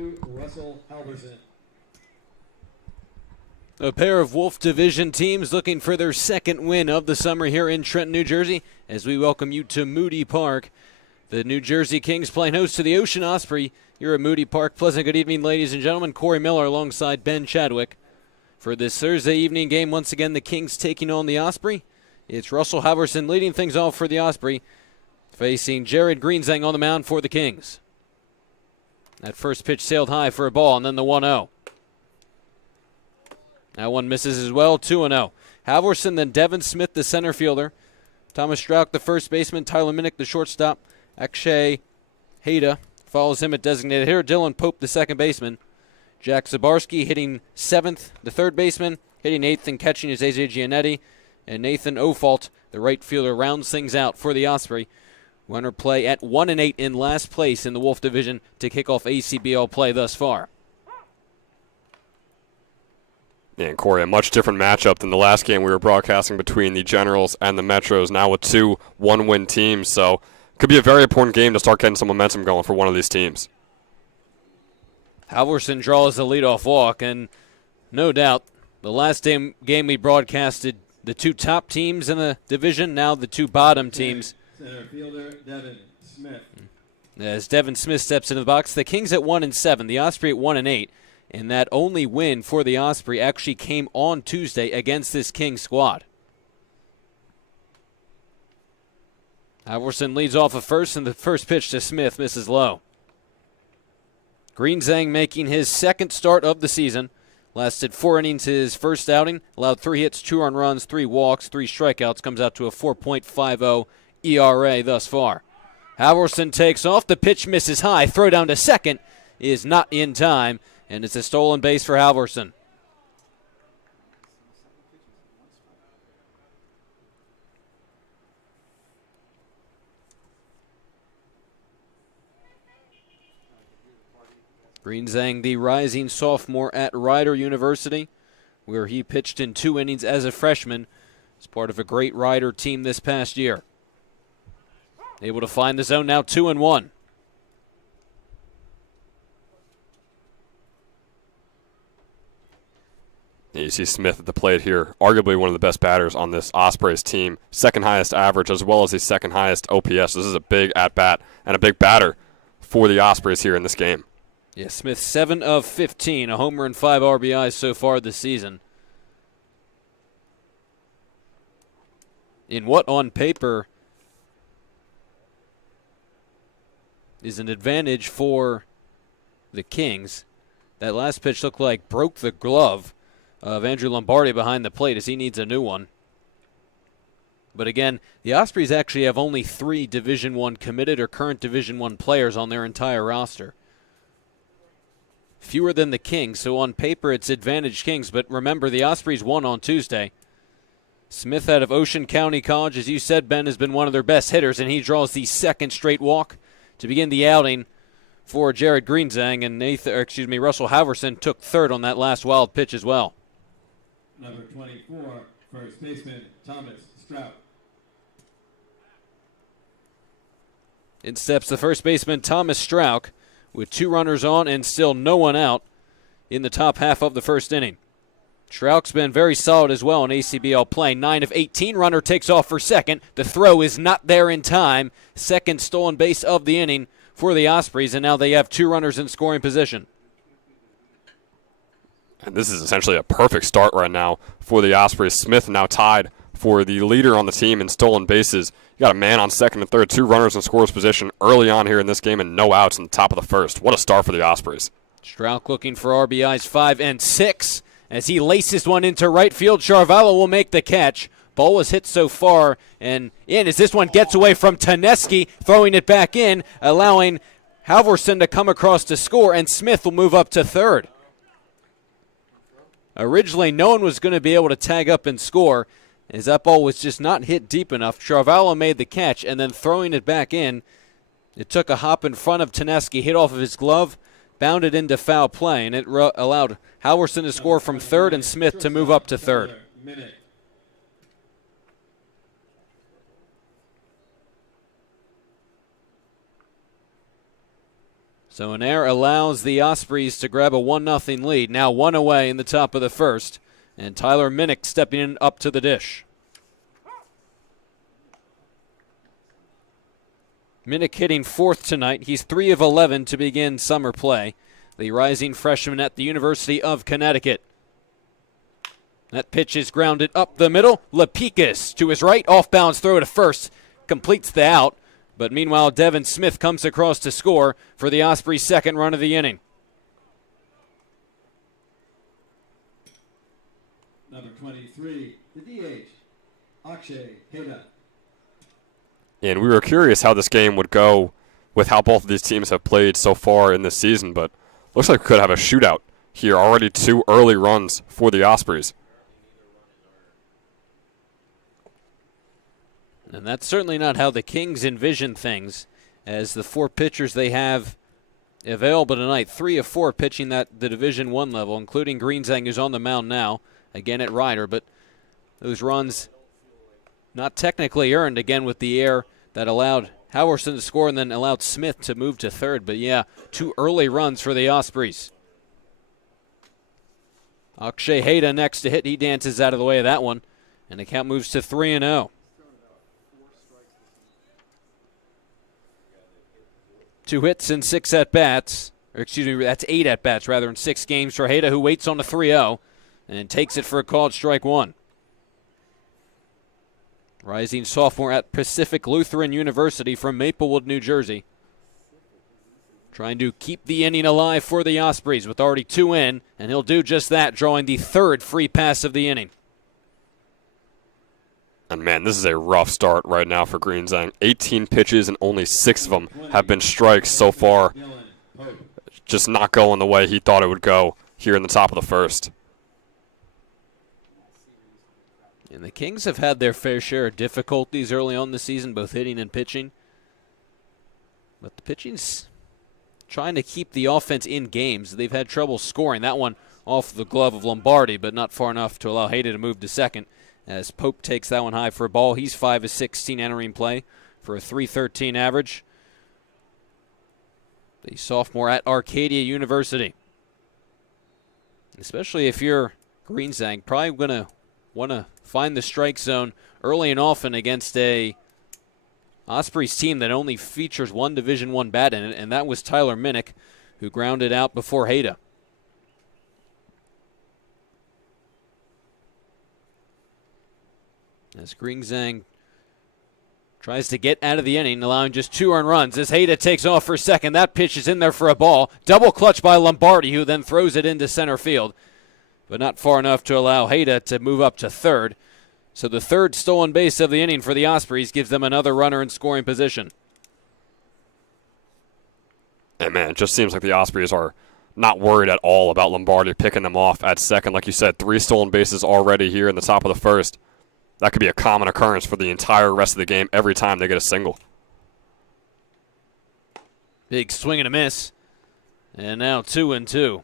Russell Halverson. A pair of Wolf Division teams looking for their second win of the summer here in Trenton, New Jersey, as we welcome you to Moody Park. The New Jersey Kings playing host to the Ocean Osprey here at Moody Park. Pleasant good evening, ladies and gentlemen. Corey Miller alongside Ben Chadwick. For this Thursday evening game, once again, the Kings taking on the Osprey. It's Russell Halverson leading things off for the Osprey, facing Jared Greenzang on the mound for the Kings. That first pitch sailed high for a ball, and then the 1-0. That one misses as well, 2-0. Halverson, then Devin Smith, the center fielder. Thomas Strauch, the first baseman. Tyler Minnick, the shortstop. Akshay Hayda follows him at designated hitter. Dylan Pope, the second baseman. Jack Zabarski hitting seventh, the third baseman. Hitting eighth and catching is A.J. Giannetti. And Nathan Ofault, the right fielder, rounds things out for the Osprey. Runner play at 1-8 in last place in the Wolf Division to kick off ACBL play thus far. And Corey, a much different matchup than the last game we were broadcasting between the Generals and the Metros, now with two one-win teams. So could be a very important game to start getting some momentum going for one of these teams. Halverson draws the leadoff walk, and no doubt the last game we broadcasted, the two top teams in the division, now the two bottom teams. Center fielder Devin Smith. As Devin Smith steps into the box, the Kings at 1-7, the Osprey at 1-8, and that only win for the Osprey actually came on Tuesday against this Kings squad. Halverson leads off at first, and the first pitch to Smith misses low. Greenzang making his second start of the season. Lasted 4 innings his first outing, allowed 3 hits, 2 earned runs, 3 walks, 3 strikeouts, comes out to a 4.50 ERA thus far. Halverson takes off, the pitch misses high, throw down to second is not in time, and it's a stolen base for Halverson. Greenzang, the rising sophomore at Rider University, where he pitched in 2 innings as a freshman, as part of a great Rider team this past year. Able to find the zone now, 2-1. You see Smith at the plate here, arguably one of the best batters on this Ospreys team. Second highest average as well as the second highest OPS. This is a big at-bat and a big batter for the Ospreys here in this game. Yeah, Smith 7 of 15, a homer and 5 RBIs so far this season. In what on paper is an advantage for the Kings. That last pitch looked like broke the glove of Andrew Lombardi behind the plate as he needs a new one. But again, the Ospreys actually have only 3 Division I committed or current Division I players on their entire roster. Fewer than the Kings, so on paper it's advantage Kings. But remember, the Ospreys won on Tuesday. Smith out of Ocean County College, as you said, Ben, has been one of their best hitters, and he draws the second straight walk to begin the outing for Jared Greenzang, and Russell Halverson took third on that last wild pitch as well. Number 24, first baseman Thomas Strauch. In steps the first baseman Thomas Strauch with 2 runners on and still no one out in the top half of the first inning. Strauch's been very solid as well in ACBL play. 9 of 18. Runner takes off for second. The throw is not there in time. Second stolen base of the inning for the Ospreys, and now they have 2 runners in scoring position. And this is essentially a perfect start right now for the Ospreys. Smith now tied for the leader on the team in stolen bases. You got a man on second and third, 2 runners in scorer's position early on here in this game, and no outs in the top of the first. What a start for the Ospreys. Strauch looking for RBIs 5 and 6 as he laces one into right field. Charvallo will make the catch. Ball was hit so far and in as this one gets away from Taneski, throwing it back in, allowing Halverson to come across to score, and Smith will move up to third. Originally, no one was going to be able to tag up and score, as that ball was just not hit deep enough. Charvallo made the catch, and then throwing it back in, it took a hop in front of Taneski, hit off of his glove, bounded into foul play, and it allowed Halverson to score from third and Smith to move up to third. So an error allows the Ospreys to grab a 1-0 lead. Now one away in the top of the first. And Tyler Minnick stepping in up to the dish. Minnick hitting fourth tonight. He's 3 of 11 to begin summer play. The rising freshman at the University of Connecticut. That pitch is grounded up the middle. Lapicus to his right. Off-bounds throw to first. Completes the out. But meanwhile, Devin Smith comes across to score for the Ospreys' second run of the inning. Number 23, the DH, Akshay Heda. And we were curious how this game would go with how both of these teams have played so far in this season, but looks like we could have a shootout here. Already 2 early runs for the Ospreys. And that's certainly not how the Kings envision things, as the 4 pitchers they have available tonight, 3 of 4 pitching at the Division I level, including Greenzang, who's on the mound now, again at Ryder. But those runs not technically earned, again with the error that allowed Howerson to score and then allowed Smith to move to third. But yeah, 2 early runs for the Ospreys. Akshay Heda next to hit. He dances out of the way of that one, and the count moves to 3-0. 2 hits and 6 at-bats. Or excuse me, that's 8 at-bats rather in 6 games for Heda, who waits on a 3-0 and takes it for a called strike 1. Rising sophomore at Pacific Lutheran University from Maplewood, New Jersey. Trying to keep the inning alive for the Ospreys with already 2 in, and he'll do just that, drawing the 3rd free pass of the inning. And man, this is a rough start right now for Greenzang. 18 pitches and only 6 of them have been strikes so far. Just not going the way he thought it would go here in the top of the first. And the Kings have had their fair share of difficulties early on this season, both hitting and pitching. But the pitching's trying to keep the offense in games. They've had trouble scoring. That one off the glove of Lombardi, but not far enough to allow Heda to move to second, as Pope takes that one high for a ball. He's 5 of 16 entering play for a .313 average. The sophomore at Arcadia University. Especially if you're Greenzang, probably going to want to find the strike zone early and often against a Ospreys team that only features 1 Division I bat in it, and that was Tyler Minnick, who grounded out before Heda. As Greenzang tries to get out of the inning, allowing just 2 earned runs. As Heda takes off for second, that pitch is in there for a ball. Double clutch by Lombardi, who then throws it into center field, but not far enough to allow Heda to move up to third. So the 3rd stolen base of the inning for the Ospreys gives them another runner in scoring position. And man, it just seems like the Ospreys are not worried at all about Lombardi picking them off at second. Like you said, 3 stolen bases already here in the top of the first. That could be a common occurrence for the entire rest of the game every time they get a single. Big swing and a miss. And now 2-2.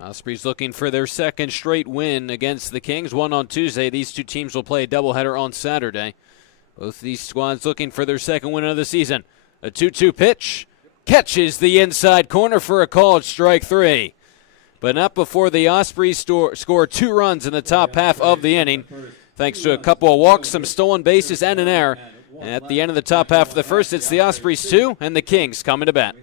Ospreys looking for their 2nd straight win against the Kings. One on Tuesday. These 2 teams will play a doubleheader on Saturday. Both these squads looking for their 2nd win of the season. A 2-2 pitch. Catches the inside corner for a called strike 3. But not before the Ospreys score 2 runs in the top half of the inning, thanks to a couple of walks, some stolen bases, and an error. And at the end of the top half of the first, it's the Ospreys 2 and the Kings coming to bat.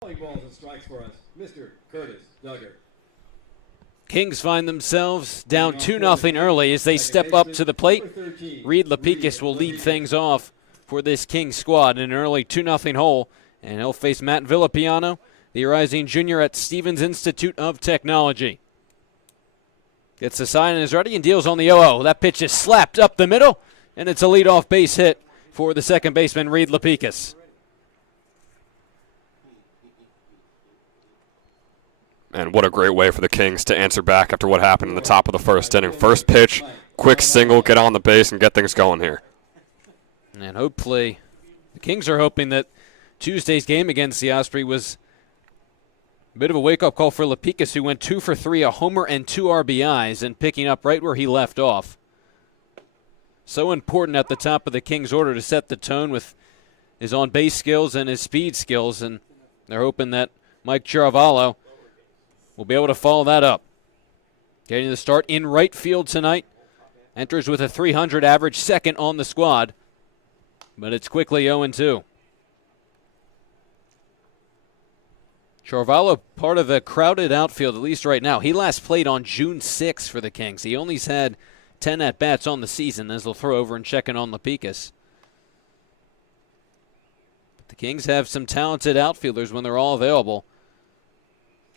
Calling balls and strikes for us, Mr. Curtis Duggar. Kings find themselves down 2-0 early as they step up to the plate. Reed Lapicus will lead things off for this Kings squad in an early 2-0 hole, and he'll face Matt Villapiano, the rising junior at Stevens Institute of Technology. Gets the sign and is ready and deals on the 0-0. That pitch is slapped up the middle, and it's a leadoff base hit for the second baseman, Reed Lapicus. And what a great way for the Kings to answer back after what happened in the top of the first inning. First pitch, quick single, get on the base, and get things going here. And hopefully, the Kings are hoping that Tuesday's game against the Ospreys was a bit of a wake-up call for Lapicus, who went 2 for 3, a homer and 2 RBIs, and picking up right where he left off. So important at the top of the Kings order to set the tone with his on-base skills and his speed skills, and they're hoping that Mike Chiaravallo will be able to follow that up. Getting the start in right field tonight. Enters with a .300 average, second on the squad. But it's quickly 0-2. Chiaravallo, part of the crowded outfield, at least right now. He last played on June 6th for the Kings. He only's had 10 at-bats on the season as they'll throw over and check in on Lapicus. But the Kings have some talented outfielders when they're all available.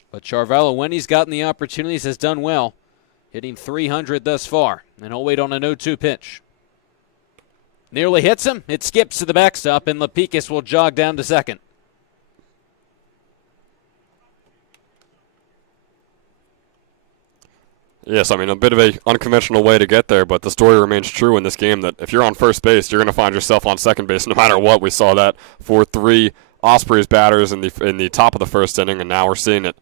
But Chiaravallo, when he's gotten the opportunities, has done well, hitting .300 thus far. And he'll wait on an 0-2 pitch. Nearly hits him. It skips to the backstop, and Lapicus will jog down to second. Yes, I mean, a bit of an unconventional way to get there, but the story remains true in this game that if you're on first base, you're going to find yourself on second base no matter what. We saw that for 3 Ospreys batters in the top of the first inning, and now we're seeing it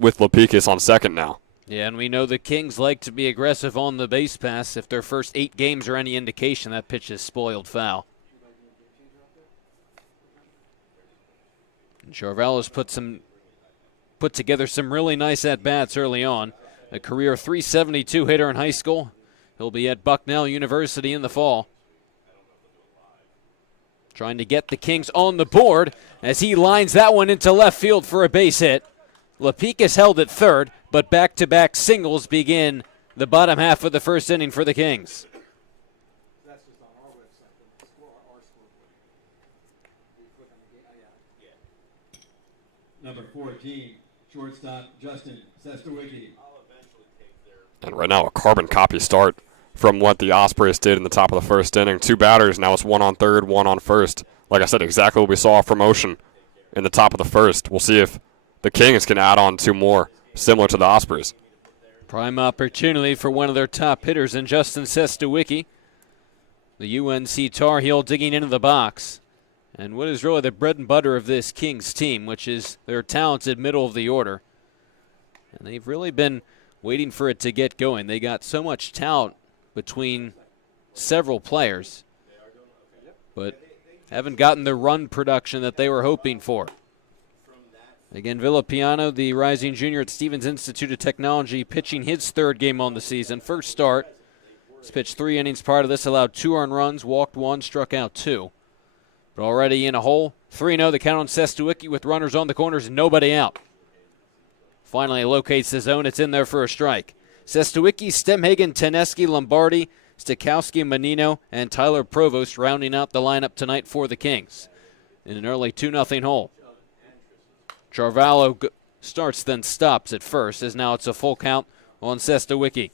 with Lapicus on second now. Yeah, and we know the Kings like to be aggressive on the base pass. If their first 8 games are any indication, that pitch is spoiled foul. And Chiaravallo's put together some really nice at-bats early on. A career .372 hitter in high school. He'll be at Bucknell University in the fall. Trying to get the Kings on the board as he lines that one into left field for a base hit. Lapicus held at third, but back-to-back singles begin the bottom half of the first inning for the Kings. Number 14, shortstop Justin Sestawicki. And right now a carbon copy start from what the Ospreys did in the top of the first inning. 2 batters, now it's 1 on third, 1 on first. Like I said, exactly what we saw from Ocean in the top of the first. We'll see if the Kings can add on 2 more, similar to the Ospreys. Prime opportunity for one of their top hitters in Justin Sestawicki. The UNC Tar Heel digging into the box. And what is really the bread and butter of this Kings team, which is their talented middle of the order. And they've really been waiting for it to get going. They got so much talent between several players, but haven't gotten the run production that they were hoping for. Again, Villapiano, the rising junior at Stevens Institute of Technology, pitching his 3rd game on the season. First start. He's pitched 3 innings prior to this, allowed 2 earned runs, walked 1, struck out 2. But already in a hole. 3-0 the count on Sestawicki with runners on the corners and nobody out. Finally locates the zone. It's in there for a strike. Sestawicki, Stemhagen, Teneski, Lombardi, Stikowski, Menino, and Tyler Provost rounding out the lineup tonight for the Kings in an early 2-0 hole. Chiaravallo starts then stops at first as now it's a full count on Sestawicki,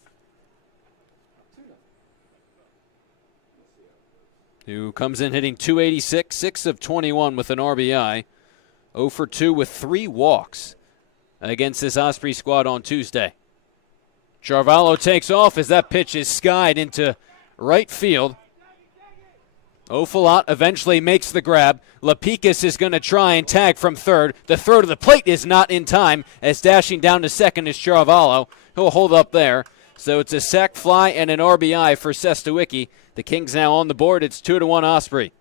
who comes in hitting .286, 6 of 21 with an RBI, 0 for 2 with 3 walks against this Osprey squad on Tuesday. Chiaravallo takes off as that pitch is skied into right field. Ofalat eventually makes the grab. Lapicus is going to try and tag from third. The throw to the plate is not in time as dashing down to second is Chiaravallo. He'll hold up there. So it's a sac fly and an RBI for Sestawicki. The Kings now on the board. It's 2-1 Osprey.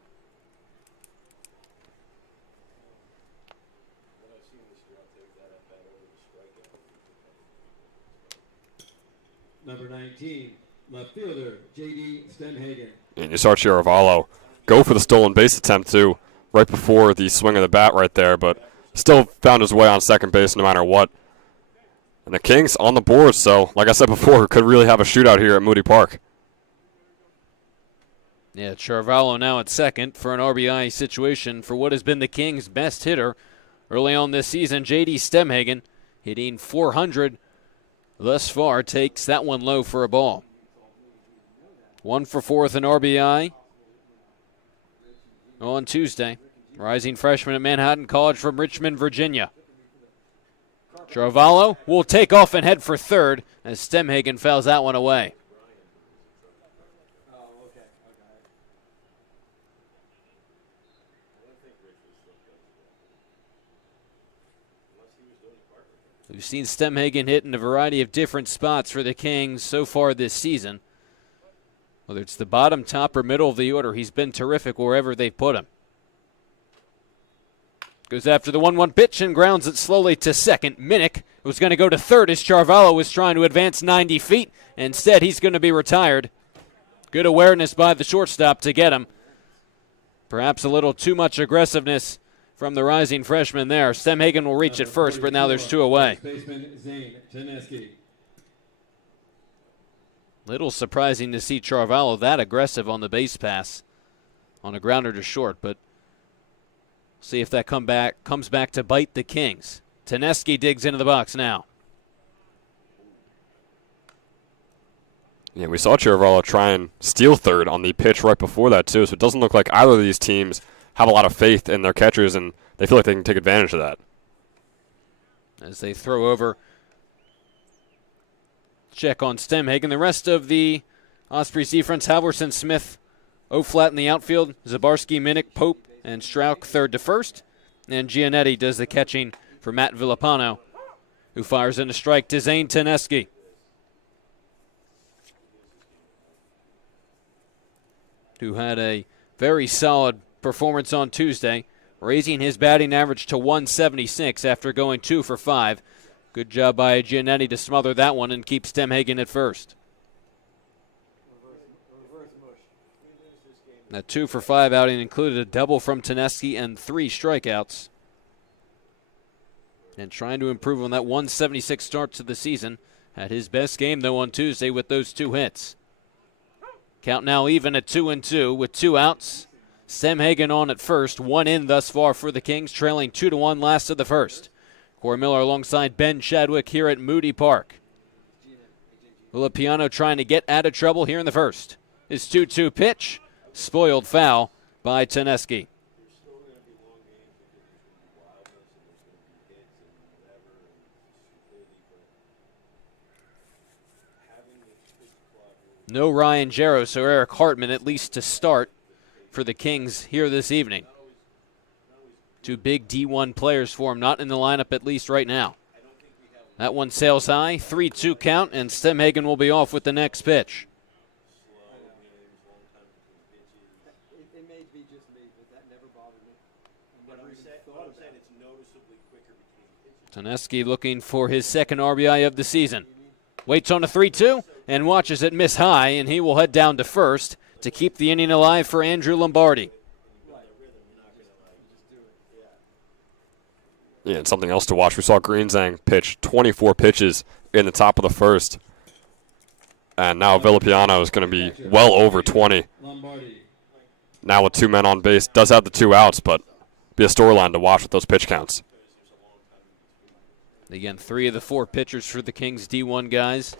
Number 19, left fielder J.D. Stemhagen. And you saw Chiaravallo go for the stolen base attempt, too, right before the swing of the bat right there. But still found his way on second base no matter what. And the Kings on the board, so like I said before, could really have a shootout here at Moody Park. Yeah, Charvalho now at second for an RBI situation for what has been the Kings' best hitter early on this season. J.D. Stemhagen, hitting .400 thus far, takes that one low for a ball. 1 for 4 with an RBI on Tuesday. Rising freshman at Manhattan College from Richmond, Virginia. Charvalho will take off and head for third as Stemhagen fouls that one away. We've seen Stemhagen hit in a variety of different spots for the Kings so far this season. Whether it's the bottom, top, or middle of the order, he's been terrific wherever they've put him. Goes after the 1-1 pitch and grounds it slowly to second. Minnick was going to go to third as Charvalho was trying to advance 90 feet. Instead, he's going to be retired. Good awareness by the shortstop to get him. Perhaps a little too much aggressiveness from the rising freshman there. Stemhagen will reach it first, but now there's 2 away. Little surprising to see Charvalho that aggressive on the base pass on a grounder to short, but see if that comes back to bite the Kings. Teneski digs into the box now. Yeah, we saw Charvalho try and steal third on the pitch right before that, too, so it doesn't look like either of these teams have a lot of faith in their catchers, and they feel like they can take advantage of that. As they throw over, check on Stemhagen. The rest of the Ospreys defense, Halverson, Smith, O-flat in the outfield, Zabarski, Minnick, Pope, and Strauch third to first. And Giannetti does the catching for Matt Villapano, who fires in a strike to Zane Teneski. Who had a very solid performance on Tuesday, raising his batting average to 176 after going 2 for 5. Good job by Giannetti to smother that one and keep Stemhagen at first. That 2 for 5 outing included a double from Teneski and 3 strikeouts. And trying to improve on that 176 start to the season. Had his best game, though, on Tuesday with those 2 hits. Count now even at 2-2 with 2 outs. Stemhagen on at first, 1 in thus far for the Kings, trailing 2-1 last of the first. Corey Miller alongside Ben Chadwick here at Moody Park. Villapiano trying to get out of trouble here in the first. His 2-2 pitch, spoiled foul by Teneski. No Ryan Jarrow, so Eric Hartman at least to start for the Kings here this evening. 2 big D1 players for him, not in the lineup at least right now. That one sails high, 3-2 count, and Stemhagen will be off with the next pitch. It may be just me, but that never bothered me. Teneski looking for his second RBI of the season. Waits on a 3-2 and watches it miss high, and he will head down to first to keep the inning alive for Andrew Lombardi. Yeah, and something else to watch. We saw Greenzang pitch 24 pitches in the top of the first. And now Villapiano is going to be well over 20. Now with 2 men on base. Does have the 2 outs, but be a storyline to watch with those pitch counts. Again, 3 of the 4 pitchers for the Kings D1 guys.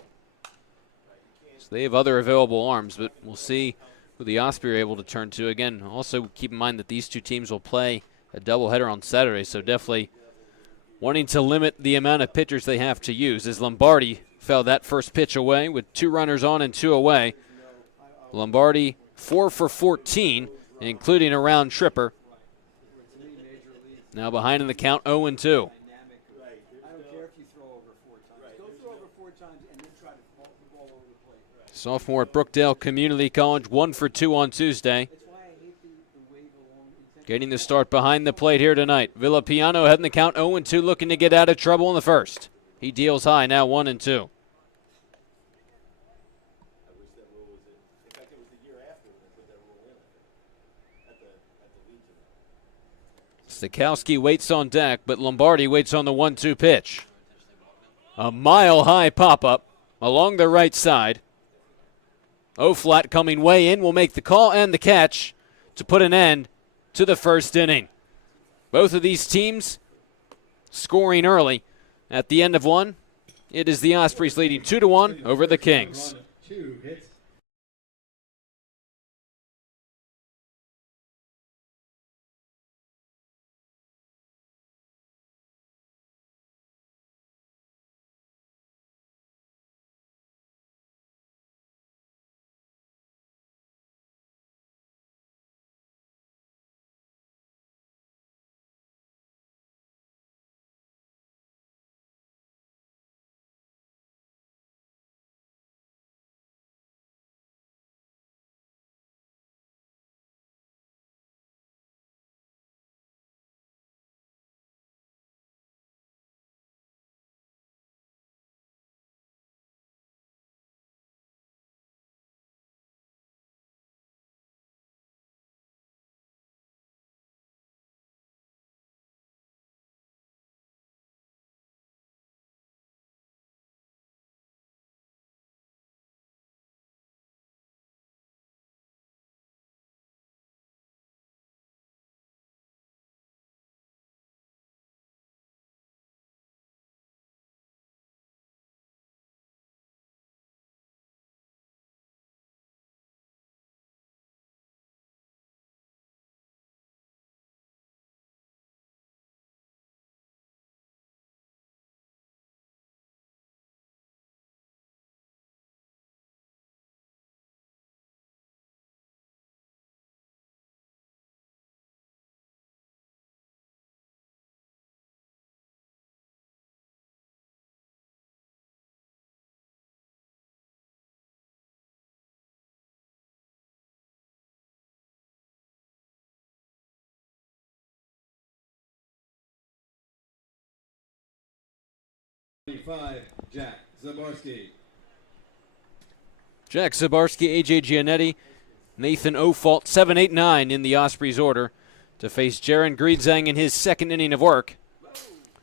So they have other available arms, but we'll see who the Ospreys are able to turn to. Again, also keep in mind that these 2 teams will play a doubleheader on Saturday, so definitely wanting to limit the amount of pitchers they have to use. As Lombardi fouled that first pitch away with 2 runners on and 2 away. Lombardi 4 for 14, including a round tripper. Now behind in the count, 0-2. Sophomore at Brookdale Community College, 1 for 2 on Tuesday. Getting the start behind the plate here tonight. Villapiano heading the count 0-2, looking to get out of trouble in the first. He deals high, now 1-2. Sikowski waits on deck, but Lombardi waits on the 1-2 pitch. A mile-high pop-up along the right side. O'Flat coming way in will make the call and the catch to put an end to the first inning. Both of these teams scoring early. At the end of one, it is the Ospreys leading 2-1 over the Kings. Jack Zabarski. Jack Zabarski, A.J. Giannetti, Nathan O'Falt, 7, 8, 9 in the Ospreys order to face Jaron Greedzang in his second inning of work,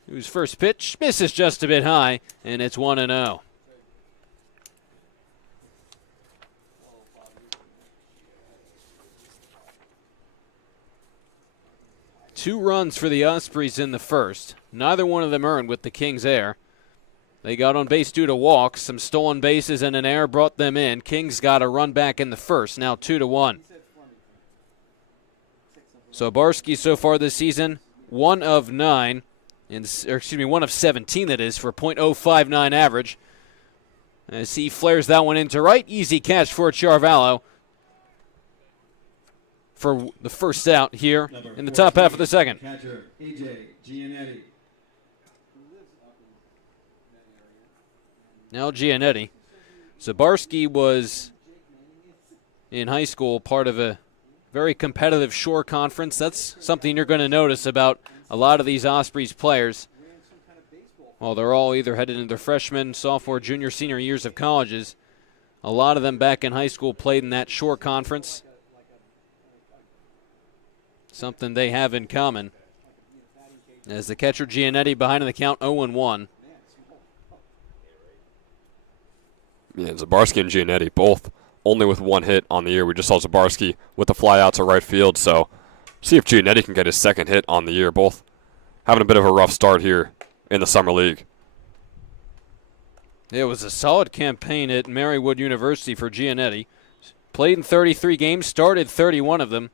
whose first pitch misses just a bit high, and it's 1-0. Two runs for the Ospreys in the first. Neither one of them earned with the Kings' error. They got on base due to walks. Some stolen bases and an error brought them in. Kings got a run back in the first, now 2-1. So Barsky so far this season, 1 of 9, one of 17 that is, for .059 average. As he flares that one into right, easy catch for Charvalho for the first out here in the top half of the second. Catcher AJ Giannetti. Now Giannetti. Zabarski was, in high school, part of a very competitive shore conference. That's something you're going to notice about a lot of these Ospreys players. Well, they're all either headed into their freshman, sophomore, junior, senior years of colleges. A lot of them back in high school played in that shore conference. Something they have in common. As the catcher Giannetti behind in the count, 0-1. Yeah, Zabarski and Giannetti both only with one hit on the year. We just saw Zabarski with the fly out to right field, so see if Giannetti can get his second hit on the year. Both having a bit of a rough start here in the Summer League. It was a solid campaign at Marywood University for Giannetti. Played in 33 games, started 31 of them,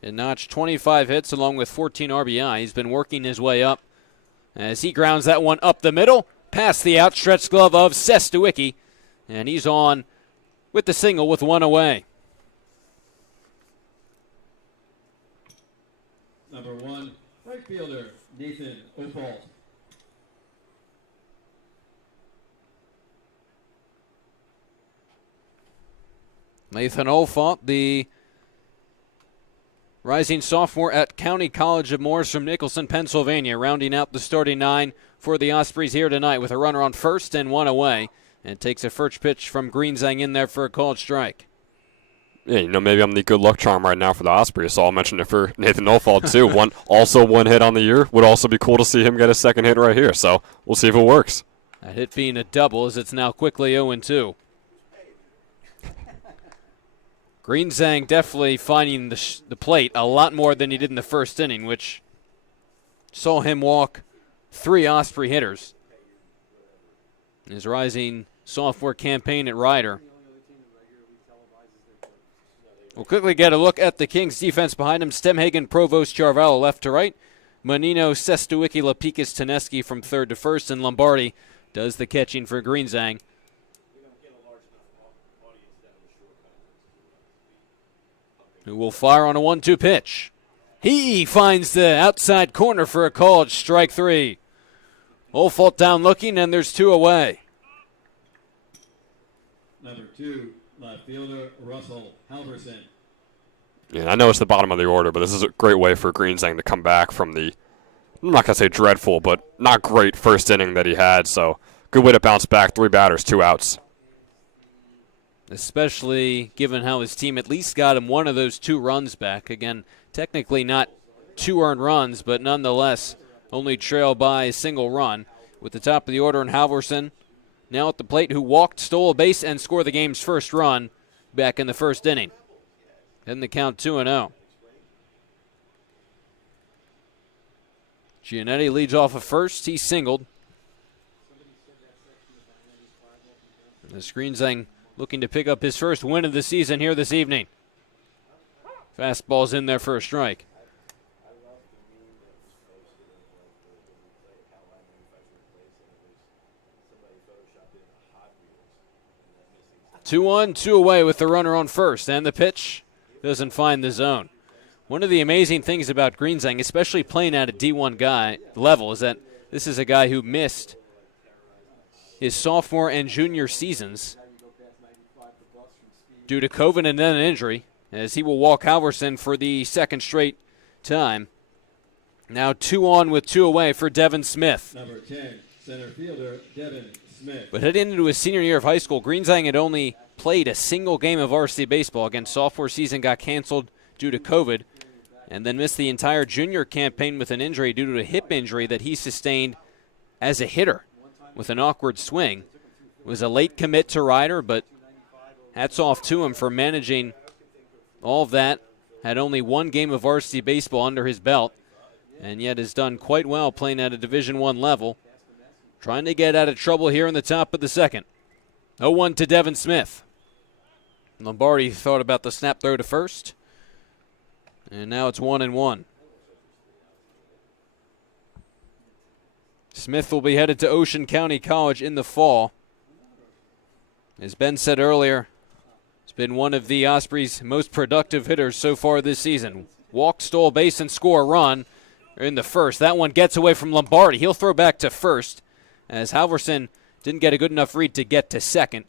and notched 25 hits along with 14 RBI. He's been working his way up as he grounds that one up the middle, past the outstretched glove of Sestawicki, and he's on with the single with one away. Number 1, right fielder Nathan O'Falt. Nathan O'Falt, the rising sophomore at County College of Morris from Nicholson, Pennsylvania, rounding out the starting 9 for the Ospreys here tonight with a runner on first and one away, and takes a first pitch from Greenzang in there for a called strike. Yeah, maybe I'm the good luck charm right now for the Ospreys, so I'll mention it for Nathan Nolfald, too. One hit on the year. Would also be cool to see him get a second hit right here, so we'll see if it works. That hit being a double as it's now quickly 0-2. Greenzang definitely finding the plate a lot more than he did in the first inning, which saw him walk 3 Osprey hitters. His rising sophomore campaign at Ryder. We'll quickly get a look at the Kings defense behind him. Stemhagen, Provost, Charvallo left to right. Menino, Sestuicki, Lapikis, Taneski from third to first, and Lombardi does the catching for Greenzang. Who will fire on a 1-2 pitch. He finds the outside corner for a call. It's strike 3. Olfault down looking, and there's 2 away. Number 2, left fielder Russell Halverson. Yeah, I know it's the bottom of the order, but this is a great way for Greenzang to come back from the, I'm not going to say dreadful, but not great first inning that he had. So good way to bounce back. 3 batters, 2 outs. Especially given how his team at least got him one of those 2 runs back. Again, technically not 2 earned runs, but nonetheless only trailed by a single run. With the top of the order in Halverson, now at the plate, who walked, stole a base, and scored the game's first run back in the first inning. In the count 2-0. Giannetti leads off at first. He singled. The Greenzang looking to pick up his first win of the season here this evening. Fastball's in there for a strike. Two on, 2 away with the runner on first, and the pitch doesn't find the zone. One of the amazing things about Greenzang, especially playing at a D1 guy level, is that this is a guy who missed his sophomore and junior seasons due to COVID and then an injury, as he will walk Halverson for the second straight time. Now 2 on with 2 away for Devin Smith. Number 10, center fielder Devin Smith. But heading into his senior year of high school, Greenzang had only played a single game of varsity baseball. Again, sophomore season got canceled due to COVID, and then missed the entire junior campaign with an injury due to a hip injury that he sustained as a hitter with an awkward swing. It was a late commit to Ryder, but hats off to him for managing all of that. Had only 1 game of varsity baseball under his belt, and yet has done quite well playing at a Division I level. Trying to get out of trouble here in the top of the second. 0-1 to Devin Smith. Lombardi thought about the snap throw to first, and now it's 1-1. Smith will be headed to Ocean County College in the fall. As Ben said earlier, he's been one of the Ospreys' most productive hitters so far this season. Walk, stole base, and score a run in the first. That one gets away from Lombardi. He'll throw back to first, as Halverson didn't get a good enough read to get to second.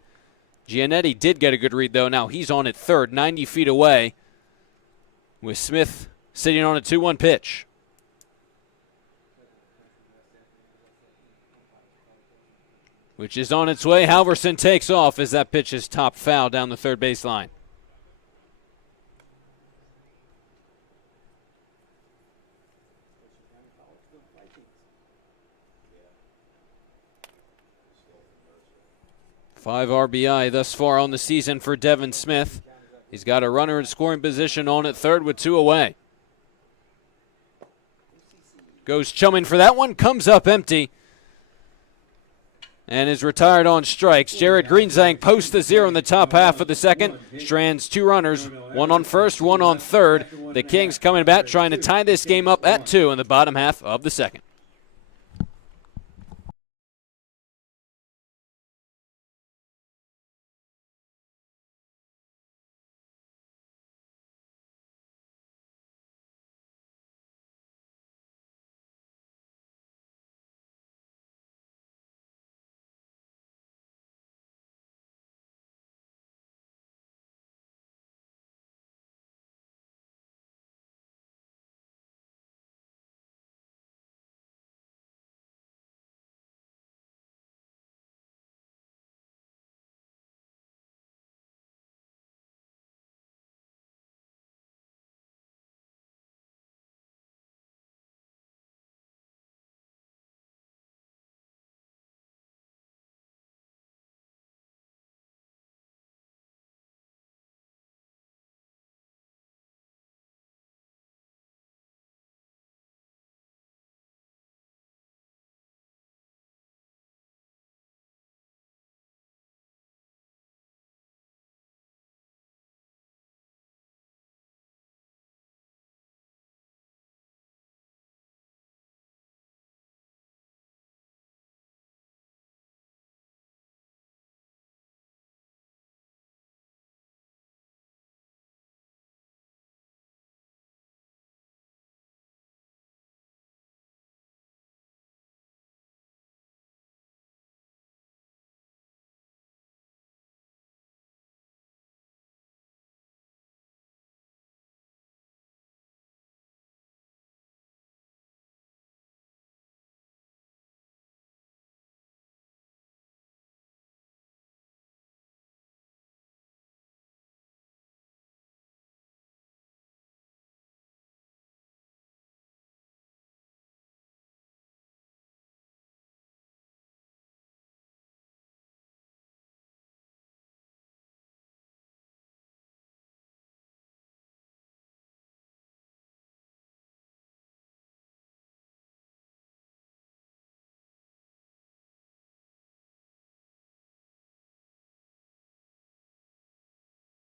Giannetti did get a good read, though. Now he's on at third, 90 feet away, with Smith sitting on a 2-1 pitch. Which is on its way. Halverson takes off as that pitch is top foul down the third baseline. Five RBI thus far on the season for Devin Smith. He's got a runner in scoring position on at third with 2 away. Goes chumming for that one, comes up empty, and is retired on strikes. Jared Greenzang posts the 0 in the top half of the second. Strands 2 runners, 1 on first, 1 on third. The Kings coming back, trying to tie this game up at 2 in the bottom half of the second.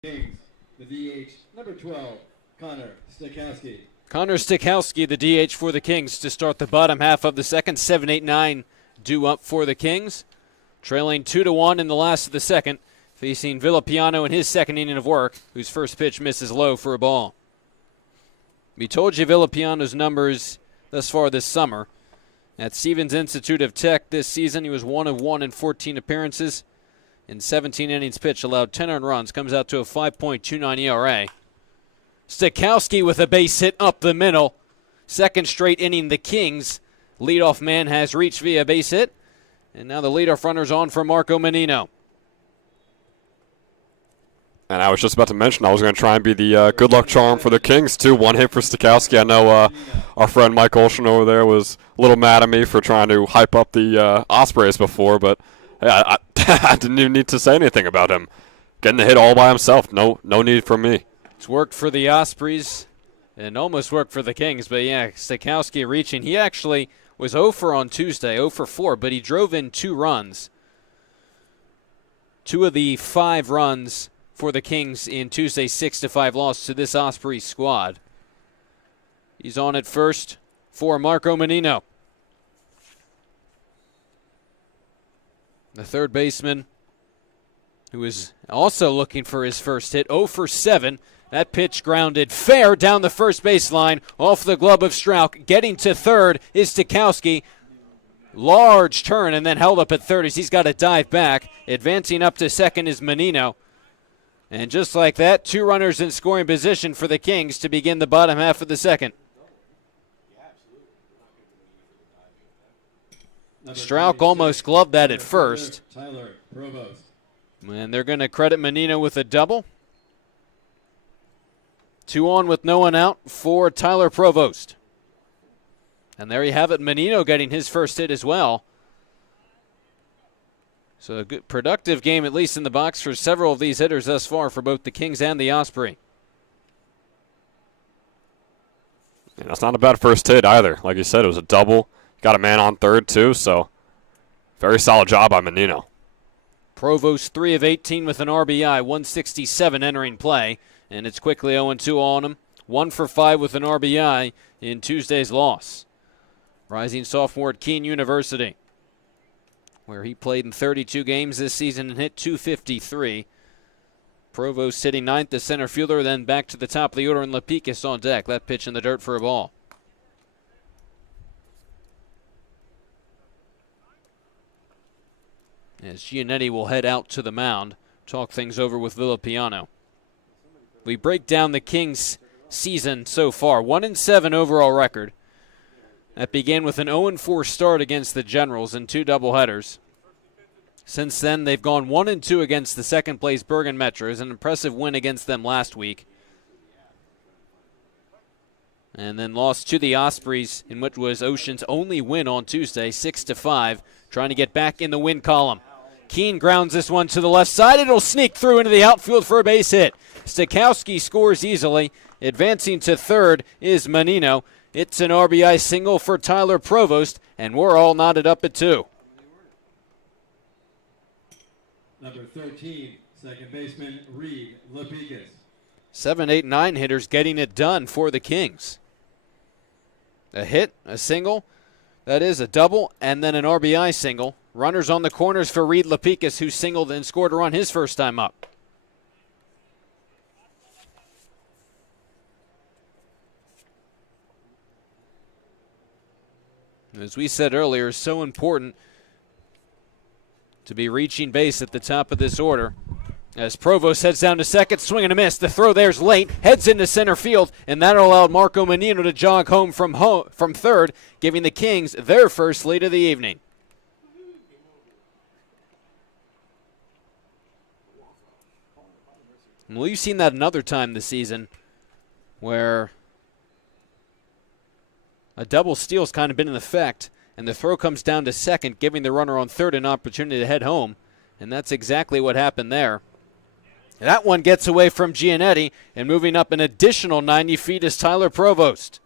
Kings, the DH, number 12, Connor Stakowski. Connor Stakowski, the DH for the Kings, to start the bottom half of the second. 7-8-9 due up for the Kings. Trailing 2-1 in the last of the second, facing Villapiano in his second inning of work, whose first pitch misses low for a ball. We told you Villapiano's numbers thus far this summer. At Stevens Institute of Tech this season, he was 1 of 1 in 14 appearances. In 17 innings pitched, allowed 10 earned runs, comes out to a 5.29 ERA. Stakowski with a base hit up the middle. Second straight inning, the Kings' leadoff man has reached via base hit. And now the leadoff runner's on for Marco Menino. And I was just about to mention I was going to try and be the good luck charm for the Kings, too. One hit for Stakowski. I know our friend Mike Olshan over there was a little mad at me for trying to hype up the Ospreys before, but yeah, I didn't even need to say anything about him. Getting the hit all by himself. No need for me. It's worked for the Ospreys and almost worked for the Kings, but yeah, Stakowski reaching. He actually was 0 for on Tuesday, 0 for 4, but he drove in 2 runs. 2 of the 5 runs for the Kings in Tuesday's 6-5 loss to this Ospreys squad. He's on at first for Marco Menino. The third baseman, who is also looking for his first hit, 0 for 7. That pitch grounded fair down the first baseline, off the glove of Strauch. Getting to third is Stakowski. Large turn and then held up at third as he's got to dive back. Advancing up to second is Menino. And just like that, 2 runners in scoring position for the Kings to begin the bottom half of the second. Strauch almost gloved that at first. Tyler Provost. And they're going to credit Menino with a double. 2 on with no one out for Tyler Provost. And there you have it, Menino getting his first hit as well. So a good, productive game, at least in the box, for several of these hitters thus far for both the Kings and the Osprey. Yeah, that's not a bad first hit either. Like you said, it was a double. Got a man on third, too, so very solid job by Menino. Provost 3 of 18 with an RBI, 167 entering play, and it's quickly 0-2 on him. 1 for 5 with an RBI in Tuesday's loss. Rising sophomore at Keene University, where he played in 32 games this season and hit .253. Provost hitting ninth, the center fielder, then back to the top of the order, and Lapicus on deck. That pitch in the dirt for a ball. As Giannetti will head out to the mound, talk things over with Villapiano. We break down the Kings' season so far. 1-7 overall record. That began with an 0-4 start against the Generals in 2 doubleheaders. Since then, they've gone 1-2 against the second-place Bergen Metros, an impressive win against them last week. And then lost to the Ospreys, in which was Ocean's only win on Tuesday, 6-5, trying to get back in the win column. Keene grounds this one to the left side. It'll sneak through into the outfield for a base hit. Stakowski scores easily. Advancing to third is Menino. It's an RBI single for Tyler Provost, and we're all knotted up at 2. Number 13, second baseman Reed Lapicus. 7, 8, 9 hitters getting it done for the Kings. A hit, a single, that is a double, and then an RBI single. Runners on the corners for Reed Lapicus, who singled and scored a run his first time up. As we said earlier, so important to be reaching base at the top of this order. As Provost heads down to second, swing and a miss. The throw there's late, heads into center field, and that allowed Marco Menino to jog home from third, giving the Kings their first lead of the evening. And we've seen that another time this season where a double steal's kind of been in effect, and the throw comes down to second, giving the runner on third an opportunity to head home, and that's exactly what happened there. That one gets away from Giannetti, and moving up an additional 90 feet is Tyler Provost.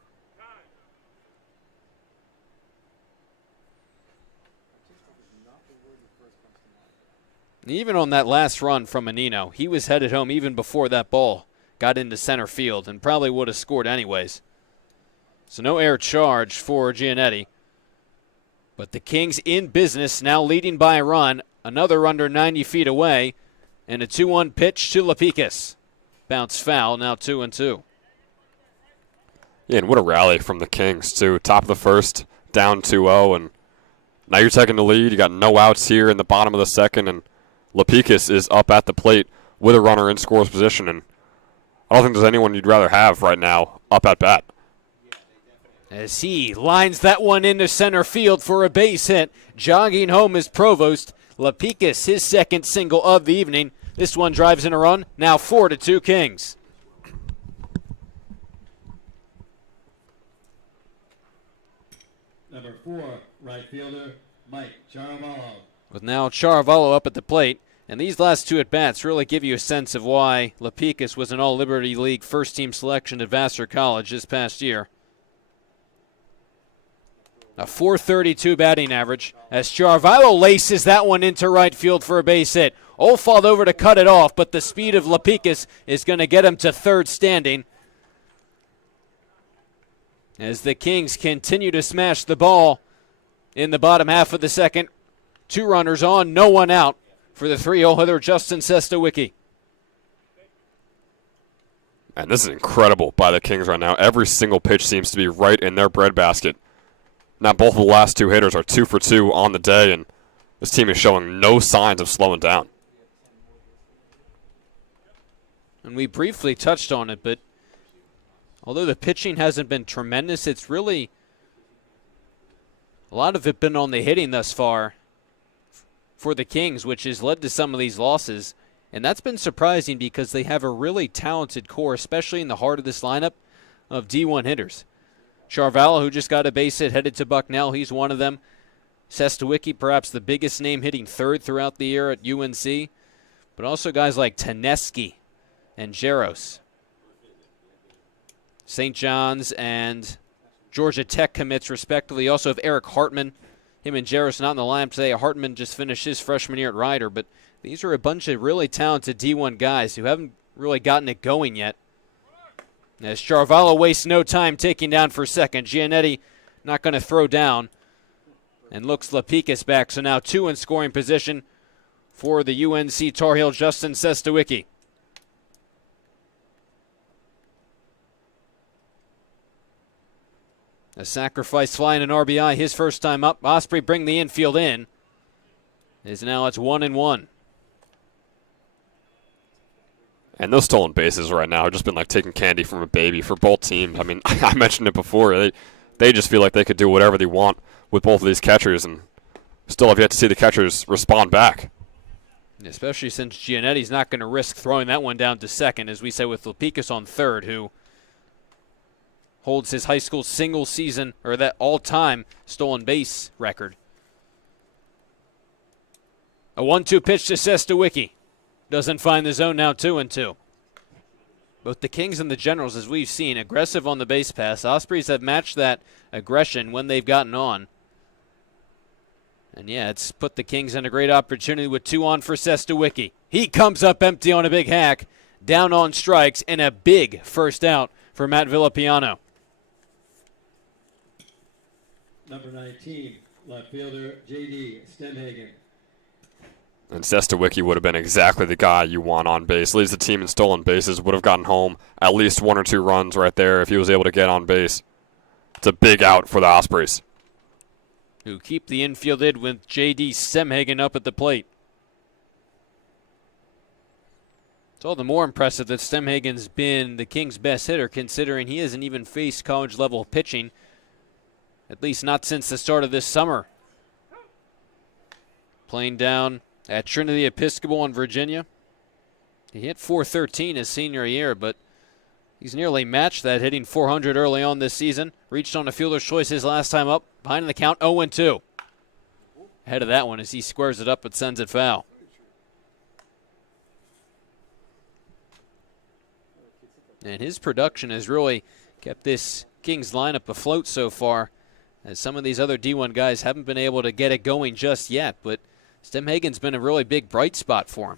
Even on that last run from Menino, he was headed home even before that ball got into center field and probably would have scored anyways. So no air charge for Giannetti. But the Kings in business, now leading by a run. Another under 90 feet away. And a 2-1 pitch to Lapicus. Bounce foul, now 2-2. Yeah, and what a rally from the Kings, too. Top of the first, down 2-0, and now you're taking the lead. You got no outs here in the bottom of the second, and Lapicus is up at the plate with a runner in scorer's position, and I don't think there's anyone you'd rather have right now up at bat. As he lines that one into center field for a base hit. Jogging home is Provost. Lapicus, his second single of the evening. This one drives in a run. Now 4-2 Kings. Number 4, right fielder, Mike Charavallo. With now Charavallo up at the plate. And these last two at-bats really give you a sense of why Lapicus was an All-Liberty League first-team selection at Vassar College this past year. A .432 batting average as Charavallo laces that one into right field for a base hit. Olfald over to cut it off, but the speed of Lapicus is going to get him to third standing. As the Kings continue to smash the ball in the bottom half of the second. 2 runners on, no one out for the 3-0 hitter Justin Sestawicki. And this is incredible by the Kings right now. Every single pitch seems to be right in their breadbasket. Now both of the last 2 hitters are 2 for 2 on the day, and this team is showing no signs of slowing down. And we briefly touched on it, but although the pitching hasn't been tremendous, it's really a lot of it been on the hitting thus far for the Kings, which has led to some of these losses. And that's been surprising because they have a really talented core, especially in the heart of this lineup of D1 hitters. Charavallo, who just got a base hit, headed to Bucknell. He's one of them. Sestawicki, perhaps the biggest name, hitting third throughout the year at UNC. But also guys like Taneski and Jaros. St. John's and Georgia Tech commits, respectively. You also have Eric Hartman. Him and Jaros not in the lineup today. Hartman just finished his freshman year at Rider. But these are a bunch of really talented D1 guys who haven't really gotten it going yet. As Charavallo wastes no time taking down for second. Giannetti not going to throw down. And looks Lapicus back. So now 2 in scoring position for the UNC Tar Heel Justin Sestawicki. A sacrifice flying an RBI, his first time up. Osprey bring the infield in. Now it's 1-1. And those stolen bases right now have just been like taking candy from a baby for both teams. I mean, I mentioned it before. They just feel like they could do whatever they want with both of these catchers, and still have yet to see the catchers respond back. Especially since Giannetti's not going to risk throwing that one down to second, as we say with Lapicus on third, who holds his high school single season, or that all-time stolen base record. A 1-2 pitch to Sestawicki. Doesn't find the zone, now 2-2. Both the Kings and the Generals, as we've seen, aggressive on the base pass. Ospreys have matched that aggression when they've gotten on. And yeah, it's put the Kings in a great opportunity with 2 on for Sestawicki. He comes up empty on a big hack, down on strikes, and a big first out for Matt Villapiano. Number 19, left fielder, J.D. Stemhagen. And Sestawicki would have been exactly the guy you want on base. Leads the team in stolen bases. Would have gotten home at least 1 or 2 runs right there if he was able to get on base. It's a big out for the Ospreys, who keep the infield in with J.D. Stemhagen up at the plate. It's all the more impressive that Stemhagen's been the Kings' best hitter, considering he hasn't even faced college-level pitching, at least not since the start of this summer. Playing down at Trinity Episcopal in Virginia. He hit .413 his senior year, but he's nearly matched that, hitting .400 early on this season. Reached on a fielder's choice his last time up. Behind in the count, 0-2. Ahead of that one as he squares it up but sends it foul. And his production has really kept this Kings lineup afloat so far, as some of these other D1 guys haven't been able to get it going just yet. But Stemhagen's been a really big bright spot for him.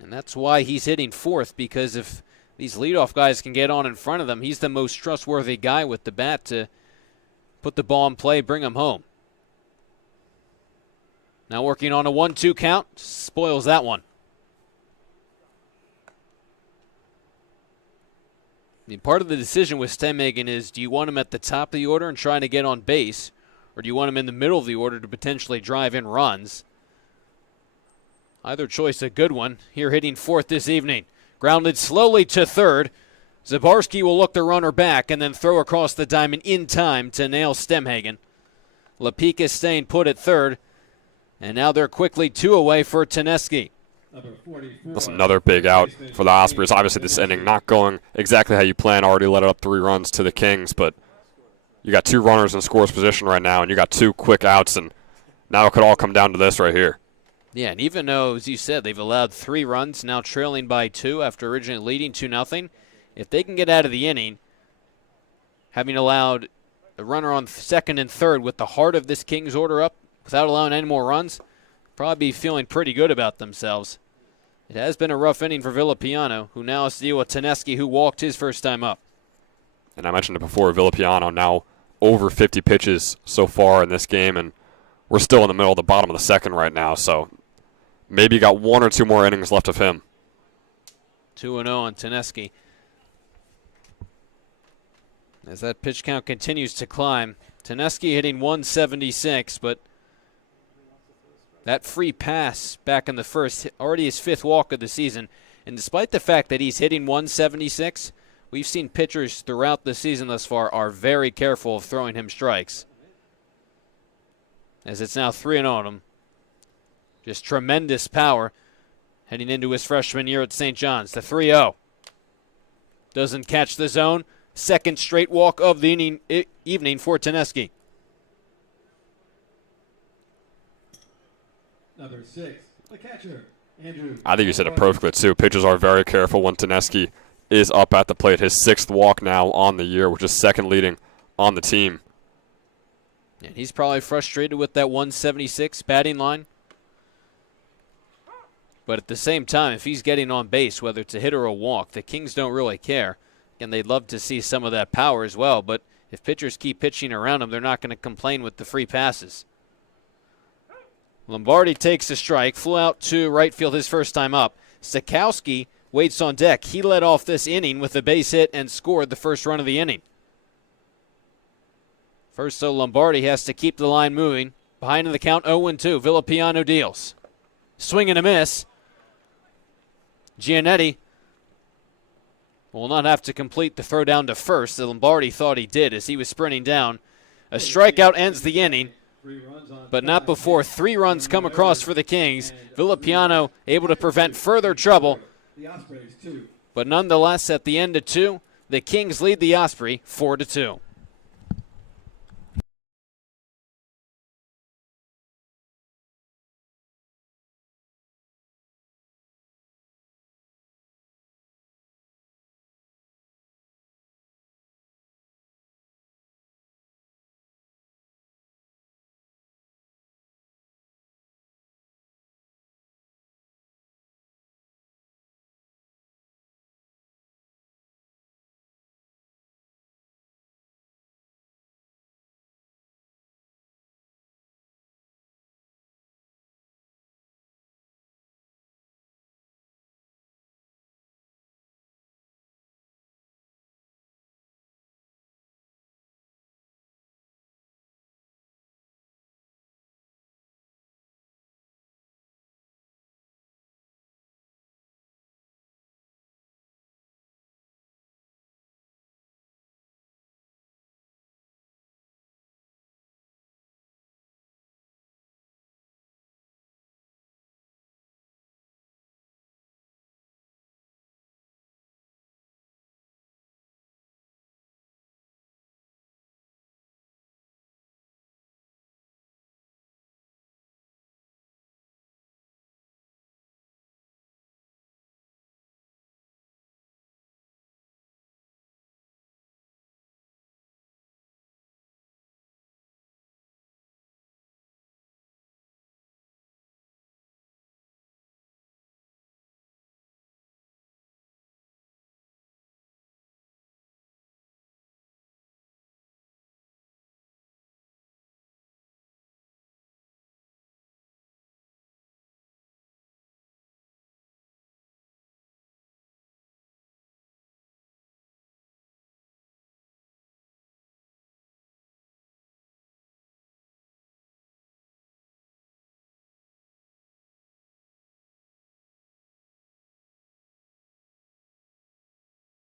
And that's why he's hitting fourth, because if these leadoff guys can get on in front of them, he's the most trustworthy guy with the bat to put the ball in play, bring him home. Now working on a 1-2 count, spoils that one. I mean, part of the decision with Stemhagen is, do you want him at the top of the order and trying to get on base, or do you want him in the middle of the order to potentially drive in runs? Either choice a good one. Here hitting fourth this evening. Grounded slowly to third. Zabarski will look the runner back and then throw across the diamond in time to nail Stemhagen. Lapika staying put at third. And now they're quickly 2 away for Teneski. That's another big out for the Ospreys. Obviously, this inning not going exactly how you plan. Already let it up 3 runs to the Kings, but you got 2 runners in scores position right now, and you got 2 quick outs, and now it could all come down to this right here. Yeah, and even though, as you said, they've allowed 3 runs, now trailing by 2 after originally leading 2-0, if they can get out of the inning, having allowed a runner on second and third with the heart of this Kings order up without allowing any more runs, probably be feeling pretty good about themselves. It has been a rough inning for Villapiano, who now has to deal with Teneski, who walked his first time up. And I mentioned it before, Villapiano now over 50 pitches so far in this game, and we're still in the middle of the bottom of the second right now, so maybe got 1 or 2 more innings left of him. 2-0 on Teneski. As that pitch count continues to climb, Teneski hitting 176, but that free pass back in the first, already his 5th walk of the season. And despite the fact that he's hitting 176, we've seen pitchers throughout the season thus far are very careful of throwing him strikes. As it's now 3-0 on him. Just tremendous power heading into his freshman year at St. John's. The 3-0. Doesn't catch the zone. Second straight walk of the evening for Teneski. Number 6, the catcher, Andrew. I think you said it perfectly, too. Pitchers are very careful when Teneski is up at the plate. His 6th walk now on the year, which is second leading on the team. And he's probably frustrated with that 176 batting line. But at the same time, if he's getting on base, whether it's a hit or a walk, the Kings don't really care. And they'd love to see some of that power as well. But if pitchers keep pitching around him, they're not going to complain with the free passes. Lombardi takes a strike, flew out to right field his first time up. Stokowski waits on deck. He led off this inning with a base hit and scored the first run of the inning. First, so Lombardi has to keep the line moving. Behind in the count, 0-2. Villapiano deals. Swing and a miss. Giannetti will not have to complete the throw down to first. The Lombardi thought he did as he was sprinting down. A strikeout ends the inning, but not before 3 runs come across for the Kings. Villapiano able to prevent further trouble. But nonetheless, at the end of 2, the Kings lead the Osprey 4-2.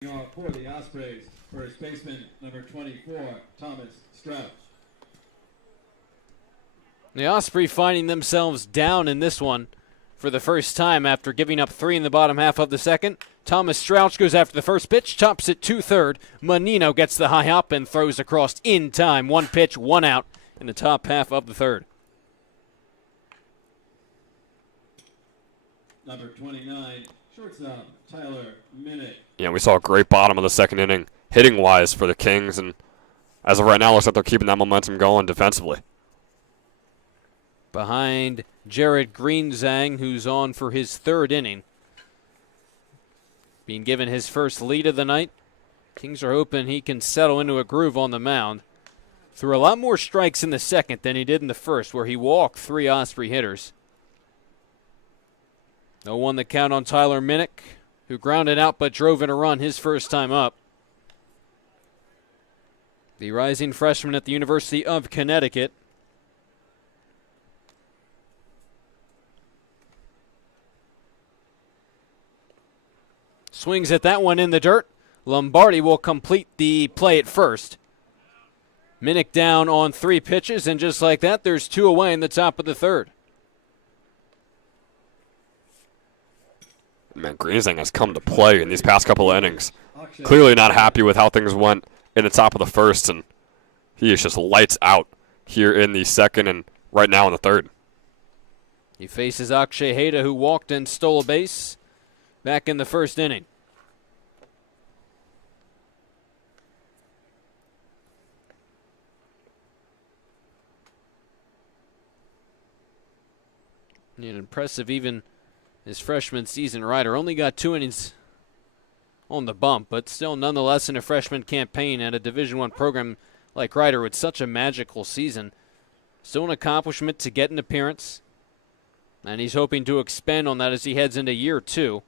For the Ospreys, first baseman number 24, Thomas Strauss. The Osprey finding themselves down in this one for the first time after giving up 3 in the bottom half of the second. Thomas Strauch goes after the first pitch, tops it 2-3. Menino gets the high hop and throws across in time. 1 pitch, 1 out in the top half of the third. Number 29, shortstop, Tyler Minnick. Yeah, we saw a great bottom of the second inning, hitting-wise for the Kings, and as of right now, looks like they're keeping that momentum going defensively. Behind Jared Greenzang, who's on for his 3rd inning. Being given his first lead of the night. Kings are hoping he can settle into a groove on the mound. Threw a lot more strikes in the second than he did in the first, where he walked 3 Osprey hitters. 0-1 the count on Tyler Minnick, who grounded out but drove in a run his first time up. The rising freshman at the University of Connecticut. Swings at that one in the dirt. Lombardi will complete the play at first. Minnick down on 3 pitches, and just like that, there's 2 away in the top of the third. Man, Greenzang has come to play in these past couple of innings. Clearly not happy with how things went in the top of the first, and he is just lights out here in the second and right now in the third. He faces Akshay Heda, who walked and stole a base back in the first inning. An impressive, even his freshman season rider. Only got 2 innings on the bump, but still nonetheless in a freshman campaign at a Division I program like Ryder with such a magical season. Still an accomplishment to get an appearance, and he's hoping to expand on that as he heads into year 2.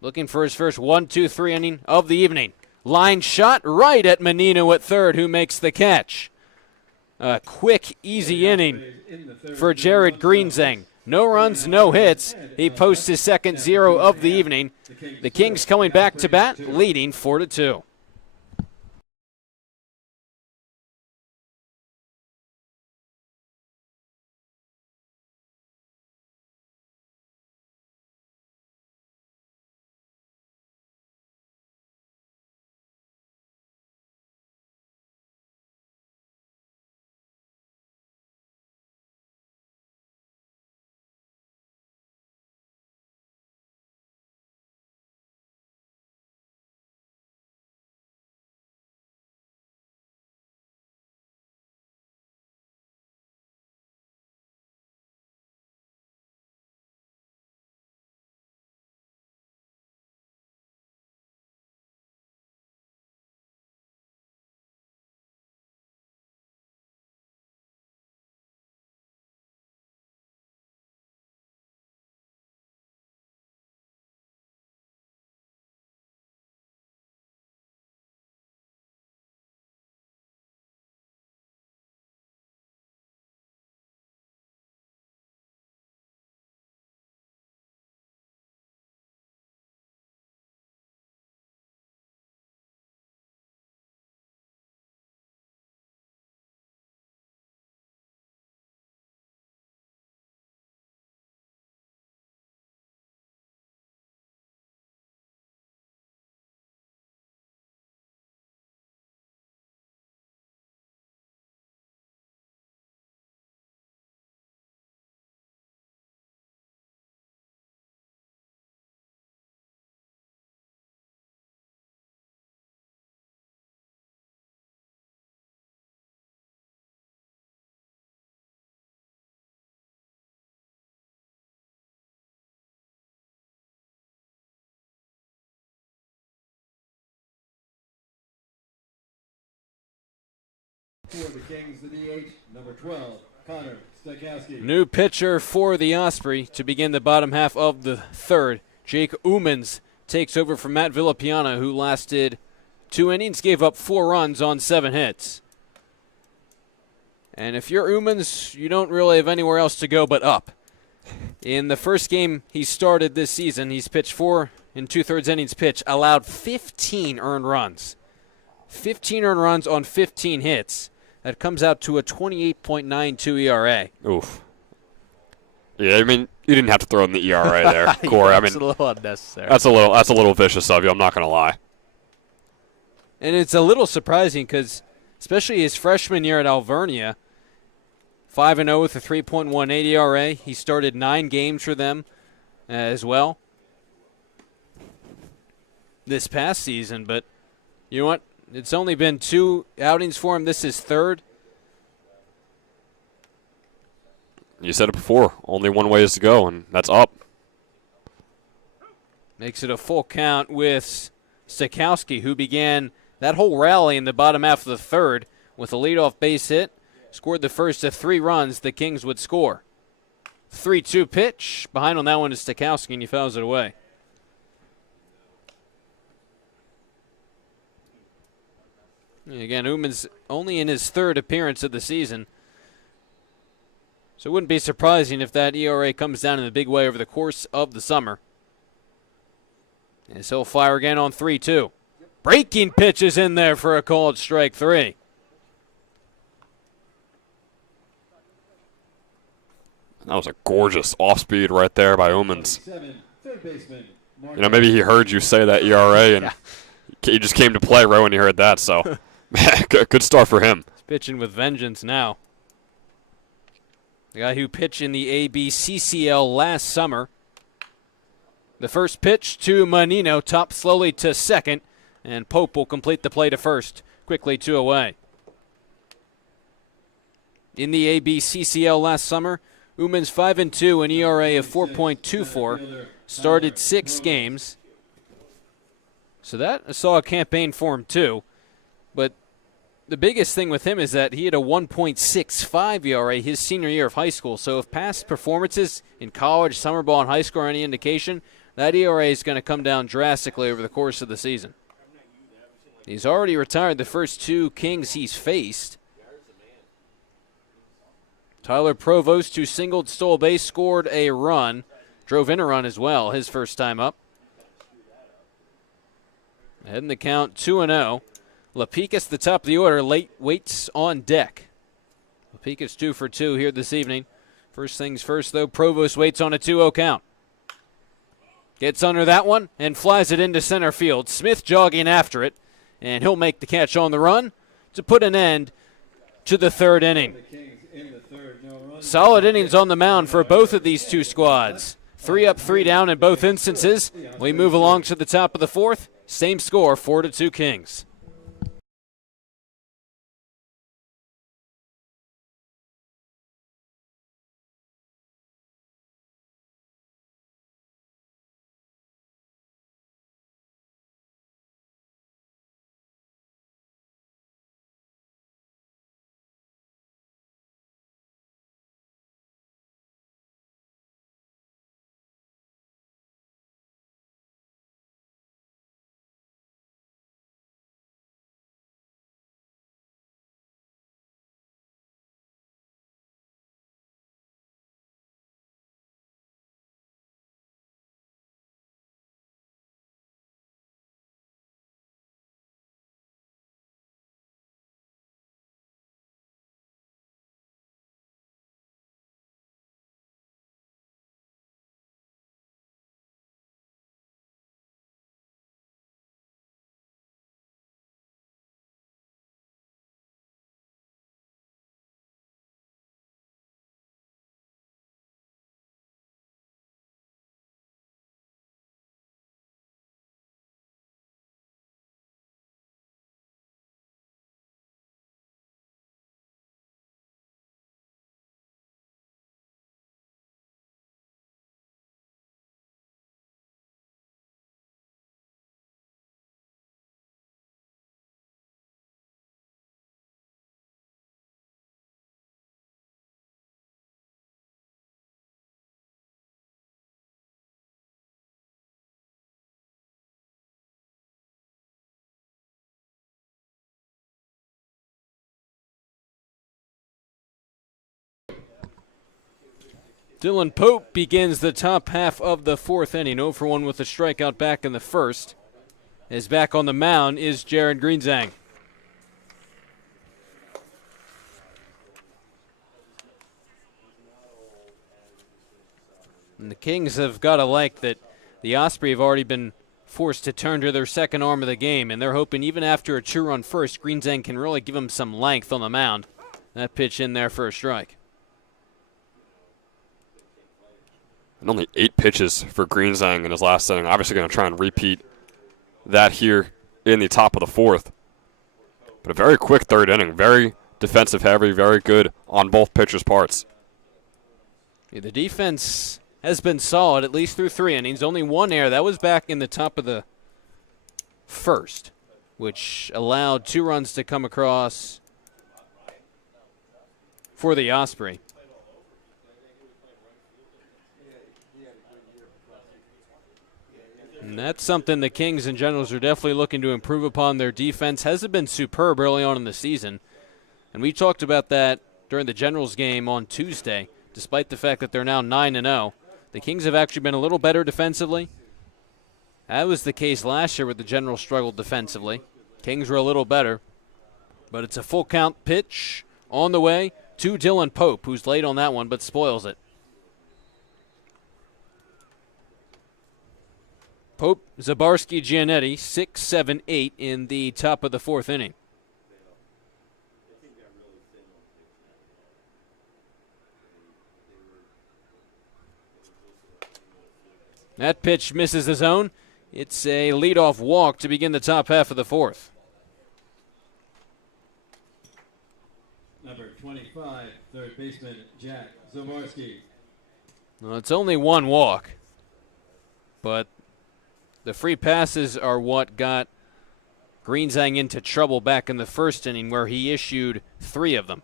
Looking for his first 1-2-3 inning of the evening. Line shot right at Menino at third, who makes the catch. A quick, easy inning for Jared Greenzang. No runs, no hits. He posts his second 0 of the evening. The Kings coming back to bat, leading 4-2. For the Kings, the DH, number 12, Connor Stakowski. New pitcher for the Osprey to begin the bottom half of the third. Jake Umans takes over from Matt Villapiana, who lasted 2 innings, gave up 4 runs on 7 hits. And if you're Umans, you don't really have anywhere else to go but up. In the first game he started this season, he's pitched 4 in 2/3 innings pitch, allowed 15 earned runs. 15 earned runs on 15 hits. That comes out to a 28.92 ERA. Oof. Yeah, I mean, you didn't have to throw in the ERA there, Corey. Yeah, I mean, it's a little unnecessary. that's a little vicious of you. I'm not going to lie. And it's a little surprising because, especially his freshman year at Alvernia, 5-0 with a 3.18 ERA. He started 9 games for them as well this past season. But you know what? It's only been 2 outings for him. This is 3rd. You said it before. Only one way is to go, and that's up. Makes it a full count with Stokowski, who began that whole rally in the bottom half of the 3rd with a leadoff base hit. Scored the first of 3 runs the Kings would score. 3-2 pitch. Behind on that one is Stokowski, and he fouls it away. And again, Uman's only in his 3rd appearance of the season. So it wouldn't be surprising if that ERA comes down in a big way over the course of the summer. As he'll fire again on 3-2. Breaking pitch is in there for a called strike 3. That was a gorgeous off-speed right there by Umans. third baseman, You know, maybe he heard you say that ERA, and he just came to play right when he heard that. So, good start for him. He's pitching with vengeance now. The guy who pitched in the ACBL last summer. The first pitch to Menino, top slowly to second, and Pope will complete the play to first. Quickly 2 away. In the ACBL last summer, Uman's 5-2, an ERA of 4.24, started 6 games. So that saw a campaign for him too. But the biggest thing with him is that he had a 1.65 ERA his senior year of high school. So if past performances in college, summer ball, and high school are any indication, that ERA is going to come down drastically over the course of the season. He's already retired the first 2 Kings he's faced. Tyler Provost, who singled, stole a base, scored a run, drove in a run as well, his first time up. Ahead in the count, 2-0. Lapicus, the top of the order, late waits on deck. Lapicus 2 for 2 here this evening. First things first, though, Provost waits on a 2-0 count. Gets under that one and flies it into center field. Smith jogging after it, and he'll make the catch on the run to put an end to the 3rd inning. Solid innings on the mound for both of these 2 squads. 3 up, 3 down in both instances. We move along to the top of the 4th. Same score, 4-2 Kings. Dylan Pope begins the top half of the fourth inning. 0 for 1 with a strikeout back in the first. As back on the mound is Jared Greenzang. And the Kings have got to like that the Ospreys have already been forced to turn to their second arm of the game, and they're hoping even after a 2-run first, Greenzang can really give them some length on the mound. That pitch in there for a strike. And only 8 pitches for Greenzang in his last inning. Obviously going to try and repeat that here in the top of the fourth. But a very quick third inning, very defensive heavy, very good on both pitchers' parts. Yeah, the defense has been solid at least through 3 innings. Only 1 error. That was back in the top of the first, which allowed 2 runs to come across for the Osprey. And that's something the Kings and Generals are definitely looking to improve upon. Their defense hasn't been superb early on in the season. And we talked about that during the Generals game on Tuesday. Despite the fact that they're now 9-0, the Kings have actually been a little better defensively. That was the case last year where the Generals struggled defensively. Kings were a little better. But it's a full count pitch on the way to Dylan Pope, who's late on that one but spoils it. Pope, Zabarski, Giannetti, 6, 7, 8 in the top of the fourth inning. That pitch misses the zone. It's a leadoff walk to begin the top half of the fourth. Number 25, third baseman, Jack Zaborski. Well, it's only 1 walk, but the free passes are what got Greenzang into trouble back in the first inning, where he issued 3 of them.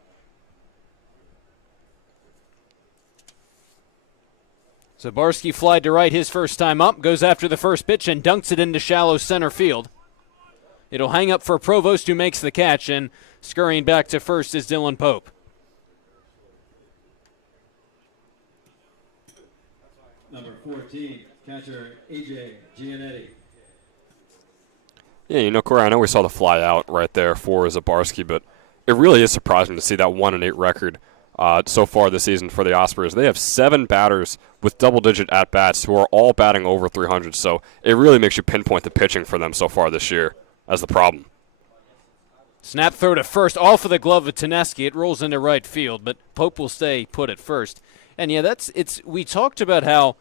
Zabarski flied to right his first time up, goes after the first pitch and dunks it into shallow center field. It'll hang up for Provost, who makes the catch, and scurrying back to first is Dylan Pope. Number 14, catcher AJ Giannetti. Yeah, you know, Corey, I know we saw the fly out right there for Zabarski, but it really is surprising to see that 1-8 record so far this season for the Ospreys. They have 7 batters with double-digit at-bats who are all batting over 300, so it really makes you pinpoint the pitching for them so far this year as the problem. Snap throw to first, off of the glove of Teneski. It rolls into right field, but Pope will stay put at first. And yeah, we talked about how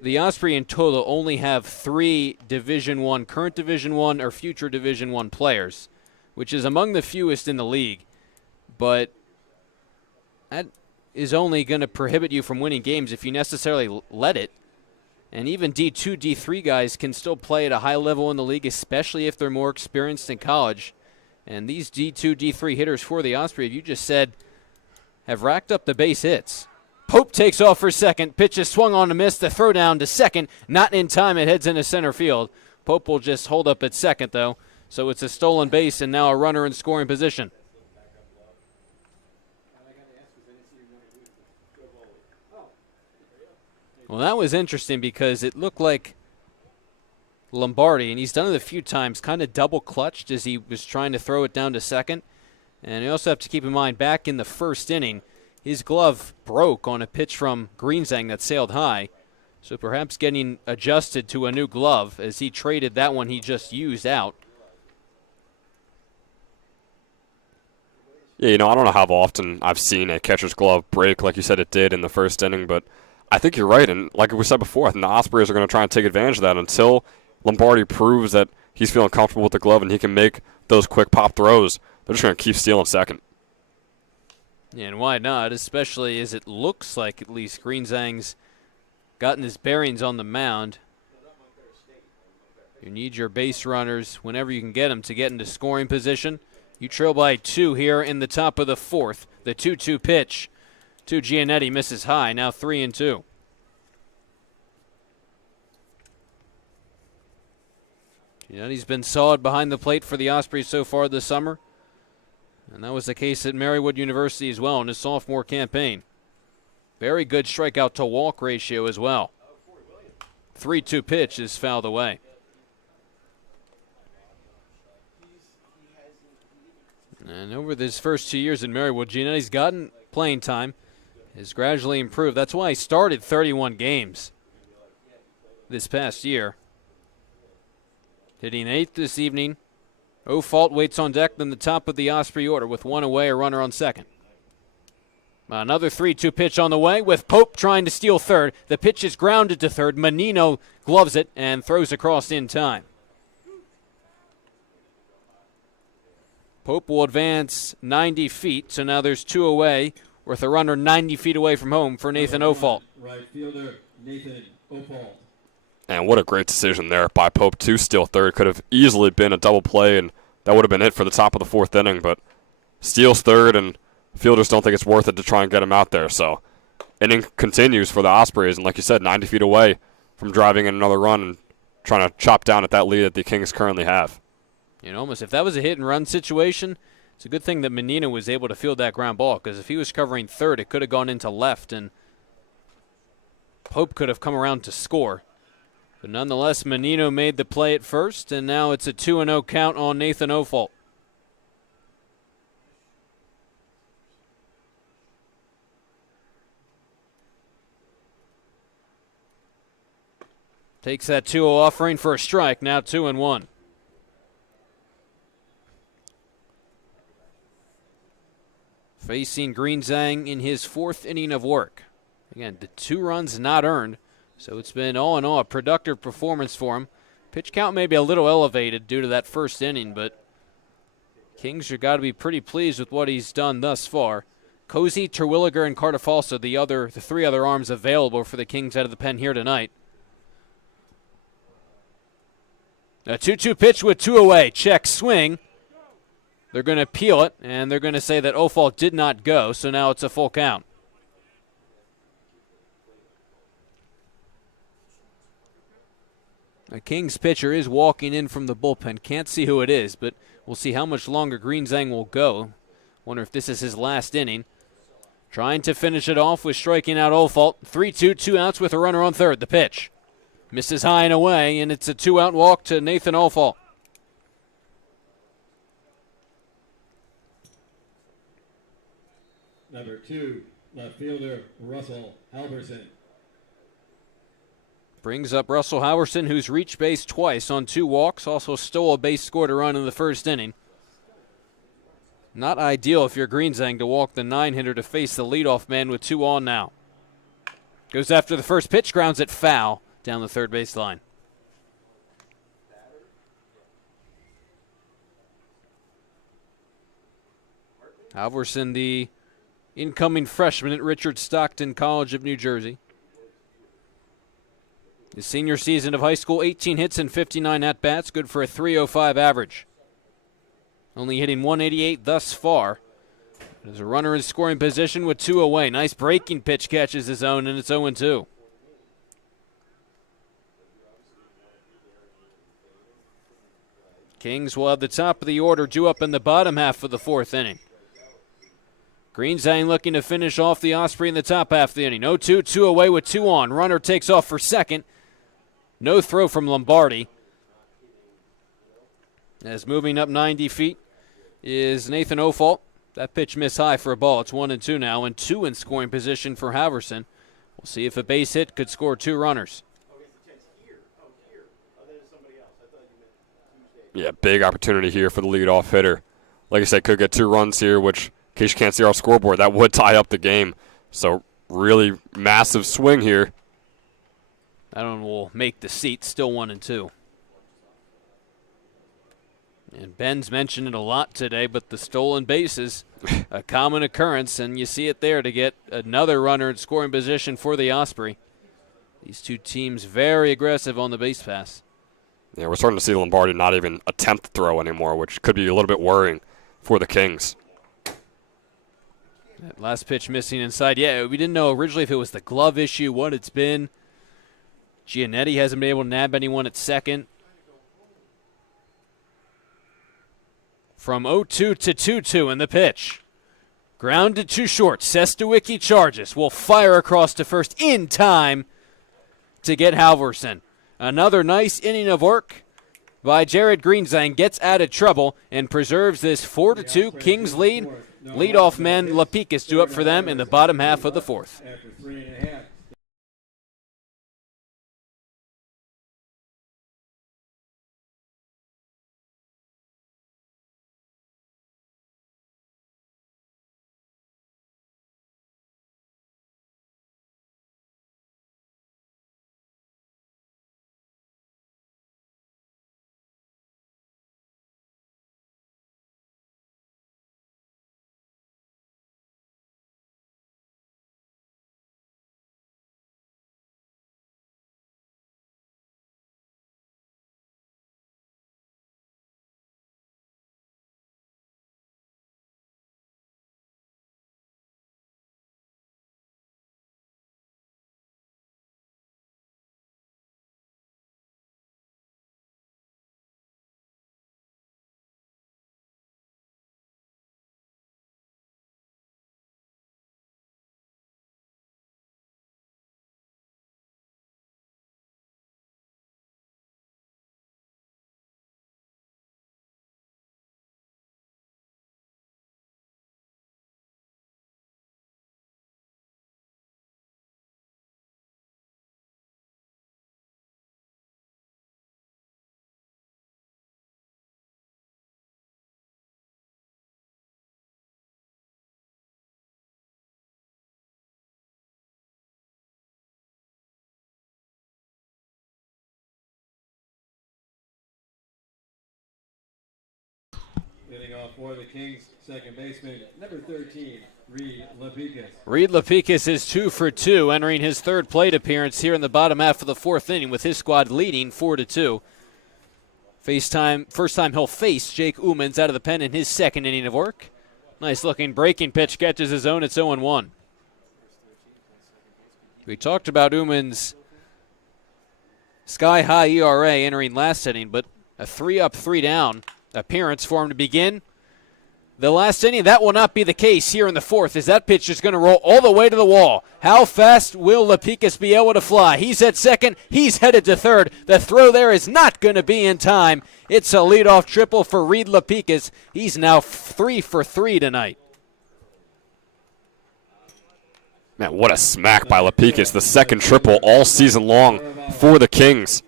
the Osprey in total only have 3 Division I, current Division I or future Division I players, which is among the fewest in the league. But that is only going to prohibit you from winning games if you necessarily let it. And even D2, D3 guys can still play at a high level in the league, especially if they're more experienced in college. And these D2, D3 hitters for the Osprey, you just said, have racked up the base hits. Pope takes off for second. Pitch is swung on to miss. The throw down to second. Not in time. It heads into center field. Pope will just hold up at second, though. So it's a stolen base and now a runner in scoring position. Well, that was interesting because it looked like Lombardi, and he's done it a few times, kind of double clutched as he was trying to throw it down to second. And you also have to keep in mind, back in the first inning, his glove broke on a pitch from Greenzang that sailed high. So perhaps getting adjusted to a new glove as he traded that one he just used out. Yeah, you know, I don't know how often I've seen a catcher's glove break like you said it did in the first inning, but I think you're right. And like we said before, I think the Ospreys are going to try and take advantage of that until Lombardi proves that he's feeling comfortable with the glove and he can make those quick pop throws. They're just going to keep stealing second. Yeah, and why not, especially as it looks like at least Greenzang's gotten his bearings on the mound. You need your base runners whenever you can get them to get into scoring position. You trail by 2 here in the top of the fourth. The 2-2 pitch to Giannetti misses high, now 3-2. Giannetti's been solid behind the plate for the Ospreys so far this summer. And that was the case at Marywood University as well in his sophomore campaign. Very good strikeout to walk ratio as well. 3-2 pitch is fouled away. And over his first 2 years in Marywood, Giannetti's gotten playing time, has gradually improved. That's why he started 31 games this past year. Hitting 8th this evening. Ofault waits on deck in the top of the Osprey order with one away, a runner on second. Another 3-2 pitch on the way with Pope trying to steal third. The pitch is grounded to third. Menino gloves it and throws across in time. Pope will advance 90 feet, so now there's 2 away, with a runner 90 feet away from home for Nathan Ofault. Right fielder, Nathan Ofault. And what a great decision there by Pope to steal third. Could have easily been a double play, and that would have been it for the top of the 4th inning, but steals third, and fielders don't think it's worth it to try and get him out there. So inning continues for the Ospreys, and like you said, 90 feet away from driving in another run and trying to chop down at that lead that the Kings currently have. You know, almost if that was a hit-and-run situation, it's a good thing that Menino was able to field that ground ball, because if he was covering third, it could have gone into left, and Pope could have come around to score. But nonetheless, Menino made the play at first, and now it's a 2-0 count on Nathan Ofault. Takes that 2-0 offering for a strike, now 2-1. Facing Greenzang in his 4th inning of work. Again, the 2 runs not earned, so it's been all in all a productive performance for him. Pitch count may be a little elevated due to that first inning, but Kings have got to be pretty pleased with what he's done thus far. Cozy, Terwilliger, and Cartafalso, the 3 other arms available for the Kings out of the pen here tonight. A 2-2 pitch with 2 away. Check swing. They're going to appeal it, and they're going to say that Ofault did not go, so now it's a full count. The Kings pitcher is walking in from the bullpen. Can't see who it is, but we'll see how much longer Greenzang will go. Wonder if this is his last inning. Trying to finish it off with striking out Ofault. 3-2, 2 outs with a runner on third. The pitch misses high and away, and it's a 2-out walk to Nathan Ofault. Number 2, left fielder, Russell Halverson. Brings up Russell Halverson, who's reached base twice on 2 walks, also stole a base, scored a run in the first inning. Not ideal if you're Greenzang to walk the 9-hitter to face the leadoff man with 2 on now. Goes after the first pitch, grounds it foul down the third base line. Halverson, the incoming freshman at Richard Stockton College of New Jersey. His senior season of high school, 18 hits and 59 at-bats, good for a .305 average. Only hitting .188 thus far. There's a runner in scoring position with 2 away. Nice breaking pitch catches his own, and it's 0-2. Kings will have the top of the order due up in the bottom half of the 4th inning. Greenzang looking to finish off the Osprey in the top half of the inning. 0-2, 2 away with 2 on. Runner takes off for second. No throw from Lombardi. As moving up 90 feet is Nathan Ofault. That pitch missed high for a ball. It's 1-2 now, and 2 in scoring position for Halverson. We'll see if a base hit could score 2 runners. Yeah, big opportunity here for the leadoff hitter. Like I said, could get 2 runs here, which, in case you can't see our scoreboard, that would tie up the game. So really massive swing here. That one will make the seat, still 1-2. And Ben's mentioned it a lot today, but the stolen bases, a common occurrence, and you see it there to get another runner in scoring position for the Osprey. These 2 teams very aggressive on the base pass. Yeah, we're starting to see Lombardi not even attempt to throw anymore, which could be a little bit worrying for the Kings. That last pitch missing inside. Yeah, we didn't know originally if it was the glove issue, what it's been. Giannetti hasn't been able to nab anyone at second. From 0-2 to 2-2 in the pitch. Grounded to short. Sestawicki charges. Will fire across to first in time to get Halverson. Another nice inning of work by Jared Greenzang. Gets out of trouble and preserves this 4-2 Kings lead. Leadoff man Lapicus due up for them in the bottom half of the fourth. After 3.5. Leading off for the Kings, second baseman, number 13, Reed Lapicus. Reed Lapicus is 2 for 2, entering his third plate appearance here in the bottom half of the fourth inning with his squad leading 4-2. First time he'll face Jake Oomans out of the pen in his second inning of work. Nice looking breaking pitch, catches his own. It's 0-1. We talked about Oomans' sky-high ERA entering last inning, but a 3-up, 3-down appearance for him to begin the last inning. That will not be the case here in the fourth, as that pitch is going to roll all the way to the wall. How fast will Lapicus be able to fly? He's at second. He's headed to third. The throw there is not going to be in time. It's a leadoff triple for Reed Lapicus. He's now 3 for 3 tonight. Man, what a smack by Lapicus. The second triple all season long for the Kings.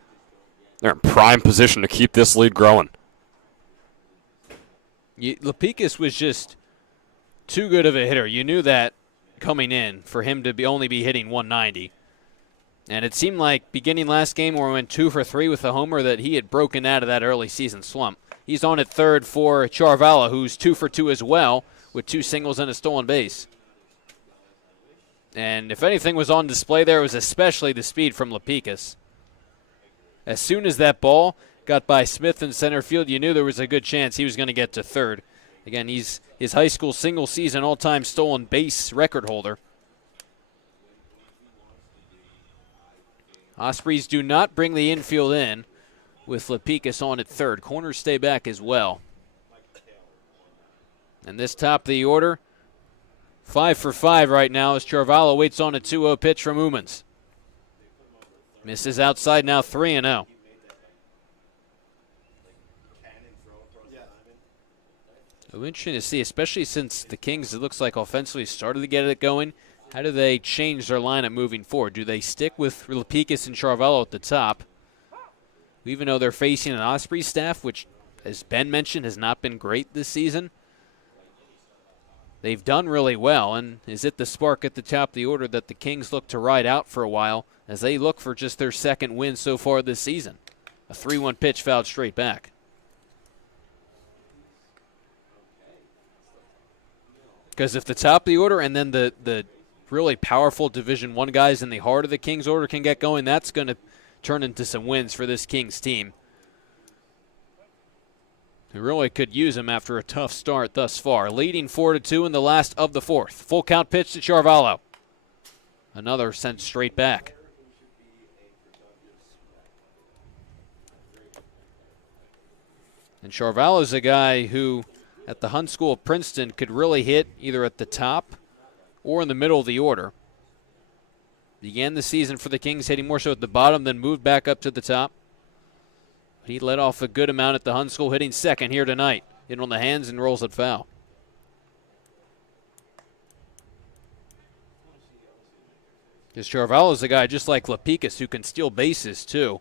They're in prime position to keep this lead growing. Lapicus was just too good of a hitter. You knew that coming in for him to only be hitting 190. And it seemed like beginning last game where we went 2 for 3 with the homer that he had broken out of that early season slump. He's on at third for Charvala, who's 2 for 2 as well with 2 singles and a stolen base. And if anything was on display there, it was especially the speed from Lapicus. As soon as that ball got by Smith in center field, you knew there was a good chance he was going to get to third. Again, he's his high school single season all-time stolen base record holder. Ospreys do not bring the infield in with Lapicus on at third. Corners stay back as well. And this top of the order, 5 for 5 right now as Charvala waits on a 2-0 pitch from Oomans. Misses outside, now 3-0. So interesting to see, especially since the Kings, it looks like offensively started to get it going. How do they change their lineup moving forward? Do they stick with Lapicus and Charvello at the top? Even though they're facing an Osprey staff, which, as Ben mentioned, has not been great this season. They've done really well, and is it the spark at the top of the order that the Kings look to ride out for a while as they look for just their second win so far this season? A 3-1 pitch fouled straight back. Because if the top of the order and then the really powerful Division I guys in the heart of the Kings order can get going, that's going to turn into some wins for this Kings team. Who really could use them after a tough start thus far. Leading 4-2 in the last of the fourth. Full count pitch to Charvallo. Another sent straight back. And Charvallo's a guy who at the Hunt School of Princeton could really hit either at the top or in the middle of the order. Began the season for the Kings hitting more so at the bottom, then moved back up to the top. But he let off a good amount at the Hunt School, hitting second here tonight. In on the hands and rolls it foul. Because Charvalho's a guy just like Lapicus who can steal bases too,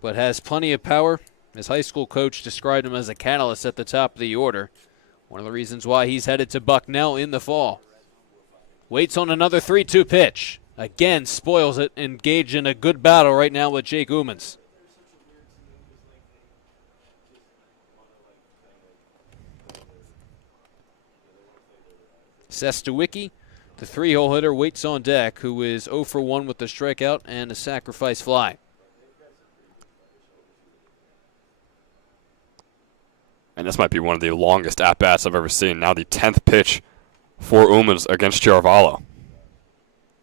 but has plenty of power. His high school coach described him as a catalyst at the top of the order. One of the reasons why he's headed to Bucknell in the fall. Waits on another 3-2 pitch. Again, spoils it. Engaged in a good battle right now with Jake Umans. Sestawicki, the 3-hole hitter, waits on deck, who is 0 for 1 with the strikeout and a sacrifice fly. And this might be one of the longest at-bats I've ever seen. Now the 10th pitch for Umans against Charvalho.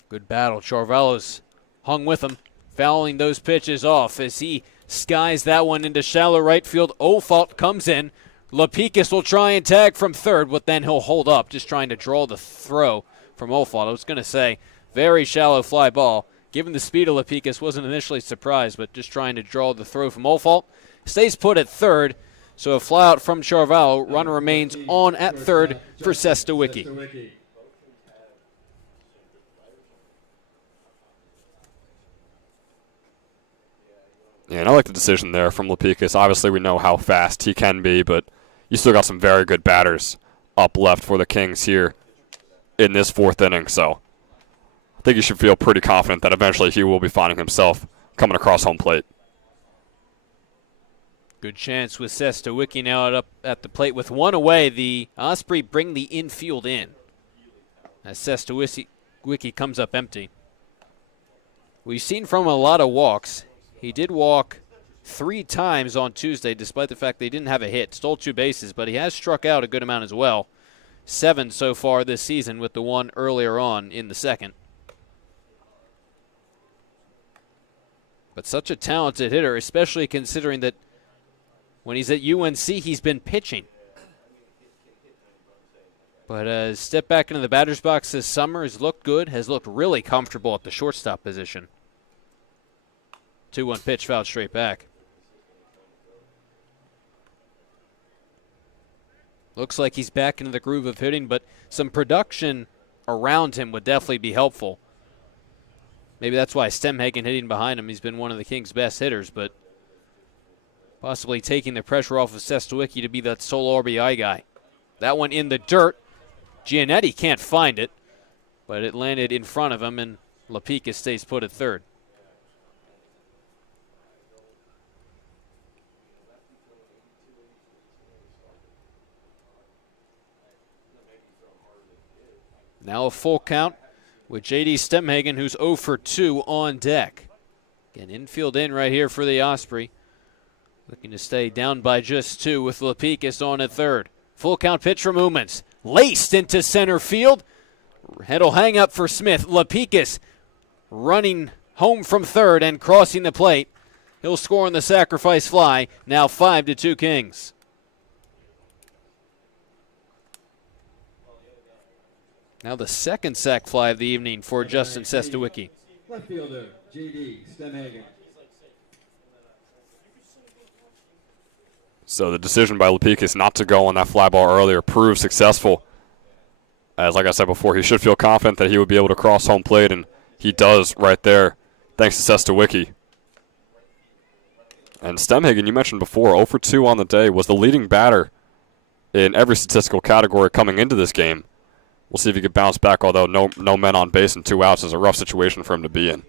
Good battle. Charvalho's hung with him, fouling those pitches off as he skies that one into shallow right field. Ofault comes in. Lapicus will try and tag from third, but then he'll hold up, just trying to draw the throw from Ofault. I was going to say, very shallow fly ball. Given the speed of Lapicus, wasn't initially surprised, but just trying to draw the throw from Ofault. Stays put at third, so a fly out from Charvalho. Runner remains on at third for Sestawicki. Yeah, and I like the decision there from Lapicus. Obviously, we know how fast he can be, but you still got some very good batters up left for the Kings here in this fourth inning. So I think you should feel pretty confident that eventually he will be finding himself coming across home plate. Good chance with Sestawicki now up at the plate with one away. The Osprey bring the infield in as Sestawicki comes up empty. We've seen from a lot of walks. He did walk 3 times on Tuesday, despite the fact they didn't have a hit. Stole 2 bases, but he has struck out a good amount as well. 7 so far this season with the one earlier on in the second. But such a talented hitter, especially considering that when he's at UNC, he's been pitching. But step back into the batter's box this summer, has looked good, has looked really comfortable at the shortstop position. 2-1 pitch, fouled straight back. Looks like he's back into the groove of hitting, but some production around him would definitely be helpful. Maybe that's why Stemhagen hitting behind him. He's been one of the Kings' best hitters, but possibly taking the pressure off of Sestawicki to be that sole RBI guy. That one in the dirt. Giannetti can't find it, but it landed in front of him, and Lapicus stays put at third. Now a full count with J.D. Stemhagen, who's 0 for 2 on deck. Again, infield in right here for the Osprey. Looking to stay down by just 2 with Lapicus on at third. Full count pitch from Umans. Laced into center field. Head'll hang up for Smith. Lapicus running home from third and crossing the plate. He'll score on the sacrifice fly. Now 5-2 Kings. Now the second sac fly of the evening for Justin Sestawicki. Left fielder, J.D. Stemhagen. So the decision by Lapicus not to go on that fly ball earlier proved successful. As like I said before, he should feel confident that he would be able to cross home plate, and he does right there, thanks to Sestawicki. And Stemhagen, you mentioned before, 0 for 2 on the day, was the leading batter in every statistical category coming into this game. We'll see if he can bounce back, although no men on base and 2 outs is a rough situation for him to be in.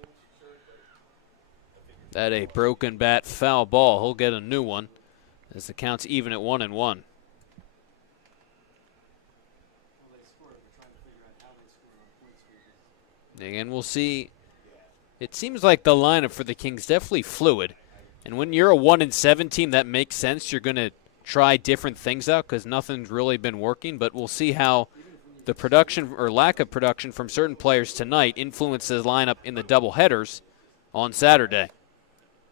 That a broken bat foul ball. He'll get a new one as the count's even at 1-1. Again, we'll see. It seems like the lineup for the Kings definitely fluid. And when you're a 1-7 team, that makes sense. You're going to try different things out because nothing's really been working. But we'll see how the production or lack of production from certain players tonight influences lineup in the doubleheaders on Saturday.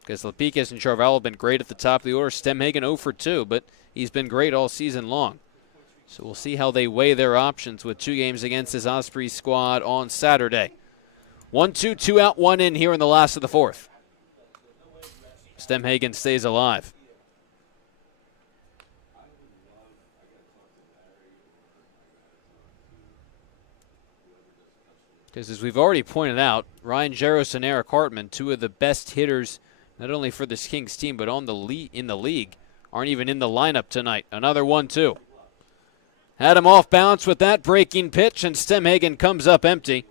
Because Lapicus and Charvalho have been great at the top of the order. Stemhagen 0 for 2, but He's been great all season long. So we'll see how they weigh their options with 2 games against this Ospreys squad on Saturday. 1-2, 2 out, 1 in here in the last of the 4th. Stemhagen stays alive. Because as we've already pointed out, Ryan Jaros and Eric Hartman, 2 of the best hitters, not only for this Kings team, but in the league, aren't even in the lineup tonight. Another 1-2. Had him off balance with that breaking pitch, and Stemhagen comes up empty.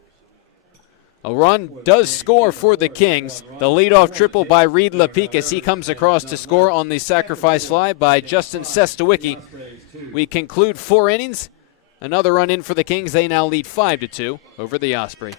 A run does score for the Kings. The leadoff triple by Reed Lepeak as he comes across to score on the sacrifice fly by Justin Sestawicki. We conclude 4 innings. Another run in for the Kings. They now lead 5-2 over the Osprey.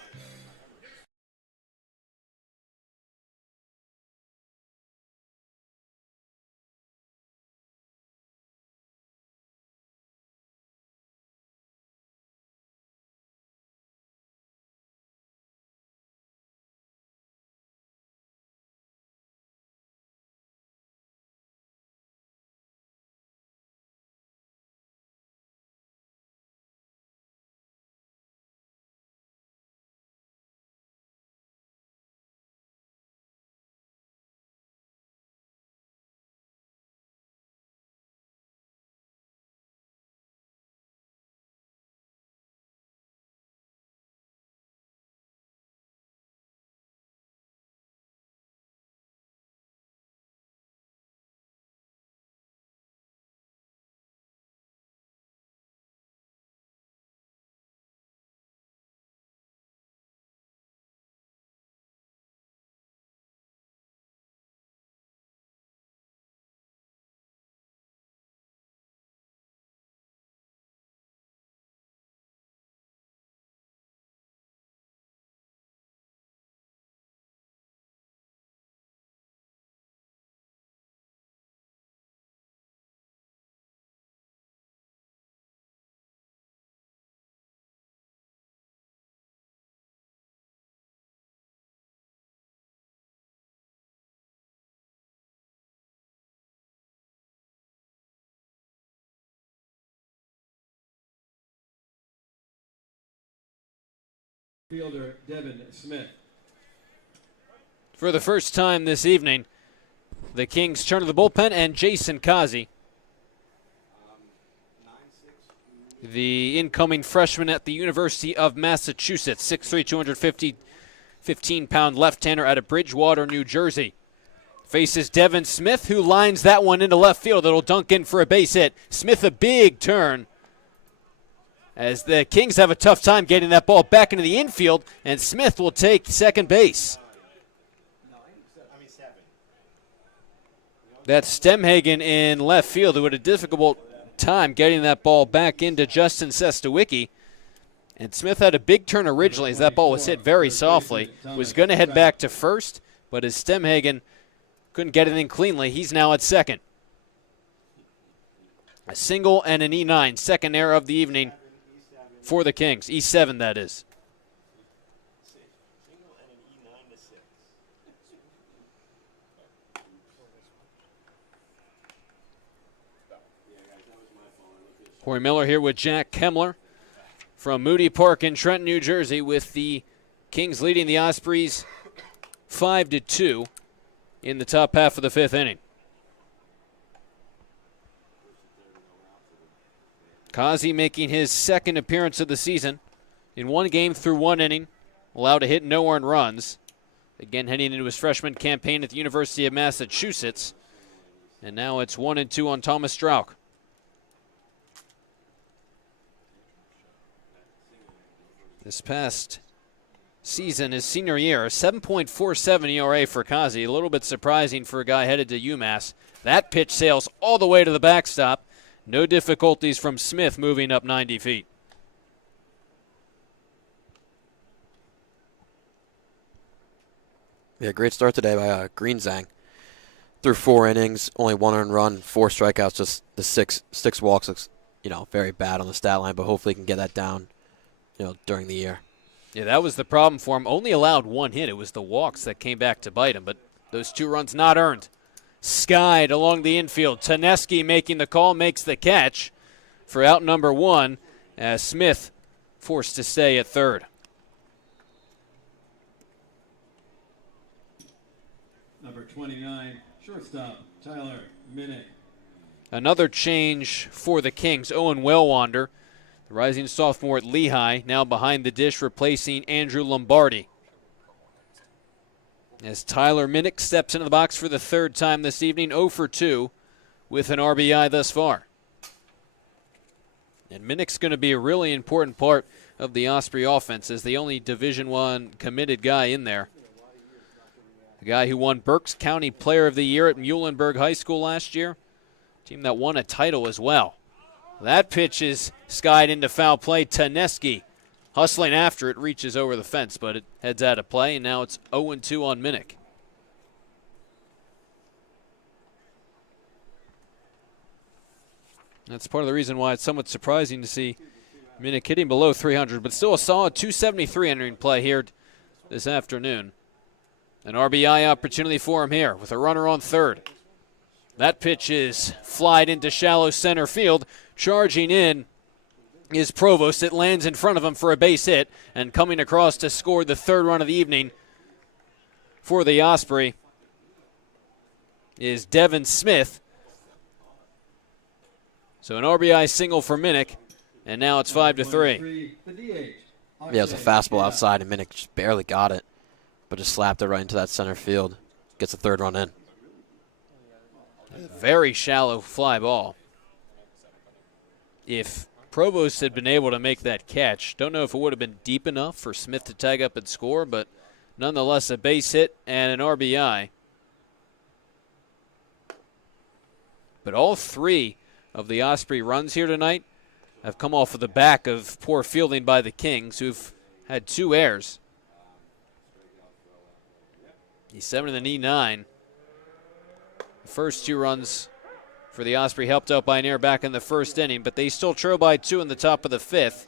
Fielder Devin Smith. For the first time this evening, the Kings turn to the bullpen and Jason Kazi, the incoming freshman at the University of Massachusetts, 6'3", 250, 15-pound left-hander out of Bridgewater, New Jersey. Faces Devin Smith, who lines that one into left field. It'll dunk in for a base hit. Smith a big turn, as the Kings have a tough time getting that ball back into the infield, and Smith will take second base. That's Stemhagen in left field, who had a difficult time getting that ball back into Justin Sestawicki. And Smith had a big turn originally as that ball was hit very softly. Was going to head back to first, but as Stemhagen couldn't get anything cleanly, he's now at second. A single and an E9, second error of the evening for the Kings. E7, that is. Corey Miller here with Jack Kemmler from Moody Park in Trenton, New Jersey, with the Kings leading the Ospreys 5-2 in the top half of the 5th inning. Kazi making his second appearance of the season in one game through 1 inning, allowed to hit no earned runs. Again, heading into his freshman campaign at the University of Massachusetts. And now it's 1-2 on Thomas Strauch. This past season, his senior year, a 7.47 ERA for Kazi. A little bit surprising for a guy headed to UMass. That pitch sails all the way to the backstop. No difficulties from Smith moving up 90 feet. Yeah, great start today by Greenzang. Through 4 innings, only 1 earned run, 4 strikeouts, just the six walks looks, very bad on the stat line, but hopefully he can get that down, during the year. Yeah, that was the problem for him. Only allowed 1 hit. It was the walks that came back to bite him, but those 2 runs not earned. skied along the infield. Taneski making the call, makes the catch for out number 1, as Smith forced to stay at third. Number 29, shortstop, Tyler Minnick. Another change for the Kings. Owen Wellwander, the rising sophomore at Lehigh, now behind the dish, replacing Andrew Lombardi. As Tyler Minnick steps into the box for the third time this evening, 0 for 2 with an RBI thus far. And Minnick's going to be a really important part of the Osprey offense as the only Division I committed guy in there. The guy who won Berks County Player of the Year at Muhlenberg High School last year. Team that won a title as well. That pitch is skied into foul play. Taneski hustling after it, reaches over the fence, but it heads out of play, and now it's 0-2 on Minnick. That's part of the reason why it's somewhat surprising to see Minnick hitting below 300, but still a solid 273 entering play here this afternoon. An RBI opportunity for him here with a runner on third. That pitch is flied into shallow center field. Charging in is Provost. It lands in front of him for a base hit, and coming across to score the third run of the evening for the Osprey is Devin Smith. So an RBI single for Minnick, and now it's 5-3. Yeah, it was a fastball outside, and Minnick just barely got it, but just slapped it right into that center field. Gets the third run in. Very shallow fly ball. If Provost had been able to make that catch, don't know if it would have been deep enough for Smith to tag up and score, but nonetheless a base hit and an RBI. But all three of the Osprey runs here tonight have come off of the back of poor fielding by the Kings, who've had 2 errors. E7 and an E9. The first 2 runs for the Osprey helped out by an error back in the first inning, but they still trail by 2 in the top of the 5th.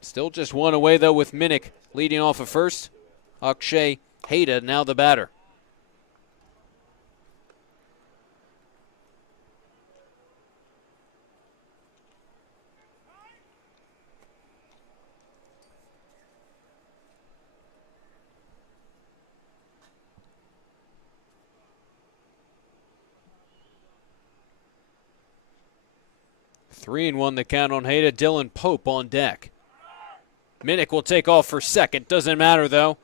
Still just 1 away, though, with Minnick leading off at first. Akshay Hayda now the batter. Three and 1 the count on Hayda. Dylan Pope on deck. Minnick will take off for second. Doesn't matter, though.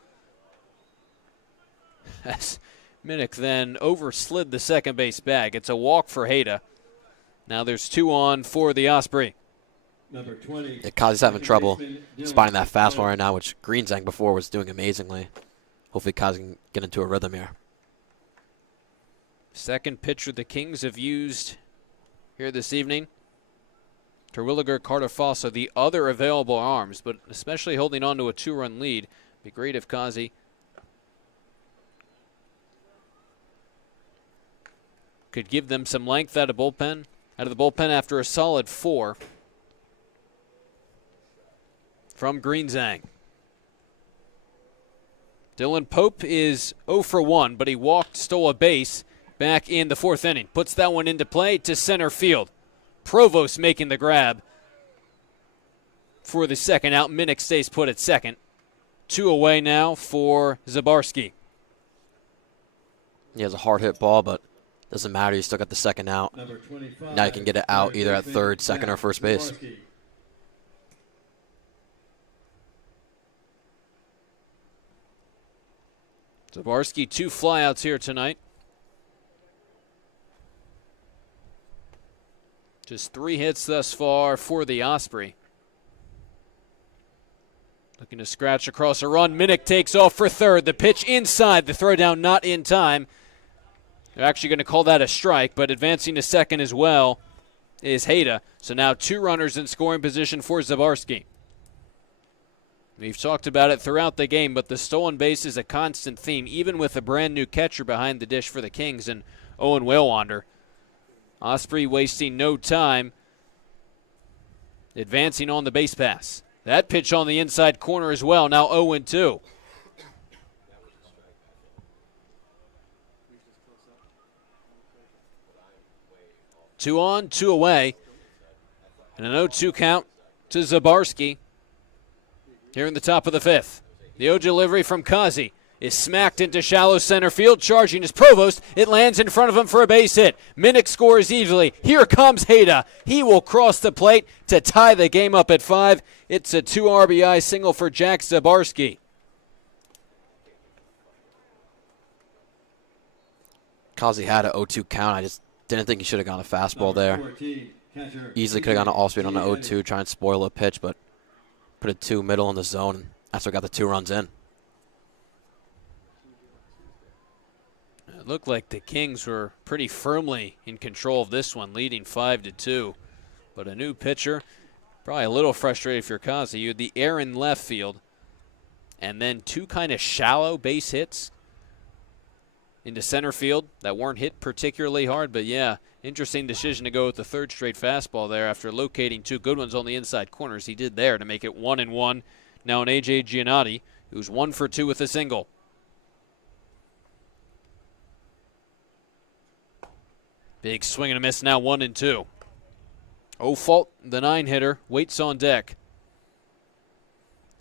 As Minnick then overslid the second base bag. It's a walk for Hayda. Now there's 2 on for the Osprey. Number 20. Yeah, Kazi's having trouble spotting that fastball right now, which Greenzang before was doing amazingly. Hopefully Kazi can get into a rhythm here. Second pitcher the Kings have used here this evening. Terwilliger, Carter Fossa, the other available arms, but especially holding on to a 2-run lead. Be great if Kazi could give them some length out of the bullpen after a solid 4 from Greenzang. Dylan Pope is 0 for 1, but he stole a base back in the 4th inning. Puts that one into play to center field. Provost making the grab for the second out. Minnick stays put at second. 2 away now for Zabarski. He has a hard hit ball, but doesn't matter. You still got the second out. Now you can get it out either at third, second, or first base. Zabarski 2 flyouts here tonight. Just 3 hits thus far for the Osprey. Looking to scratch across a run. Minnick takes off for third. The pitch inside. The throw down not in time. They're actually going to call that a strike, but advancing to second as well is Hayda. So now 2 runners in scoring position for Zabarski. We've talked about it throughout the game, but the stolen base is a constant theme, even with a brand new catcher behind the dish for the Kings and Owen Wellwander. Osprey wasting no time, advancing on the base pass. That pitch on the inside corner as well, now 0-2. 2 on, 2 away. And an 0-2 count to Zabarski here in the top of the 5th. The 0 delivery from Kazi is smacked into shallow center field. Charging is Provost. It lands in front of him for a base hit. Minnick scores easily. Here comes Hayda. He will cross the plate to tie the game up at 5. It's a 2 RBI single for Jack Zabarski. Kazi had an 0-2 count. I just didn't think he should have gone a fastball there. 14, catcher, Easily could have gone to all speed on the 0-2, try and spoil a pitch, but put a 2 middle in the zone, and that's what got the 2 runs in. It looked like the Kings were pretty firmly in control of this one, leading 5-2. But a new pitcher, probably a little frustrated if you're Kazi. You had the air in left field, and then 2 kind of shallow base hits into center field that weren't hit particularly hard. But yeah, interesting decision to go with the 3rd straight fastball there after locating 2 good ones on the inside corners. He did there to make it 1-1. Now an A.J. Giannotti, who's 1 for 2 with a single. Big swing and a miss, now 1-2. Ofault, the 9-hitter, waits on deck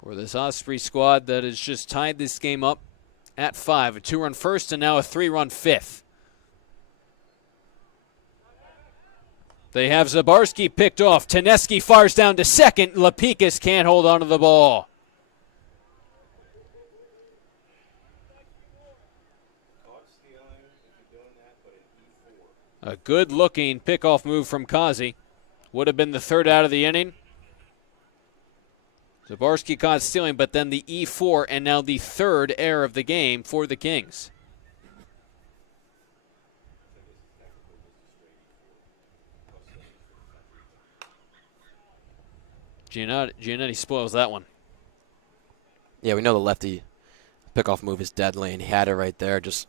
for this Osprey squad that has just tied this game up at 5. A 2-run first and now a 3-run 5th. They have Zabarski picked off. Taneski fires down to second. Lapikis can't hold on to the ball. A good-looking pickoff move from Kazi. Would have been the 3rd out of the inning. Zabarski caught stealing, but then the E4, and now the 3rd error of the game for the Kings. Giannetti spoils that one. Yeah, we know the lefty pickoff move is deadly, and he had it right there. Just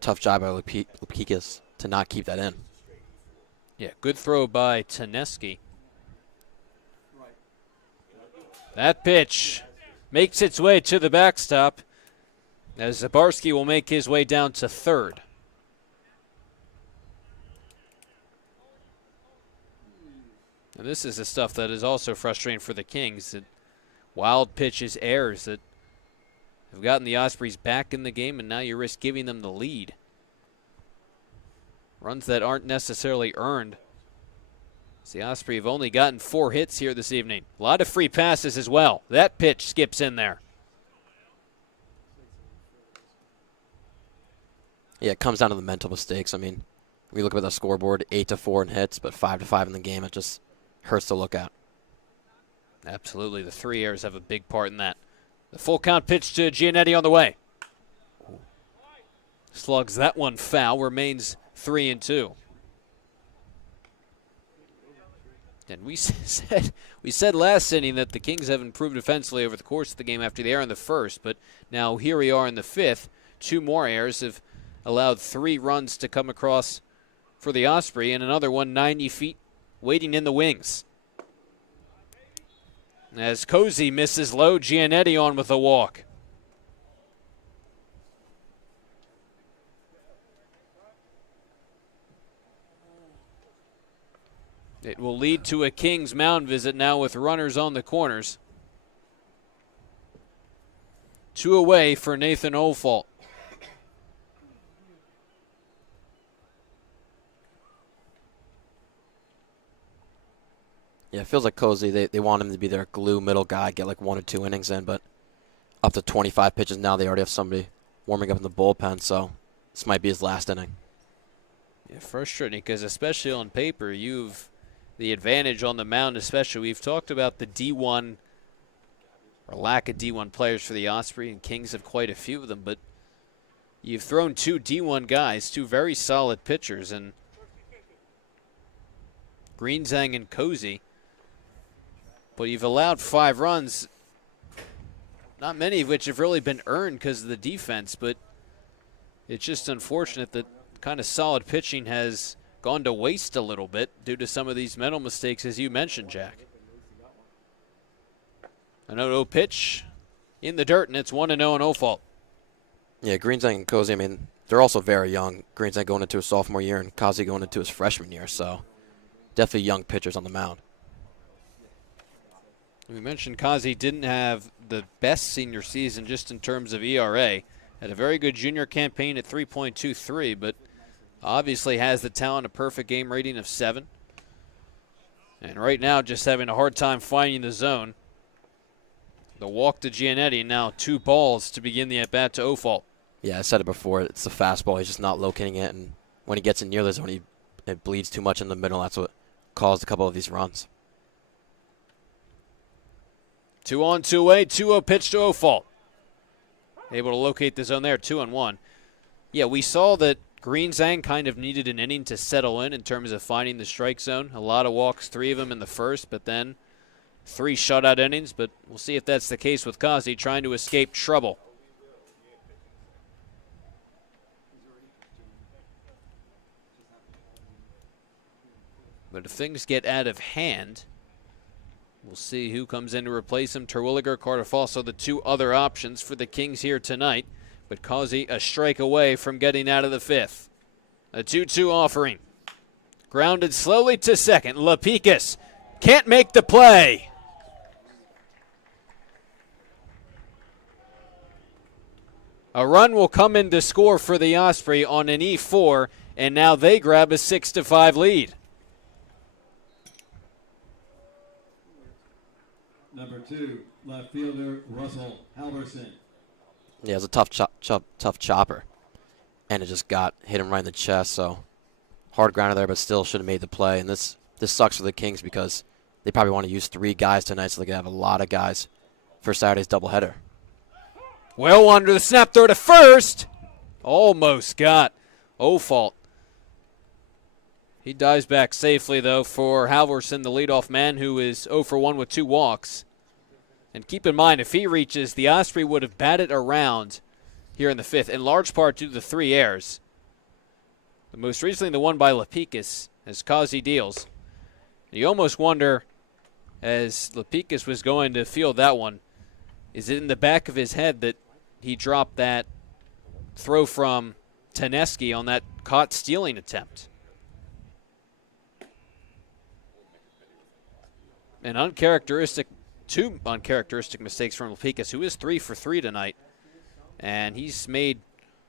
tough job by Lapikis to not keep that in. Yeah, good throw by Taneski. That pitch makes its way to the backstop as Zabarski will make his way down to 3rd. And this is the stuff that is also frustrating for the Kings. That wild pitches, errors that have gotten the Ospreys back in the game, and now you risk giving them the lead. Runs that aren't necessarily earned. The Ospreys have only gotten 4 hits here this evening. A lot of free passes as well. That pitch skips in there. Yeah, it comes down to the mental mistakes. I mean, we look at the scoreboard, 8-4 in hits, but 5-5 in the game. It just hurts to look at. Absolutely. The 3 errors have a big part in that. The full count pitch to Giannetti on the way. Slugs that one foul. Remains 3-2. And we said last inning that the Kings have improved defensively over the course of the game after the error in the 1st, but now here we are in the 5th. 2 more errors have allowed 3 runs to come across for the Osprey, and another one 90 feet waiting in the wings. As Cozy misses low, Giannetti on with a walk. It will lead to a Kings mound visit now with runners on the corners. 2 away for Nathan Ofault. Yeah, it feels like Cozy, they want him to be their glue middle guy, get like 1 or 2 innings in, but up to 25 pitches now, they already have somebody warming up in the bullpen, so this might be his last inning. Yeah, frustrating because especially on paper, you've the advantage on the mound, especially. We've talked about the D1 or lack of D1 players for the Osprey, and Kings have quite a few of them, but you've thrown 2 D1 guys, 2 very solid pitchers, and Greenzang and Cozy. But you've allowed 5 runs, not many of which have really been earned because of the defense, but it's just unfortunate that kind of solid pitching has gone to waste a little bit due to some of these mental mistakes, as you mentioned, Jack. An 0-0 pitch in the dirt, and it's 1-0 in Ofault. Yeah, Greenzang and Cozy, I mean, they're also very young. Greenzang going into his sophomore year and Cozy going into his freshman year, so definitely young pitchers on the mound. We mentioned Kazi didn't have the best senior season just in terms of ERA. Had a very good junior campaign at 3.23, but obviously has the talent, a perfect game rating of 7. And right now just having a hard time finding the zone. The walk to Giannetti, now 2 balls to begin the at-bat to Ofault. Yeah, I said it before. It's the fastball. He's just not locating it, and when he gets it near the zone, it bleeds too much in the middle. That's what caused a couple of these runs. 2 on, 2 away, 2-0 pitch to Ofault. Able to locate the zone there, 2-1. Yeah, we saw that Greenzang kind of needed an inning to settle in terms of finding the strike zone. A lot of walks, 3 of them in the first, but then 3 shutout innings. But we'll see if that's the case with Kazi trying to escape trouble. But if things get out of hand, we'll see who comes in to replace him. Terwilliger, Carter Fosso, the 2 other options for the Kings here tonight. But Kazi a strike away from getting out of the 5th. A 2-2 offering. Grounded slowly to second. Lapicus can't make the play. A run will come in to score for the Osprey on an E4, and now they grab a 6-5 lead. Number 2, left fielder Russell Halverson. Yeah, it was a tough chopper, and it just hit him right in the chest. So hard grounder there, but still should have made the play. And this sucks for the Kings because they probably want to use 3 guys tonight, so they can have a lot of guys for Saturday's doubleheader. Well, under the snap throw to first. Almost got Ofault. He dives back safely, though, for Halverson, the leadoff man, who is 0 for 1 with 2 walks. And keep in mind, if he reaches, the Osprey would have batted around here in the 5th, in large part due to the 3 errors. The most recently the one by Lapicus, as Kazi deals. You almost wonder, as Lapicus was going to field that one, is it in the back of his head that he dropped that throw from Taneski on that caught stealing attempt? An uncharacteristic, 2 uncharacteristic mistakes from Lapicus, who is 3 for 3 tonight. And he's made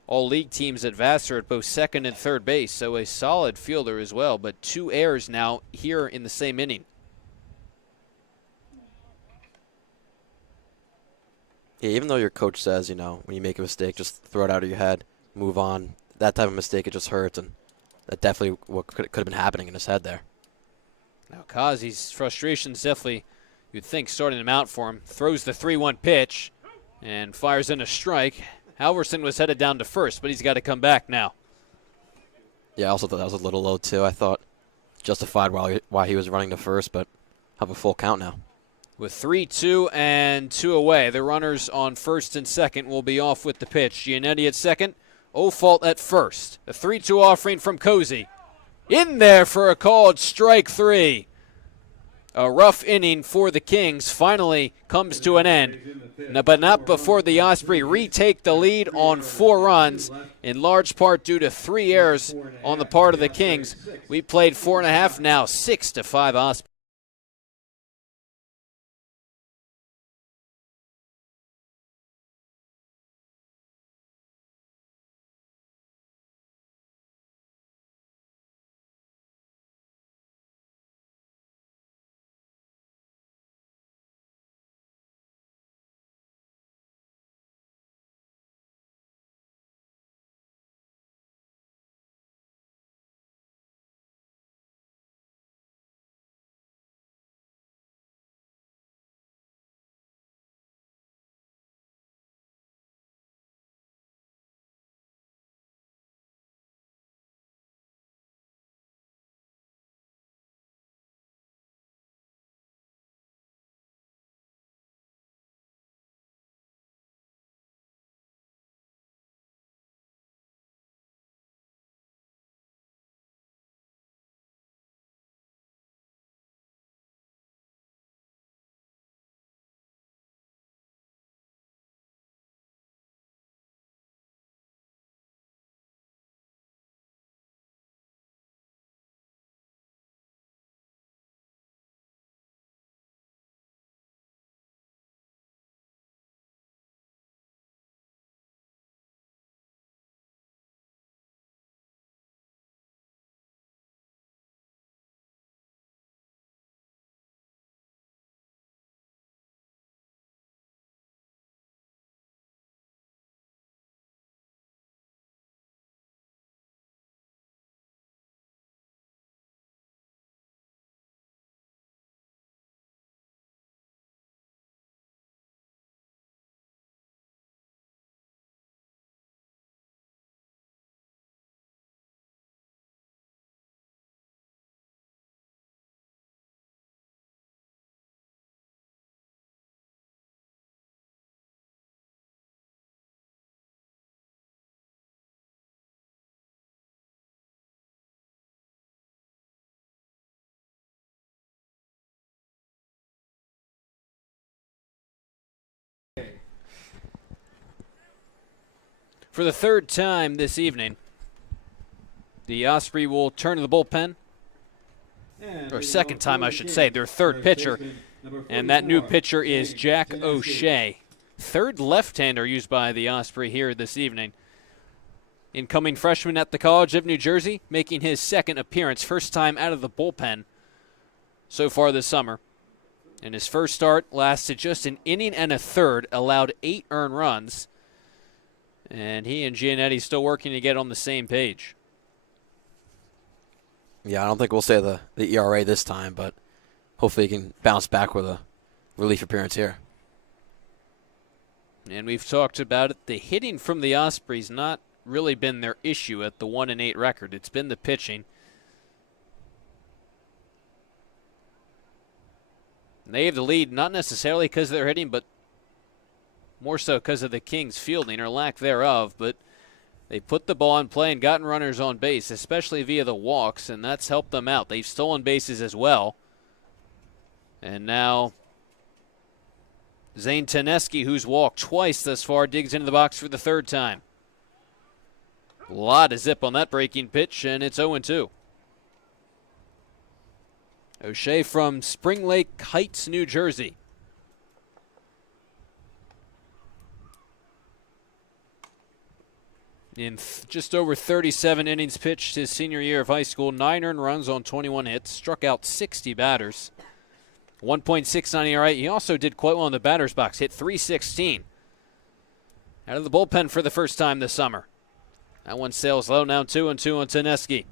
all league teams at Vassar at both second and third base, so a solid fielder as well. But 2 errors now here in the same inning. Yeah, even though your coach says, when you make a mistake, just throw it out of your head, move on. That type of mistake, it just hurts, and that definitely what could have been happening in his head there. Now Kazi's frustration's definitely, you'd think, starting him out for him. Throws the 3-1 pitch and fires in a strike. Halverson was headed down to first, but he's got to come back now. Yeah, I also thought that was a little low, too. I thought justified why he was running to first, but have a full count now. With 3-2 and 2 away, the runners on first and second will be off with the pitch. Giannetti at second, Ofault at first. A 3-2 offering from Cozy. In there for a called strike 3. A rough inning for the Kings finally comes to an end, but not before the Osprey retake the lead on 4 runs, in large part due to 3 errors on the part of the Kings. We played 4.5, now 6-5 Osprey. For the third time this evening, the Osprey will turn to the bullpen. Or second time, I should say, their third pitcher. And that new pitcher is Jack O'Shea. Third left-hander used by the Osprey here this evening. Incoming freshman at the College of New Jersey, making his second appearance, first time out of the bullpen so far this summer. And his first start lasted just an inning and a third, allowed 8 earned runs. And he and Giannetti still working to get on the same page. Yeah, I don't think we'll say the ERA this time, but hopefully he can bounce back with a relief appearance here. And we've talked about it. The hitting from the Ospreys not really been their issue at the 1-8 record. It's been the pitching. They have the lead, not necessarily because of their hitting, but more so because of the Kings' fielding, or lack thereof. But they put the ball in play and gotten runners on base, especially via the walks, and that's helped them out. They've stolen bases as well. And now Zane Taneski, who's walked twice thus far, digs into the box for the third time. A lot of zip on that breaking pitch, and it's 0-2. O'Shea from Spring Lake Heights, New Jersey. In just over 37 innings pitched his senior year of high school, 9 earned runs on 21 hits, struck out 60 batters. 1.69 ERA. He also did quite well in the batter's box, hit .316. Out of the bullpen for the first time this summer. That one sails low, now 2-2 on Taneski.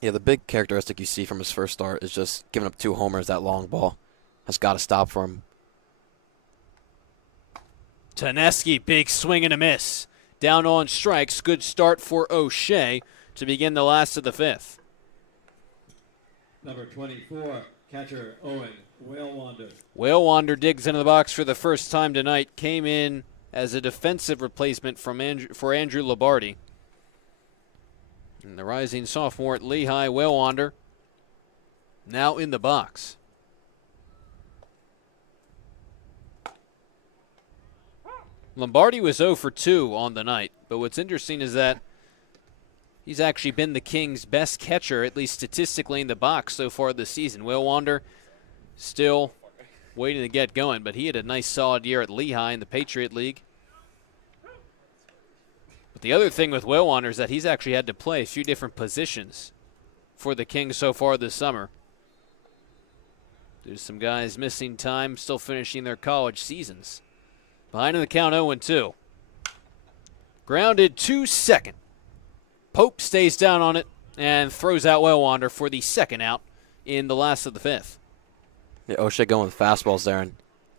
Yeah, the big characteristic you see from his first start is just giving up 2 homers. That long ball has got to stop for him. Taneski, big swing and a miss. Down on strikes. Good start for O'Shea to begin the last of the 5th. Number 24, catcher Owen Whalewander. Whalewander digs into the box for the first time tonight. Came in as a defensive replacement for Andrew Labardi. And the rising sophomore at Lehigh, Whalewander, now in the box. Lombardi was 0 for 2 on the night, but what's interesting is that he's actually been the Kings' best catcher, at least statistically, in the box so far this season. Whalewander still waiting to get going, but he had a nice solid year at Lehigh in the Patriot League. But the other thing with Whalewander is that he's actually had to play a few different positions for the Kings so far this summer. There's some guys missing time, still finishing their college seasons. Behind in the count, 0-2. Grounded to second. Pope stays down on it and throws out Whalewander for the second out in the last of the 5th. Yeah, O'Shea going with fastballs there, and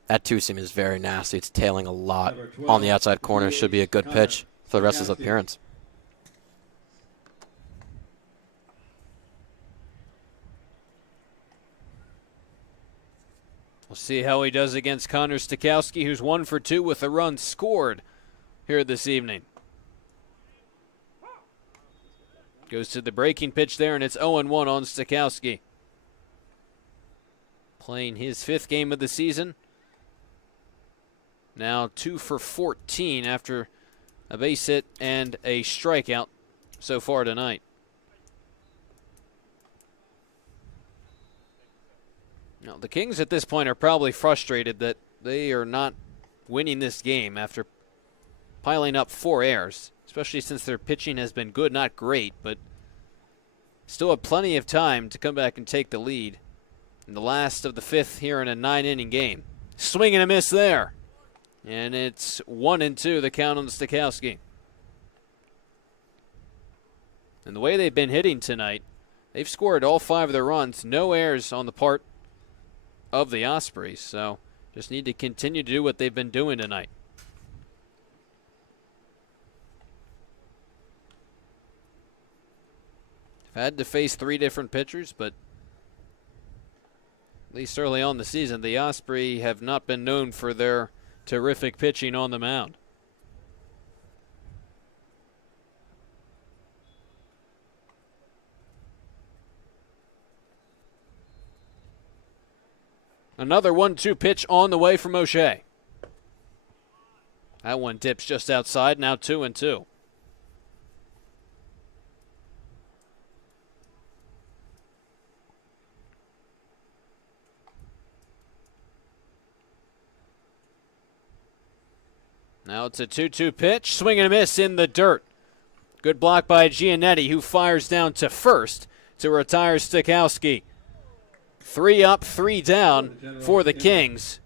that 2-seam is very nasty. It's tailing a lot on the outside corner. Should be a good pitch for the rest of his appearance. We'll see how he does against Connor Stokowski, who's 1 for 2 with a run scored here this evening. Goes to the breaking pitch there, and it's 0-1 on Stokowski. Playing his 5th game of the season. Now 2 for 14 after a base hit and a strikeout so far tonight. Now, the Kings at this point are probably frustrated that they are not winning this game after piling up 4 errors, especially since their pitching has been good, not great, but still have plenty of time to come back and take the lead in the last of the 5th here in a 9-inning game. Swing and a miss there. And it's 1-2, the count on Stokowski. And the way they've been hitting tonight, they've scored all 5 of their runs, no errors on the part of the Ospreys, so just need to continue to do what they've been doing tonight. I've had to face 3 different pitchers, but at least early on the season, the Ospreys have not been known for their terrific pitching on the mound. Another 1-2 pitch on the way from O'Shea. That one dips just outside, now 2-2. Now it's a 2-2 pitch. Swing and a miss in the dirt. Good block by Giannetti, who fires down to first to retire Stikowski. 3 up, 3 down for the Kings,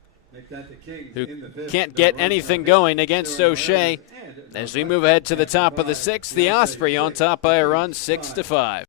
who can't get anything going against O'Shea. As we move ahead to the top of the 6th, the Osprey on top by a run, 6-5.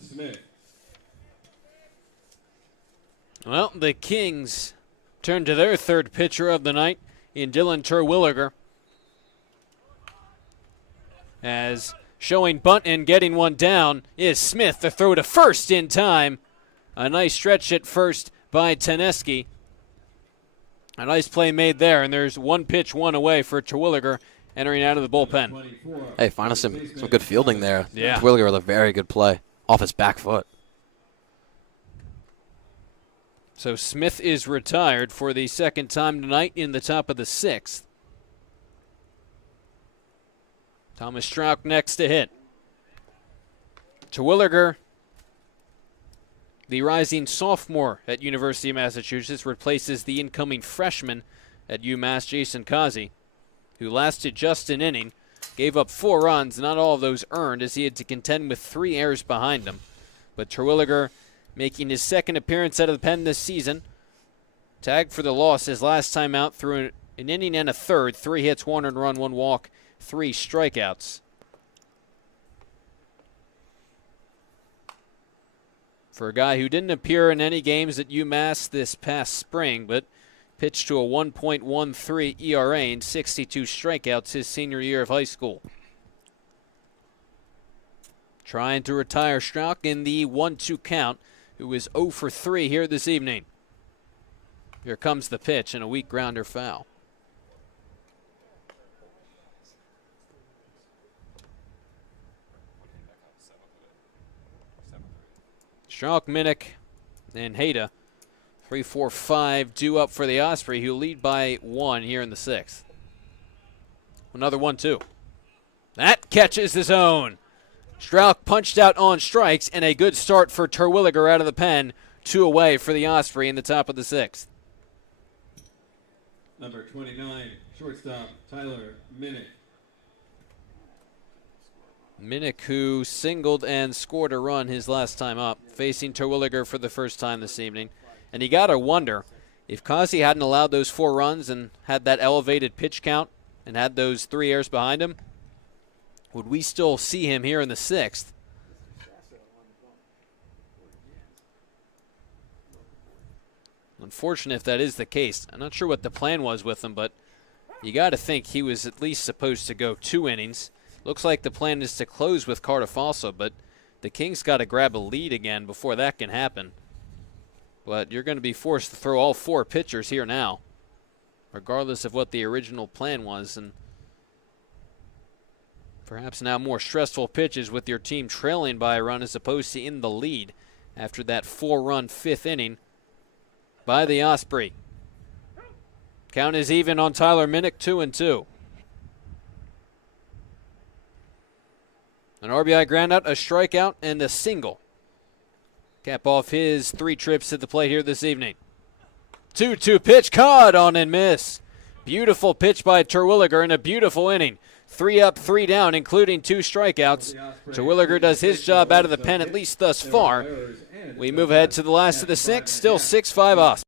Smith. Well, the Kings turn to their third pitcher of the night in Dylan Terwilliger, as showing bunt and getting one down is Smith. The throw to first in time. A nice stretch at first by Teneski. A nice play made there, and there's one pitch, one away for Terwilliger entering out of the bullpen. Hey, find us some good fielding there. Yeah. Terwilliger with a very good play off his back foot. So Smith is retired for the second time tonight in the top of the 6th. Thomas Strauch next to hit. Terwilliger, the rising sophomore at University of Massachusetts, replaces the incoming freshman at UMass, Jason Kazi, who lasted just an inning, gave up 4 runs, not all of those earned, as he had to contend with 3 errors behind him. But Terwilliger making his second appearance out of the pen this season. Tagged for the loss his last time out through an inning and a third. 3 hits, 1 earned run, 1 walk, 3 strikeouts. For a guy who didn't appear in any games at UMass this past spring, but pitched to a 1.13 ERA and 62 strikeouts his senior year of high school. Trying to retire Strauch in the 1-2 count, who is 0 for 3 here this evening. Here comes the pitch and a weak grounder foul. Strauch, Minnick, and Hayda, 3, 4, 5 due up for the Osprey, who lead by 1 here in the 6th. Another 1-2. That catches the zone. Strauch punched out on strikes, and a good start for Terwilliger out of the pen. 2 away for the Osprey in the top of the 6th. Number 29, shortstop Tyler Minnick. Minnick, who singled and scored a run his last time up, facing Terwilliger for the first time this evening. And you got to wonder, if Kazi hadn't allowed those 4 runs and had that elevated pitch count and had those 3 errors behind him, would we still see him here in the 6th? Unfortunate if that is the case. I'm not sure what the plan was with him, but you got to think he was at least supposed to go 2 innings. Looks like the plan is to close with Cardiff also, but the Kings got to grab a lead again before that can happen. But you're going to be forced to throw all 4 pitchers here now, regardless of what the original plan was. And perhaps now more stressful pitches with your team trailing by a run as opposed to in the lead after that 4-run 5th inning by the Osprey. Count is even on Tyler Minnick, 2-2. An RBI groundout, a strikeout, and a single. Cap off his 3 trips to the plate here this evening. 2-2 pitch, caught on and miss. Beautiful pitch by Terwilliger in a beautiful inning. 3 up, 3 down, including 2 strikeouts. Terwilliger does his job out of the pen, at least thus far. We move ahead to the last of the 6, still 6-5 Ospreys.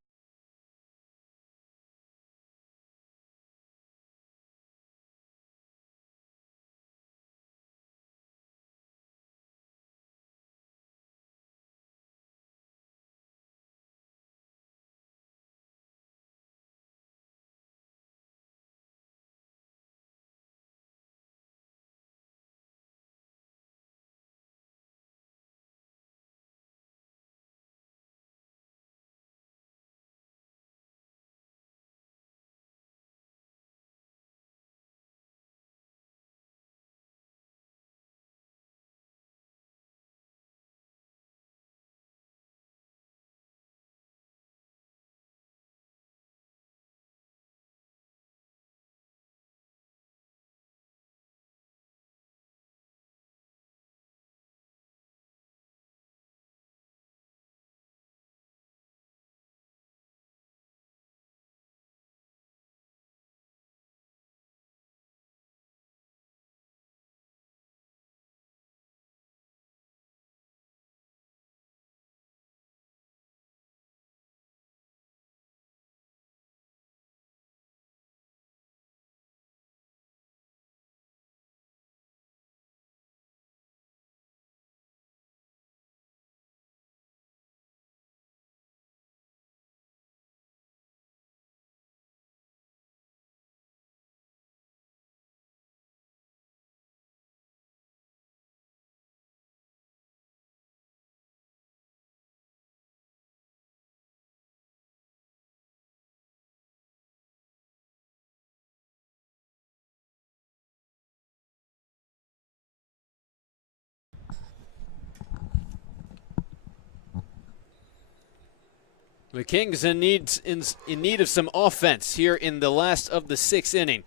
The Kings in need of some offense here in the last of the 6th inning.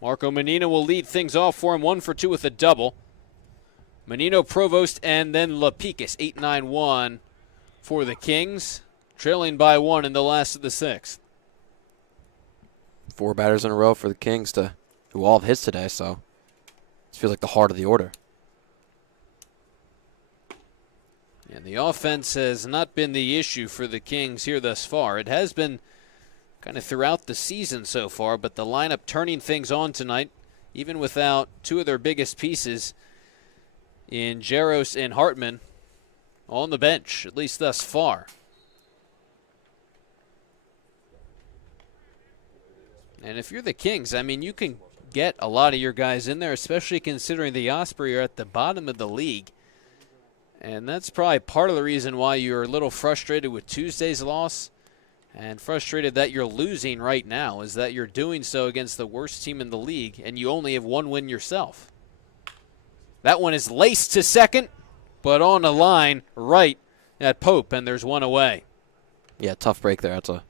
Marco Menino will lead things off for him, 1 for 2 with a double. Menino, Provost, and then Lapicus, 8-9-1 for the Kings, trailing by 1 in the last of the 6th. 4 batters in a row for the Kings who all have hits today, so it feels like the heart of the order. And the offense has not been the issue for the Kings here thus far. It has been kind of throughout the season so far, but the lineup turning things on tonight, even without 2 of their biggest pieces in Jaros and Hartman on the bench, at least thus far. And if you're the Kings, I mean, you can get a lot of your guys in there, especially considering the Osprey are at the bottom of the league. And that's probably part of the reason why you're a little frustrated with Tuesday's loss and frustrated that you're losing right now, is that you're doing so against the worst team in the league and you only have 1 win yourself. That one is laced to second, but on a line right at Pope, and there's 1 away. Yeah, tough break there. That's a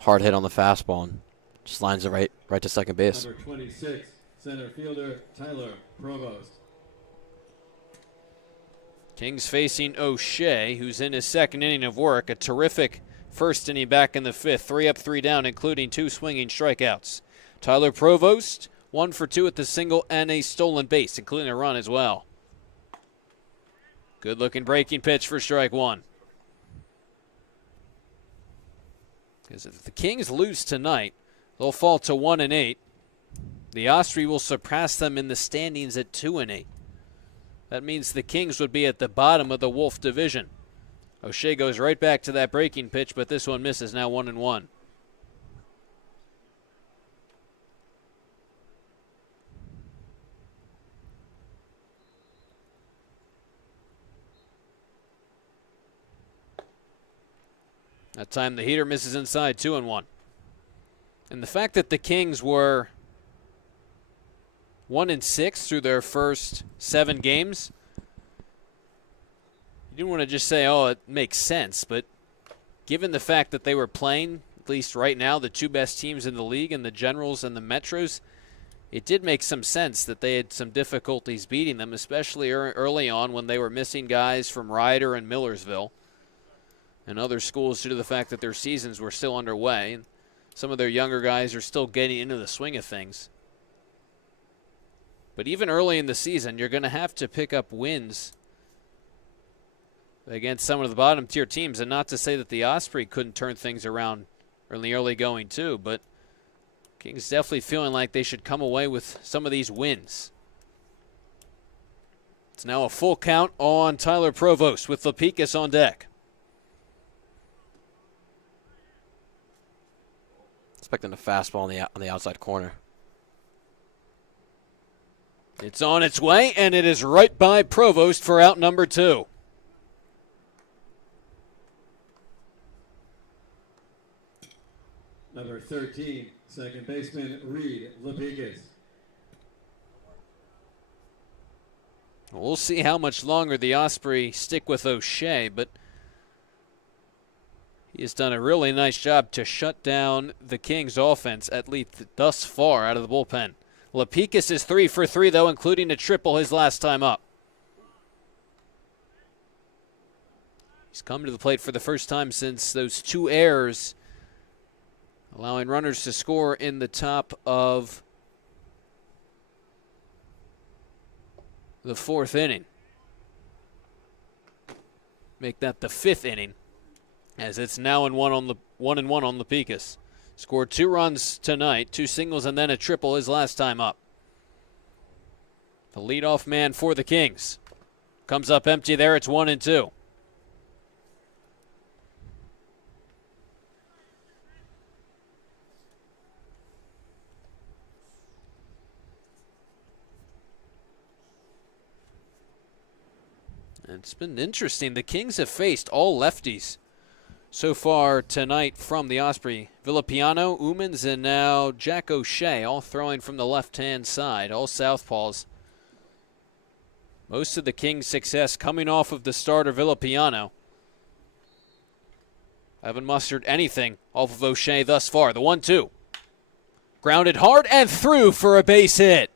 hard hit on the fastball and just lines it right to second base. Number 26, center fielder Tyler Provost. Kings facing O'Shea, who's in his 2nd inning of work. A terrific First inning back in the fifth. 3 up, 3 down, including 2 swinging strikeouts. Tyler Provost, 1 for 2 at the single and a stolen base, including a run as well. Good-looking breaking pitch for strike 1. Because if the Kings lose tonight, they'll fall to 1-8. The Ospreys will surpass them in the standings at 2-8. That means the Kings would be at the bottom of the Wolf division. O'Shea goes right back to that breaking pitch, but this one misses. Now 1-1. That time the heater misses inside, 2-1. And the fact that the Kings were 1-6 through their first 7 games, you didn't want to just say, oh, it makes sense, but given the fact that they were playing, at least right now, the 2 best teams in the league, and the Generals and the Metros, it did make some sense that they had some difficulties beating them, especially early on when they were missing guys from Ryder and Millersville and other schools due to the fact that their seasons were still underway. And some of their younger guys are still getting into the swing of things. But even early in the season, you're going to have to pick up wins against some of the bottom-tier teams. And not to say that the Ospreys couldn't turn things around in the early going, too. But Kings definitely feeling like they should come away with some of these wins. It's now a full count on Tyler Provost with Lapikis on deck. Expecting a fastball on the outside corner. It's on its way, and it is right by Provost for out number 2. Number 13, second baseman Reed Lapikis. We'll see how much longer the Ospreys stick with O'Shea, but he has done a really nice job to shut down the Kings' offense, at least thus far, out of the bullpen. Lapikis is 3 for 3, though, including a triple his last time up. He's come to the plate for the first time since those 2 errors, allowing runners to score in the top of the 4th inning. Make that the 5th inning, as it's now 1-1 on Lapikis. Scored 2 runs tonight, 2 singles and then a triple his last time up. The leadoff man for the Kings comes up empty there. It's 1-2. And it's been interesting. The Kings have faced all lefties so far tonight from the Osprey. Villapiano, Umans, and now Jack O'Shea, all throwing from the left-hand side, all southpaws. Most of the Kings' success coming off of the starter Villapiano. Haven't mustered anything off of O'Shea thus far. The 1-2. Grounded hard and through for a base hit.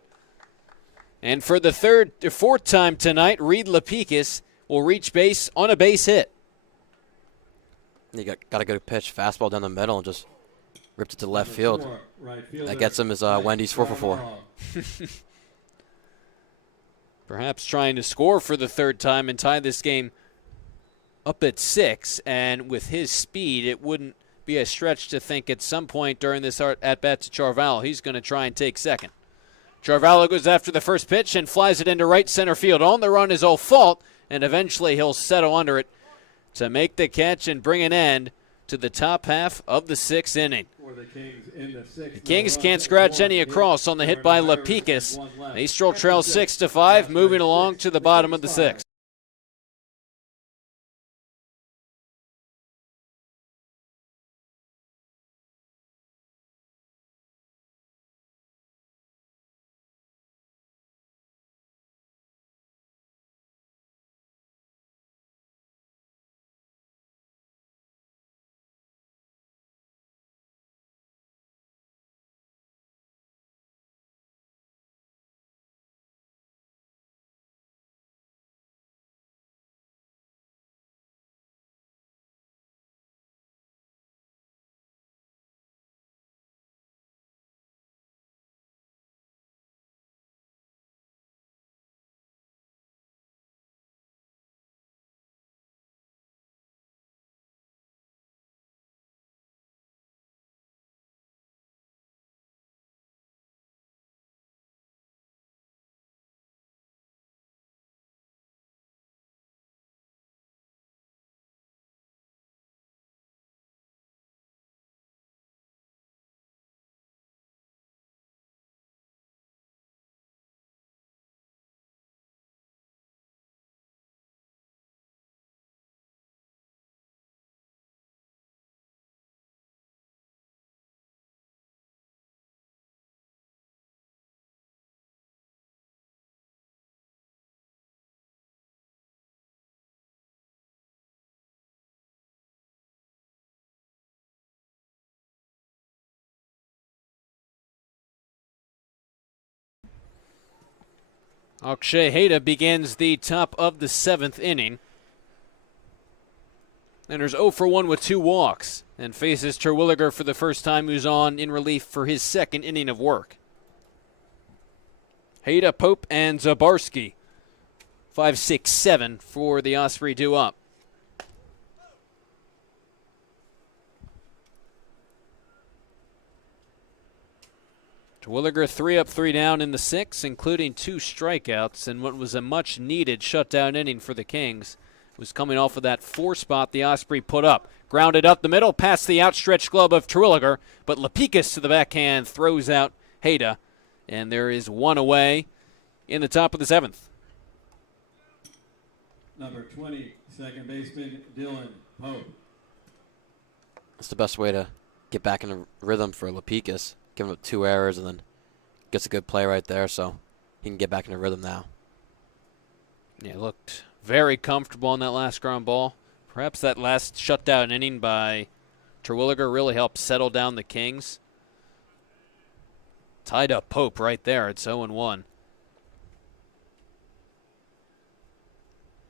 And for the 4th time tonight, Reed Lapikis will reach base on a base hit. You got a good pitch, fastball down the middle, and just ripped it to left field. That gets him his Wendy's 4 for 4. Perhaps trying to score for the 3rd time and tie this game up at 6. And with his speed, it wouldn't be a stretch to think at some point during this at-bat to Charvallo, he's going to try and take second. Charvallo goes after the first pitch and flies it into right center field. On the run is O'Fault, and eventually he'll settle under it to make the catch and bring an end to the top half of the 6th inning. The Kings can't scratch any across on the hit by Lapikis. They still trail 6-5, moving along to the bottom of the 6th. Akshay Heda begins the top of the 7th inning. Enters 0 for 1 with 2 walks and faces Terwilliger for the first time, who's on in relief for his 2nd inning of work. Heda, Pope, and Zabarski. 5, 6, 7 for the Osprey due up. Terwilliger 3 up, 3 down in the 6th, including 2 strikeouts, and what was a much-needed shutdown inning for the Kings. Was coming off of that 4 spot the Osprey put up. Grounded up the middle, past the outstretched glove of Terwilliger, but Lapicus to the backhand throws out Heda, and there is 1 away in the top of the 7th. Number 20, second baseman Dylan Pope. That's the best way to get back into rhythm for Lapicus. Give him up 2 errors and then gets a good play right there, so he can get back into rhythm now. Yeah, looked very comfortable on that last ground ball. Perhaps that last shutdown inning by Terwilliger really helped settle down the Kings. Tied up Pope right there. It's 0-1.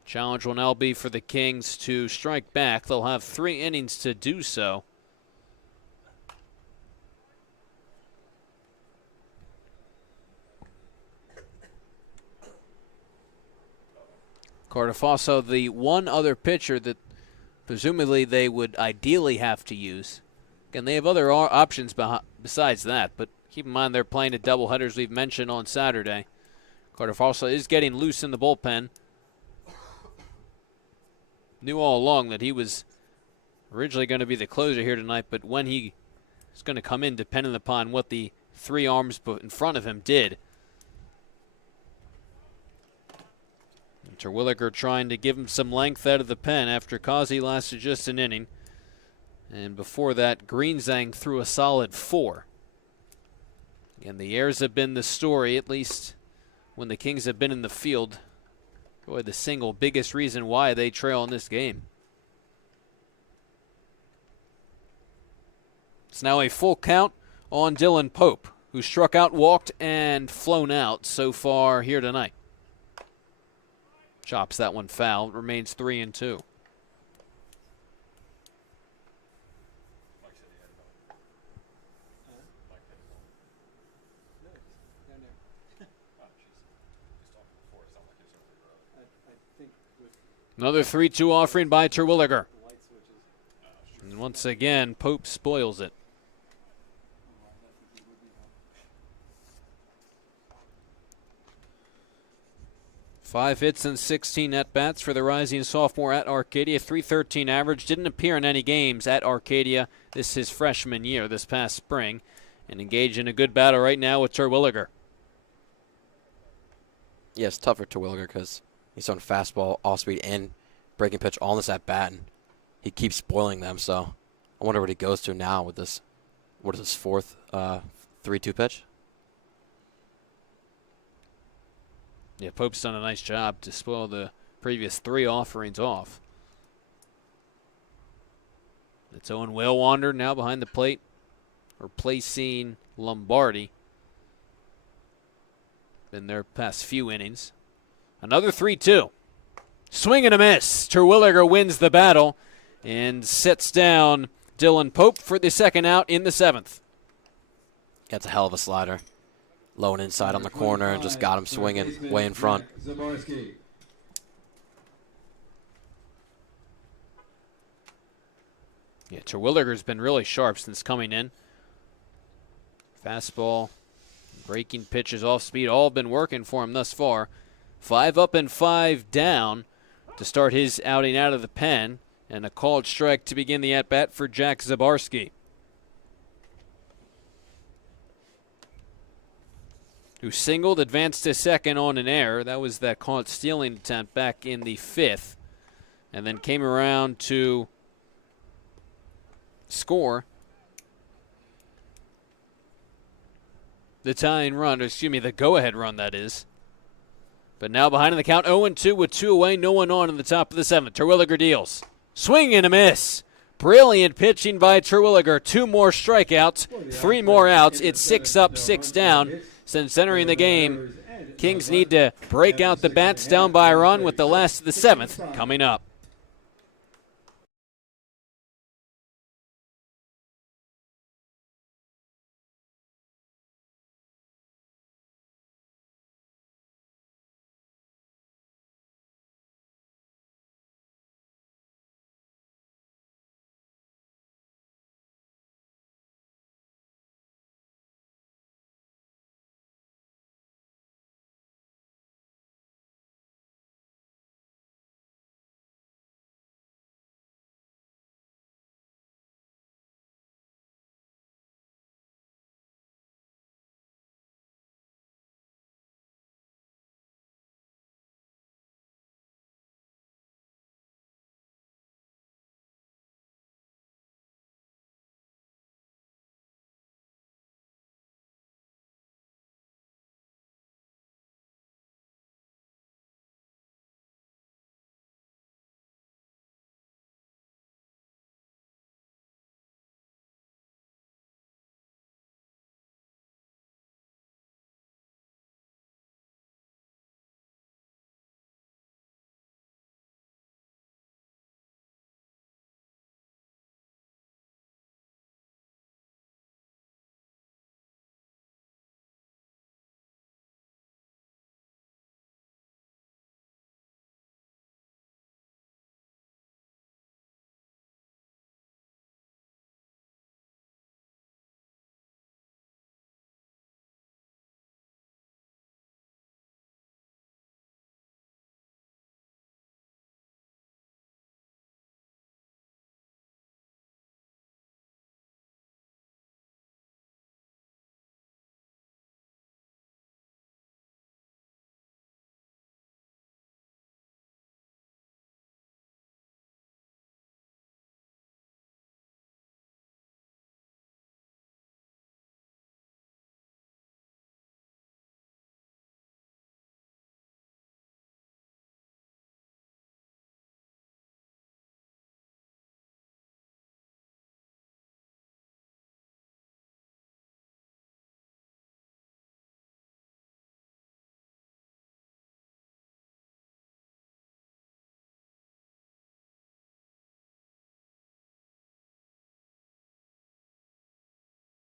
Challenge will now be for the Kings to strike back. They'll have 3 innings to do so. Cartafosso, the one other pitcher that presumably they would ideally have to use. Again, they have other options besides that, but keep in mind they're playing a doubleheader, as we've mentioned, on Saturday. Cartafosso is getting loose in the bullpen. Knew all along that he was originally going to be the closer here tonight, but when he is going to come in, depending upon what the 3 arms in front of him did. Terwilliger trying to give him some length out of the pen after Kazi lasted just an inning. And before that, Greenzang threw a solid 4. And the errors have been the story, at least when the Kings have been in the field. Probably the single biggest reason why they trail in this game. It's now a full count on Dylan Pope, who struck out, walked, and flown out so far here tonight. Chops that one foul. Remains 3-2. Another 3-2 offering by Terwilliger. And once again, Pope spoils it. Five hits and 16 at-bats for the rising sophomore at Arcadia. .313 average. Didn't appear in any games at Arcadia this his freshman year, this past spring. And engaged in a good battle right now with Terwilliger. Yeah, it's tough for Terwilliger because he's on fastball, off-speed, and breaking pitch all in this at-bat, and he keeps spoiling them. So I wonder what he goes to now with this. What is this, 4th 3-2 pitch? Yeah, Pope's done a nice job to spoil the previous 3 offerings off. It's Owen Whalewander now behind the plate, replacing Lombardi. Been their past few innings. Another 3-2. Swing and a miss. Terwilliger wins the battle and sets down Dylan Pope for the 2nd out in the 7th. That's a hell of a slider. Low and inside on the corner and just got him swinging way in front. Yeah, Terwilliger's been really sharp since coming in. Fastball, breaking pitches, off speed, all been working for him thus far. 5 up and 5 down to start his outing out of the pen, and a called strike to begin the at-bat for Jack Zabarski, who singled, advanced to 2nd on an error. That was that caught stealing attempt back in the 5th, and then came around to score the tying run, or excuse me, the go-ahead run, that is. But now behind in the count, 0-2 with 2 away, no one on in the top of the 7th. Terwilliger deals. Swing and a miss. Brilliant pitching by Terwilliger. 2 more strikeouts, 3 more outs. It's 6 up, 6 down. Since entering the game, Kings need to break out the bats down by a run with the last of the 7th coming up.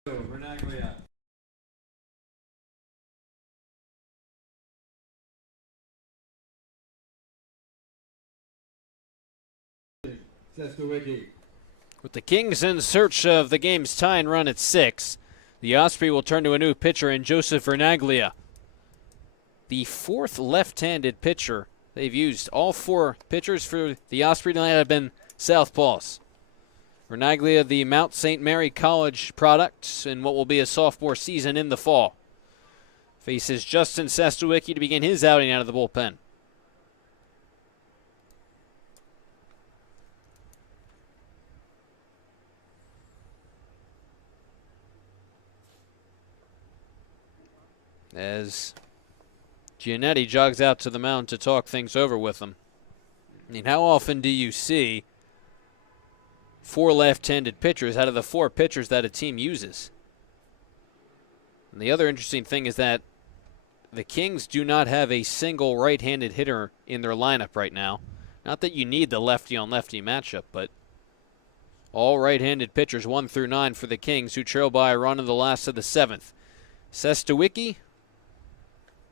Vernaglia. Sestowicki. With the Kings in search of the game's tying run at 6, the Osprey will turn to a new pitcher in Joseph Vernaglia. The 4th left-handed pitcher they've used. All 4 pitchers for the Osprey tonight have been southpaws. Vernaglia, the Mount St. Mary College product in what will be a sophomore season in the fall, faces Justin Sestowicki to begin his outing out of the bullpen. As Giannetti jogs out to the mound to talk things over with them. I mean, how often do you see 4 left-handed pitchers out of the 4 pitchers that a team uses? And the other interesting thing is that the Kings do not have a single right-handed hitter in their lineup right now. Not that you need the lefty-on-lefty matchup, but all right-handed pitchers 1 through 9 for the Kings, who trail by a run in the last of the 7th. Sestowicki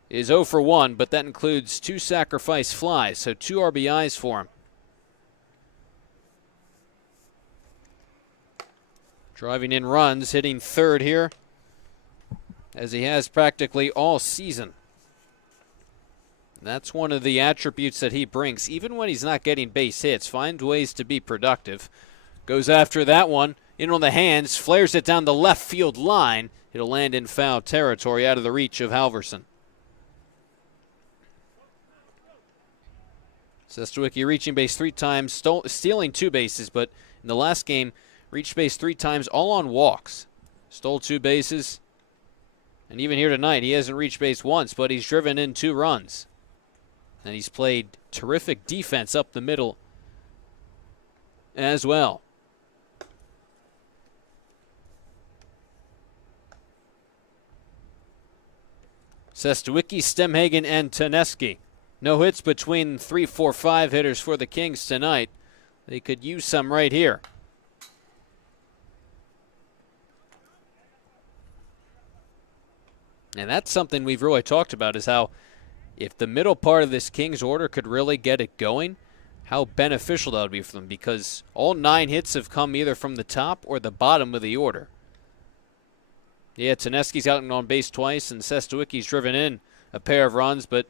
is 0 for 1, but that includes 2 sacrifice flies, so 2 RBIs for him. Driving in runs, hitting 3rd here, as he has practically all season. That's one of the attributes that he brings. Even when he's not getting base hits, finds ways to be productive. Goes after that one, in on the hands, flares it down the left field line. It'll land in foul territory out of the reach of Halverson. Sestowicki reaching base 3 times, stealing 2 bases, but in the last game, reached base 3 times, all on walks. Stole 2 bases. And even here tonight, he hasn't reached base once, but he's driven in 2 runs. And he's played terrific defense up the middle as well. Sestawicki, Stemhagen, and Taneski. No hits between 3, 4, 5 hitters for the Kings tonight. They could use some right here. And that's something we've really talked about, is how if the middle part of this Kings order could really get it going, how beneficial that would be for them, because all 9 hits have come either from the top or the bottom of the order. Yeah, Taneski's out and on base twice, and Sestawicki's driven in a pair of runs, but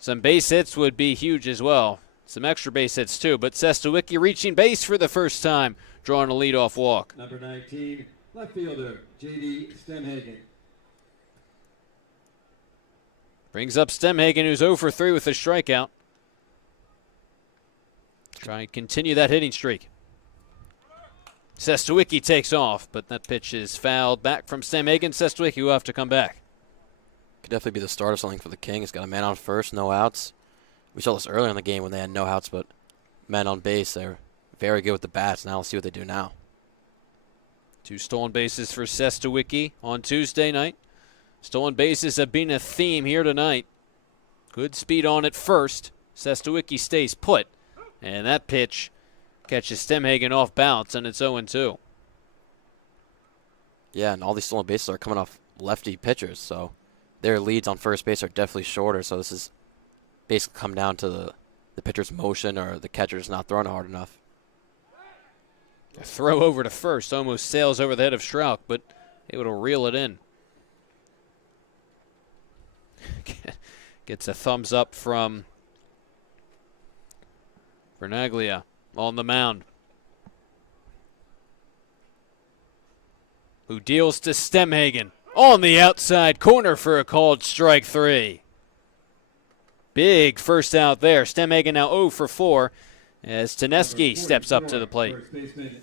some base hits would be huge as well. Some extra base hits too, but Sestawicki reaching base for the first time, drawing a leadoff walk. Number 19, left fielder, J.D. Stemhagen. Brings up Stemhagen, who's 0 for 3 with a strikeout. Try and continue that hitting streak. Sestawicki takes off, but that pitch is fouled back from Stemhagen. Sestawicki will have to come back. Could definitely be the start of something for the Kings. Got a man on first, no outs. We saw this earlier in the game when they had no outs, but men on base. They're very good with the bats. Now let's see what they do now. 2 stolen bases for Sestawicki on Tuesday night. Stolen bases have been a theme here tonight. Good speed on it first. Sestawicki stays put. And that pitch catches Stemhagen off bounce, and it's 0-2. Yeah, and all these stolen bases are coming off lefty pitchers, so their leads on first base are definitely shorter. So this is basically come down to the pitcher's motion or the catcher's not throwing hard enough. A throw over to first almost sails over the head of Strauch, but able to reel it in. Gets a thumbs up from Vernaglia on the mound, who deals to Stemhagen on the outside corner for a called strike 3. Big first out there. Stemhagen now 0 for 4 as Taneski steps up to the plate.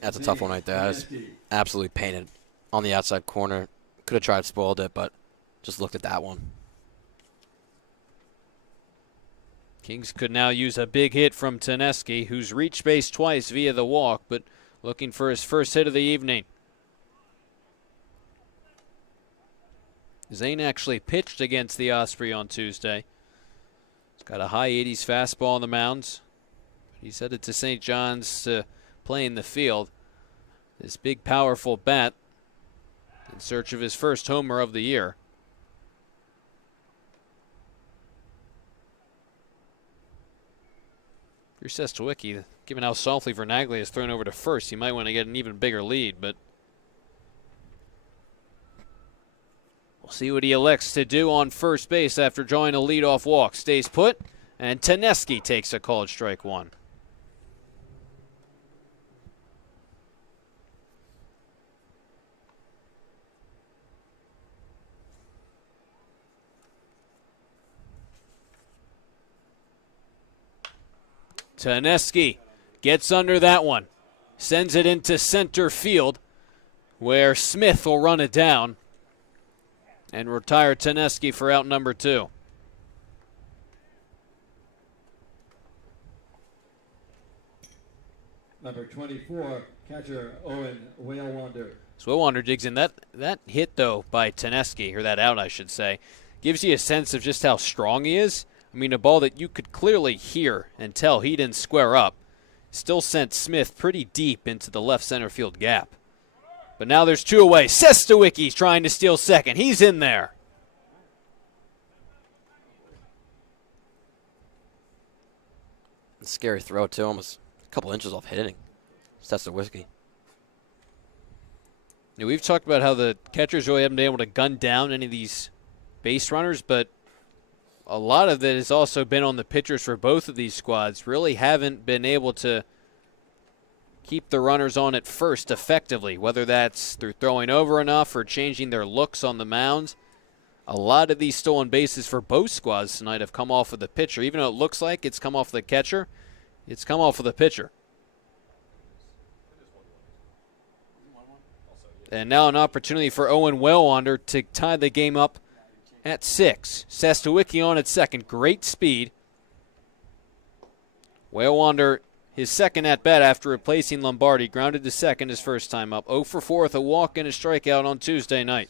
That's a tough one right there. That was absolutely painted on the outside corner. Could have tried spoiled it, but just looked at that one. Kings could now use a big hit from Taneski, who's reached base twice via the walk, but looking for his first hit of the evening. Zane actually pitched against the Osprey on Tuesday. He's got a high 80s fastball on the mounds. He's headed to St. John's to play in the field. This big, powerful bat in search of his first homer of the year. If you're Sestawicki, given how softly Vernaglia is thrown over to first, he might want to get an even bigger lead, but we'll see what he elects to do on first base after drawing a leadoff walk. Stays put, and Taneski takes a called strike 1. Taneski gets under that one, sends it into center field, where Smith will run it down and retire Taneski for out number 2. Number 24, catcher Owen Whalewander. So Whalewander digs in. That hit, though, by Taneski, or that out, I should say, gives you a sense of just how strong he is. I mean, a ball that you could clearly hear and tell he didn't square up still sent Smith pretty deep into the left center field gap. But now there's 2 away. Sestawicki's trying to steal second. He's in there. Scary throw, too. Almost a couple inches off hitting. Sestawicki. Now, we've talked about how the catchers really haven't been able to gun down any of these base runners, but a lot of it has also been on the pitchers for both of these squads. Really haven't been able to keep the runners on at first effectively, whether that's through throwing over enough or changing their looks on the mounds. A lot of these stolen bases for both squads tonight have come off of the pitcher. Even though it looks like it's come off the catcher, it's come off of the pitcher. And now an opportunity for Owen Whalewander to tie the game up at 6. Sestawicki on at second. Great speed. Whalewander, his second at-bat after replacing Lombardi, grounded to second his first time up. 0 for 4 with a walk and a strikeout on Tuesday night.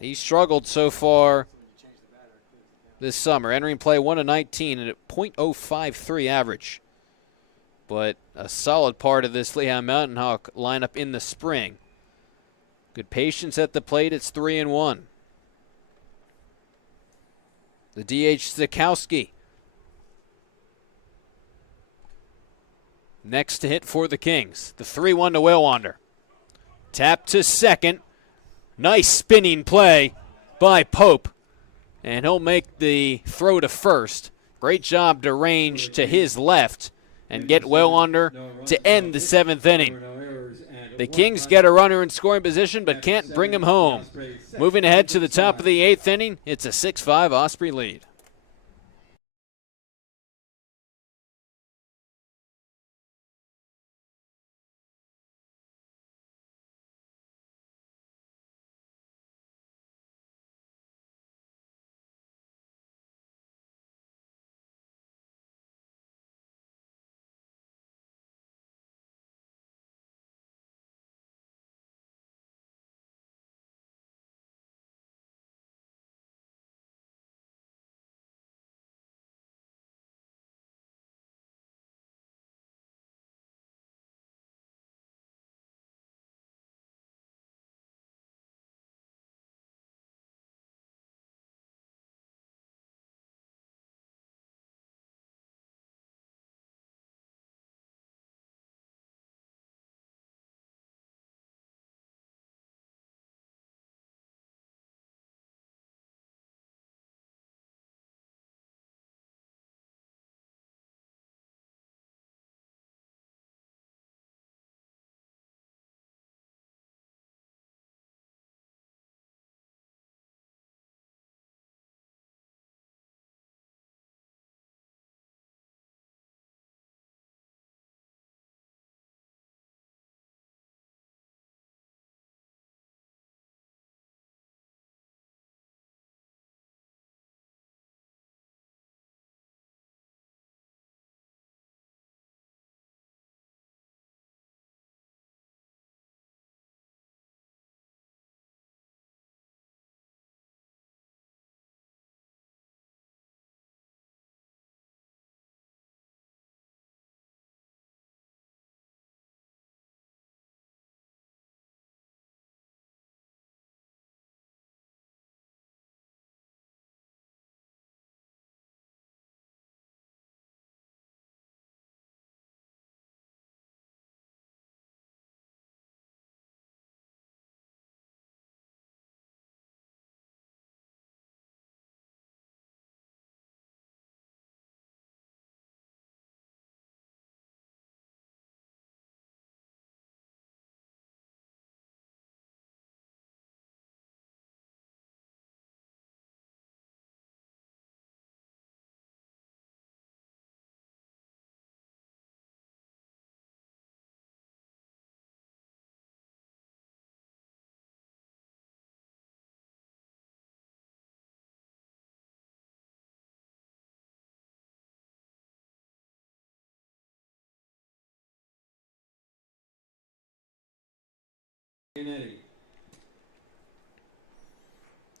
He struggled so far this summer, entering play 1-19 and at .053 average. But a solid part of this Lehigh Mountain Hawk lineup in the spring. Good patience at the plate. It's 3-1. The DH Zukowski. Next to hit for the Kings. The 3-1 to Walewander. Tap to second. Nice spinning play by Pope. And he'll make the throw to first. Great job to range to his left and get Walewander to end the 7th inning. The Kings get a runner in scoring position but can't bring him home. Moving ahead to the top of the 8th inning, it's a 6-5 Osprey lead.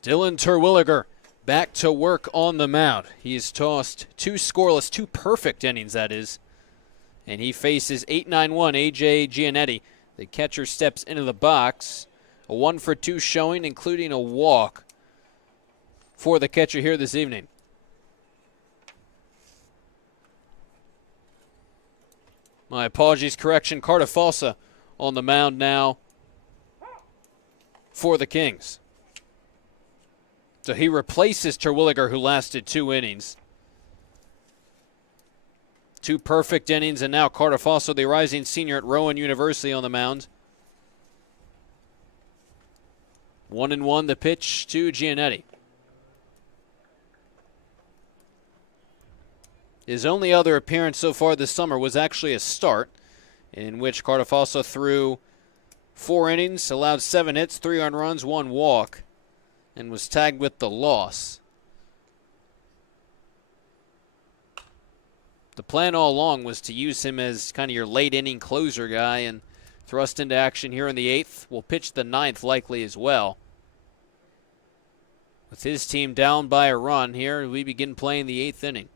Dylan Terwilliger back to work on the mound. He's tossed 2 scoreless, 2 perfect innings, that is. And he faces 8-9-1 A.J. Giannetti. The catcher steps into the box. A 1-for-2 showing, including a walk for the catcher here this evening. My apologies, correction. Cartafalsa on the mound now for the Kings. So he replaces Terwilliger, who lasted 2 innings. 2 perfect innings, and now Cartafalsa, the rising senior at Rowan University, on the mound. 1-1 the pitch to Giannetti. His only other appearance so far this summer was actually a start, in which Cartafalsa threw 4 innings, allowed 7 hits, 3 earned runs, 1 walk, and was tagged with the loss. The plan all along was to use him as kind of your late inning closer guy and thrust into action here in the 8th. Will pitch the 9th likely as well. With his team down by a run here, we begin playing the 8th inning.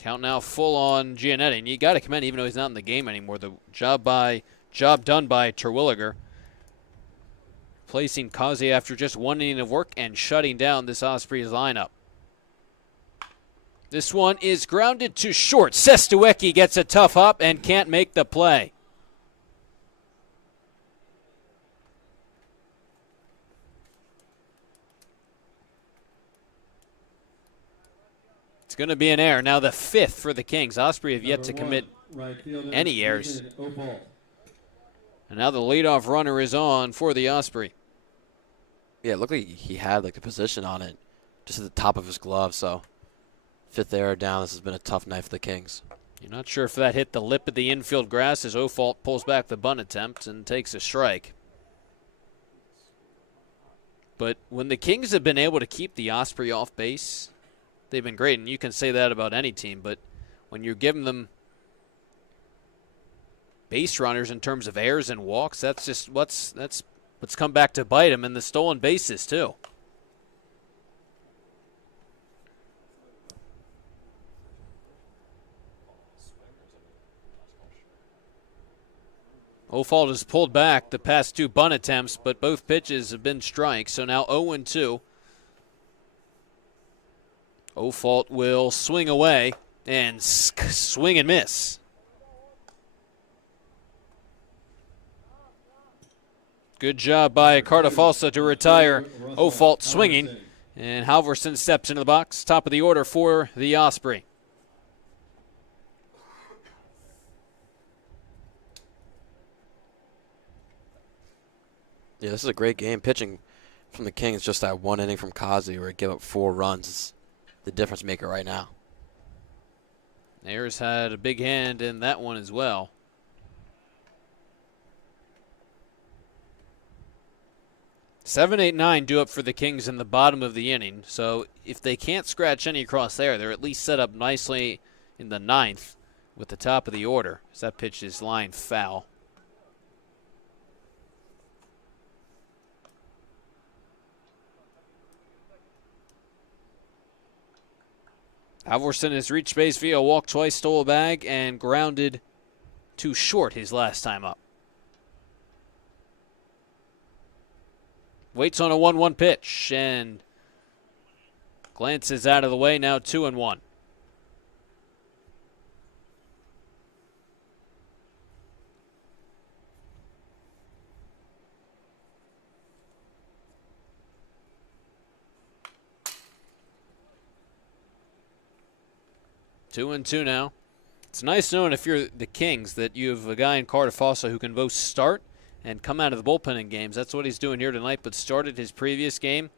Count now full on Giannetti. And you got to commend, even though he's not in the game anymore, the job done by Terwilliger. Placing Kazi after just 1 inning of work and shutting down this Ospreys lineup. This one is grounded to short. Sestuecki gets a tough hop and can't make the play. It's going to be an error. Now the 5th for the Kings. Osprey have yet to commit any errors. And now the leadoff runner is on for the Osprey. Yeah, it looked like he had like a position on it just at the top of his glove, so 5th error down. This has been a tough night for the Kings. You're not sure if that hit the lip of the infield grass as Ofault pulls back the bunt attempt and takes a strike. But when the Kings have been able to keep the Osprey off base, they've been great, and you can say that about any team, but when you're giving them base runners in terms of errors and walks, that's what's come back to bite them, and the stolen bases too. Ofault has pulled back the past 2 bunt attempts, but both pitches have been strikes, so now 0-2. Ofault will swing away and swing and miss. Good job by Cartafalsa to retire Ofault swinging. And Halverson steps into the box, top of the order for the Osprey. Yeah, this is a great game. Pitching from the Kings, just that 1 inning from Kazi where he gave up 4 runs. It's the difference maker right now. Ayers had a big hand in that one as well. Seven, 8, 9 due up for the Kings in the bottom of the inning. So if they can't scratch any across there, they're at least set up nicely in the 9th with the top of the order. As that pitch is lined foul. Halvorsen has reached base via walk twice, stole a bag, and grounded to short his last time up. Waits on a 1-1 pitch and glances out of the way. Now 2-1. Two and two now. It's nice knowing if you're the Kings that you have a guy in Cartafalsa who can both start and come out of the bullpen in games. That's what he's doing here tonight, but started his previous game.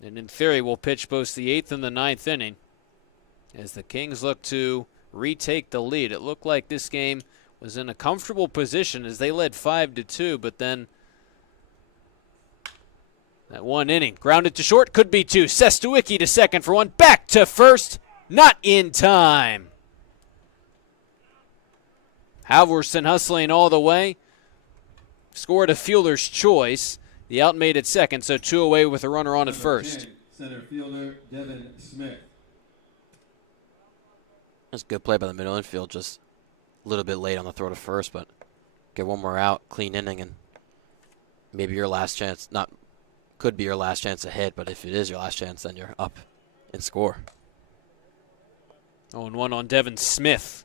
And in theory will pitch both the 8th and the 9th inning as the Kings look to retake the lead. It looked like this game was in a comfortable position as they led 5-2, but then that 1 inning, grounded to short, could be 2. Sestuicki to second for 1. Back to first, not in time. Halvorsen hustling all the way. Scored a fielder's choice. The out made at second, so 2 away with a runner on at first. Center fielder Devin Smith. That's a good play by the middle infield, just a little bit late on the throw to first, but get 1 more out, clean inning, and maybe your last chance, could be your last chance to hit, but if it is your last chance, then you're up and score. 0-1 on Devin Smith,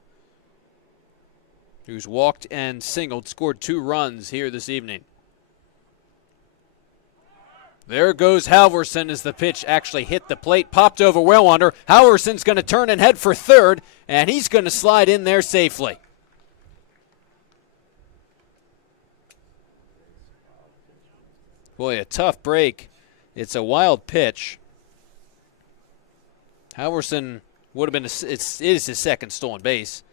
who's walked and singled, scored 2 runs here this evening. There goes Halvorsen as the pitch actually hit the plate, popped over Wellwander. Halvorsen's going to turn and head for third, and he's going to slide in there safely. Boy, a tough break. It's a wild pitch. Halvorsen would have been, it is his second stolen base.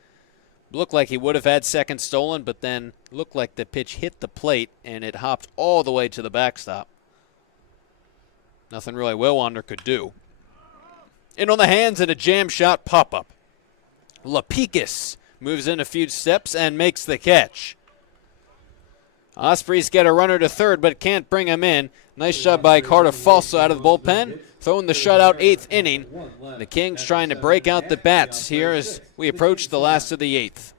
Looked like he would have had second stolen, but then looked like the pitch hit the plate and it hopped all the way to the backstop. Nothing really Wellwander could do. In on the hands and a jam shot pop-up. Lapikis moves in a few steps and makes the catch. Ospreys get a runner to third but can't bring him in. Nice job by Carter Falso out of the bullpen, throwing the shutout 8th inning. The Kings trying to break out the bats here as we approach the last of the 8th.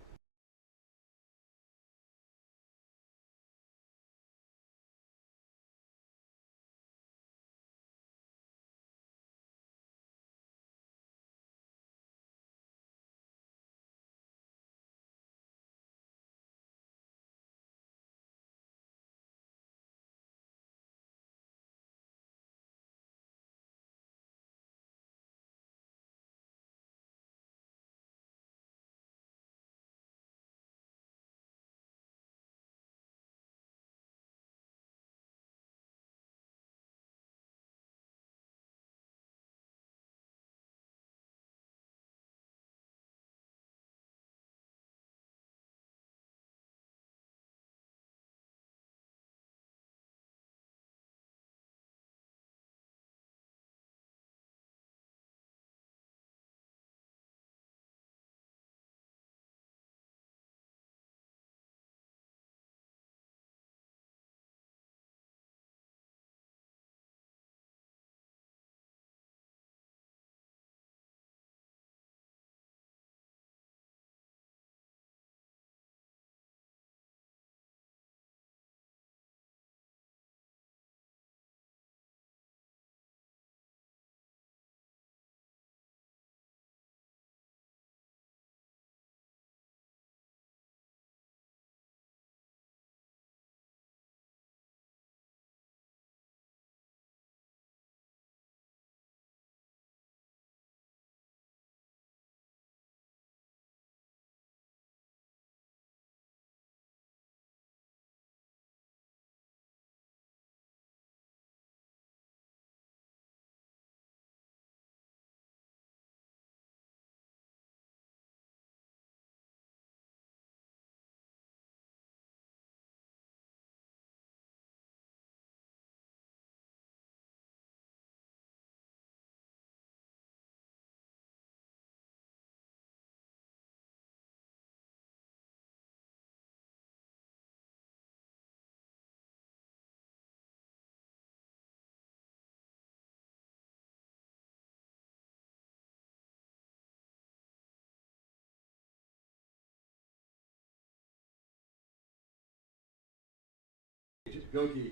Goki.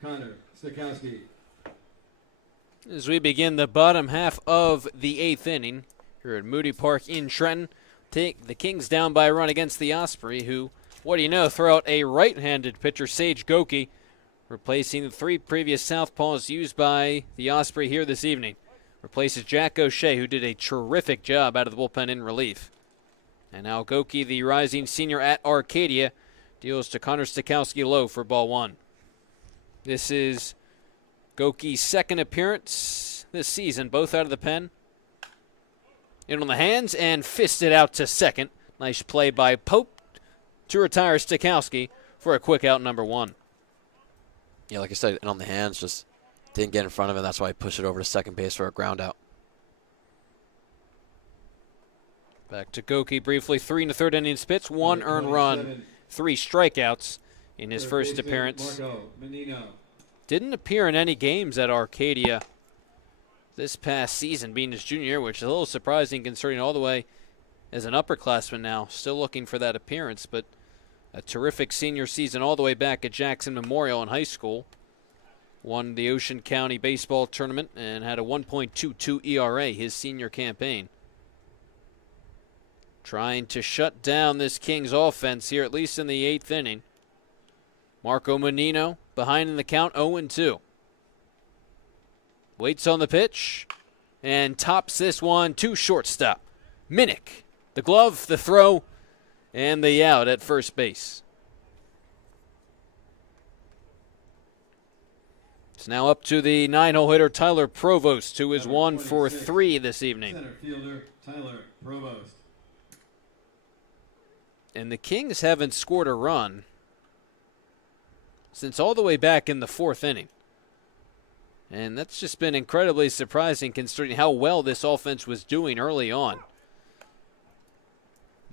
Connor Stakowski. As we begin the bottom half of the 8th inning here at Moody Park in Trenton, take the Kings down by a run against the Osprey, who, what do you know, throw out a right-handed pitcher, Sage Goki, replacing the 3 previous southpaws used by the Osprey here this evening. Replaces Jack O'Shea, who did a terrific job out of the bullpen in relief. And now Goki, the rising senior at Arcadia, deals to Connor Stakowski low for ball 1. This is Goki's second appearance this season, both out of the pen. In on the hands and fisted out to second. Nice play by Pope to retire Stakowski for a quick out number 1. Yeah, like I said, and on the hands, just didn't get in front of it. That's why I pushed it over to second base for a ground out. Back to Goki briefly. 3 in the 3rd inning spits, 1 earned run, 3 strikeouts in his first appearance. Didn't appear in any games at Arcadia this past season, being his junior year, which is a little surprising considering all the way as an upperclassman now. Still looking for that appearance, but a terrific senior season all the way back at Jackson Memorial in high school. Won the Ocean County Baseball Tournament and had a 1.22 ERA his senior campaign. Trying to shut down this Kings offense here, at least in the 8th inning. Marco Menino behind in the count, 0-2. Waits on the pitch and tops this one to shortstop. Minnick, the glove, the throw, and the out at first base. It's now up to the 9-hole hitter Tyler Provost, who is 1 for 3 this evening. Center fielder Tyler Provost. And the Kings haven't scored a run since all the way back in the 4th inning. And that's just been incredibly surprising considering how well this offense was doing early on.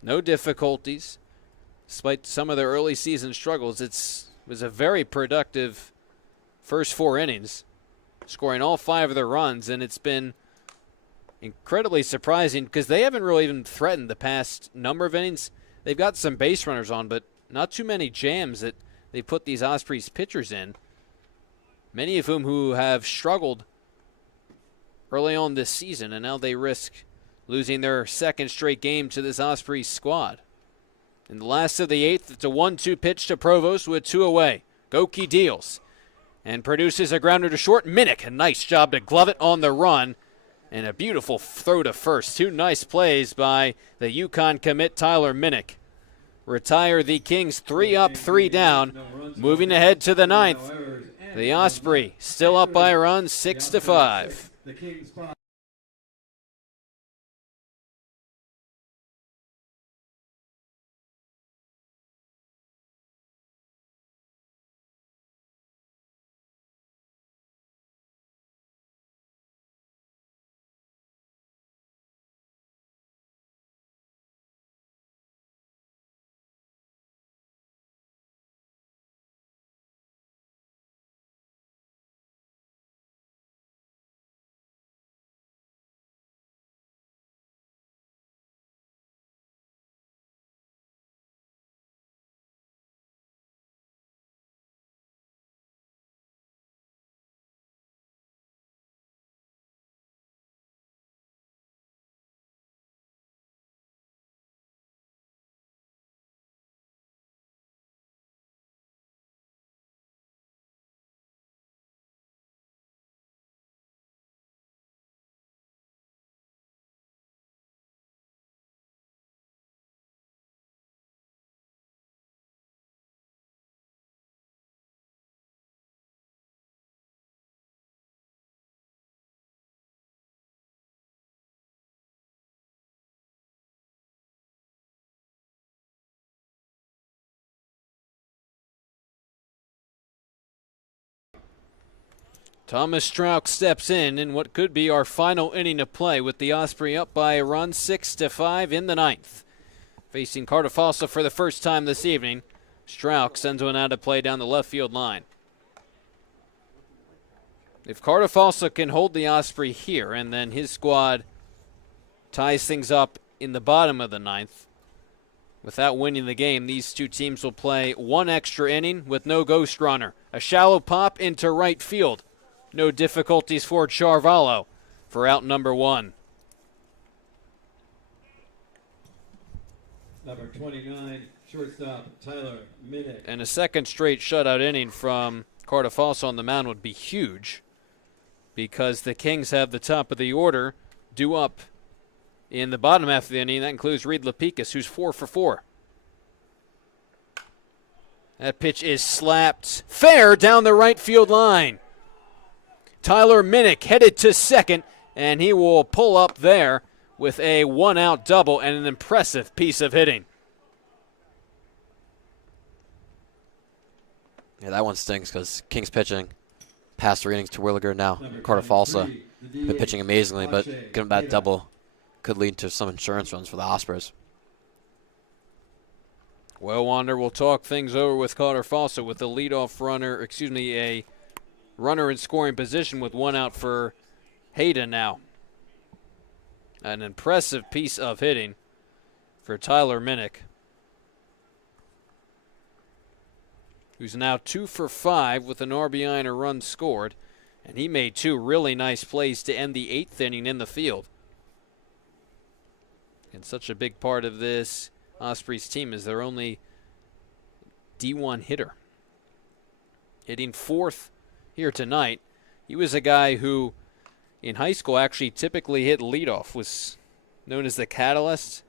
No difficulties, despite some of their early season struggles. It was a very productive first 4 innings, scoring all 5 of their runs, and it's been incredibly surprising because they haven't really even threatened the past number of innings. They've got some base runners on, but not too many jams that they put these Ospreys pitchers in, many of whom who have struggled early on this season, and now they risk losing their 2nd straight game to this Ospreys squad. In the last of the 8th, it's a 1-2 pitch to Provost with 2 away. Goki deals and produces a grounder to short. Minnick, a nice job to glove it on the run, and a beautiful throw to first. 2 nice plays by the Yukon commit Tyler Minnick. Retire the Kings 3 up, 3 down. Moving ahead to the 9th. The Osprey still up by a run, 6-5. The Kings 5. Thomas Strauch steps in what could be our final inning of play with the Osprey up by a run, 6-5 in the 9th. Facing Carter Fossa for the first time this evening, Strauch sends one out of play down the left field line. If Carter Fossa can hold the Osprey here and then his squad ties things up in the bottom of the 9th, without winning the game, these 2 teams will play 1 extra inning with no ghost runner. A shallow pop into right field. No difficulties for Charvalho for out number 1. Number 29, shortstop Tyler Minnick. And a 2nd straight shutout inning from Carter Fossa on the mound would be huge because the Kings have the top of the order due up in the bottom half of the inning. That includes Reed Lapicus, who's 4 for 4. That pitch is slapped fair down the right field line. Tyler Minnick headed to 2nd, and he will pull up there with a 1-out double and an impressive piece of hitting. Yeah, that one stings because Kings pitching past 3 innings to Williger now. Carter Fossa been pitching amazingly, but getting that double could lead to some insurance runs for the Ospreys. Well, Wander, we'll talk things over with Carter Fossa with the leadoff runner, a runner in scoring position with 1 out for Hayden now. An impressive piece of hitting for Tyler Minnick, who's now 2 for 5 with an RBI and a run scored. And he made 2 really nice plays to end the 8th inning in the field. And such a big part of this Ospreys team is their only D1 hitter. Hitting 4th here tonight. He was a guy who in high school actually typically hit leadoff, was known as the Catalyst,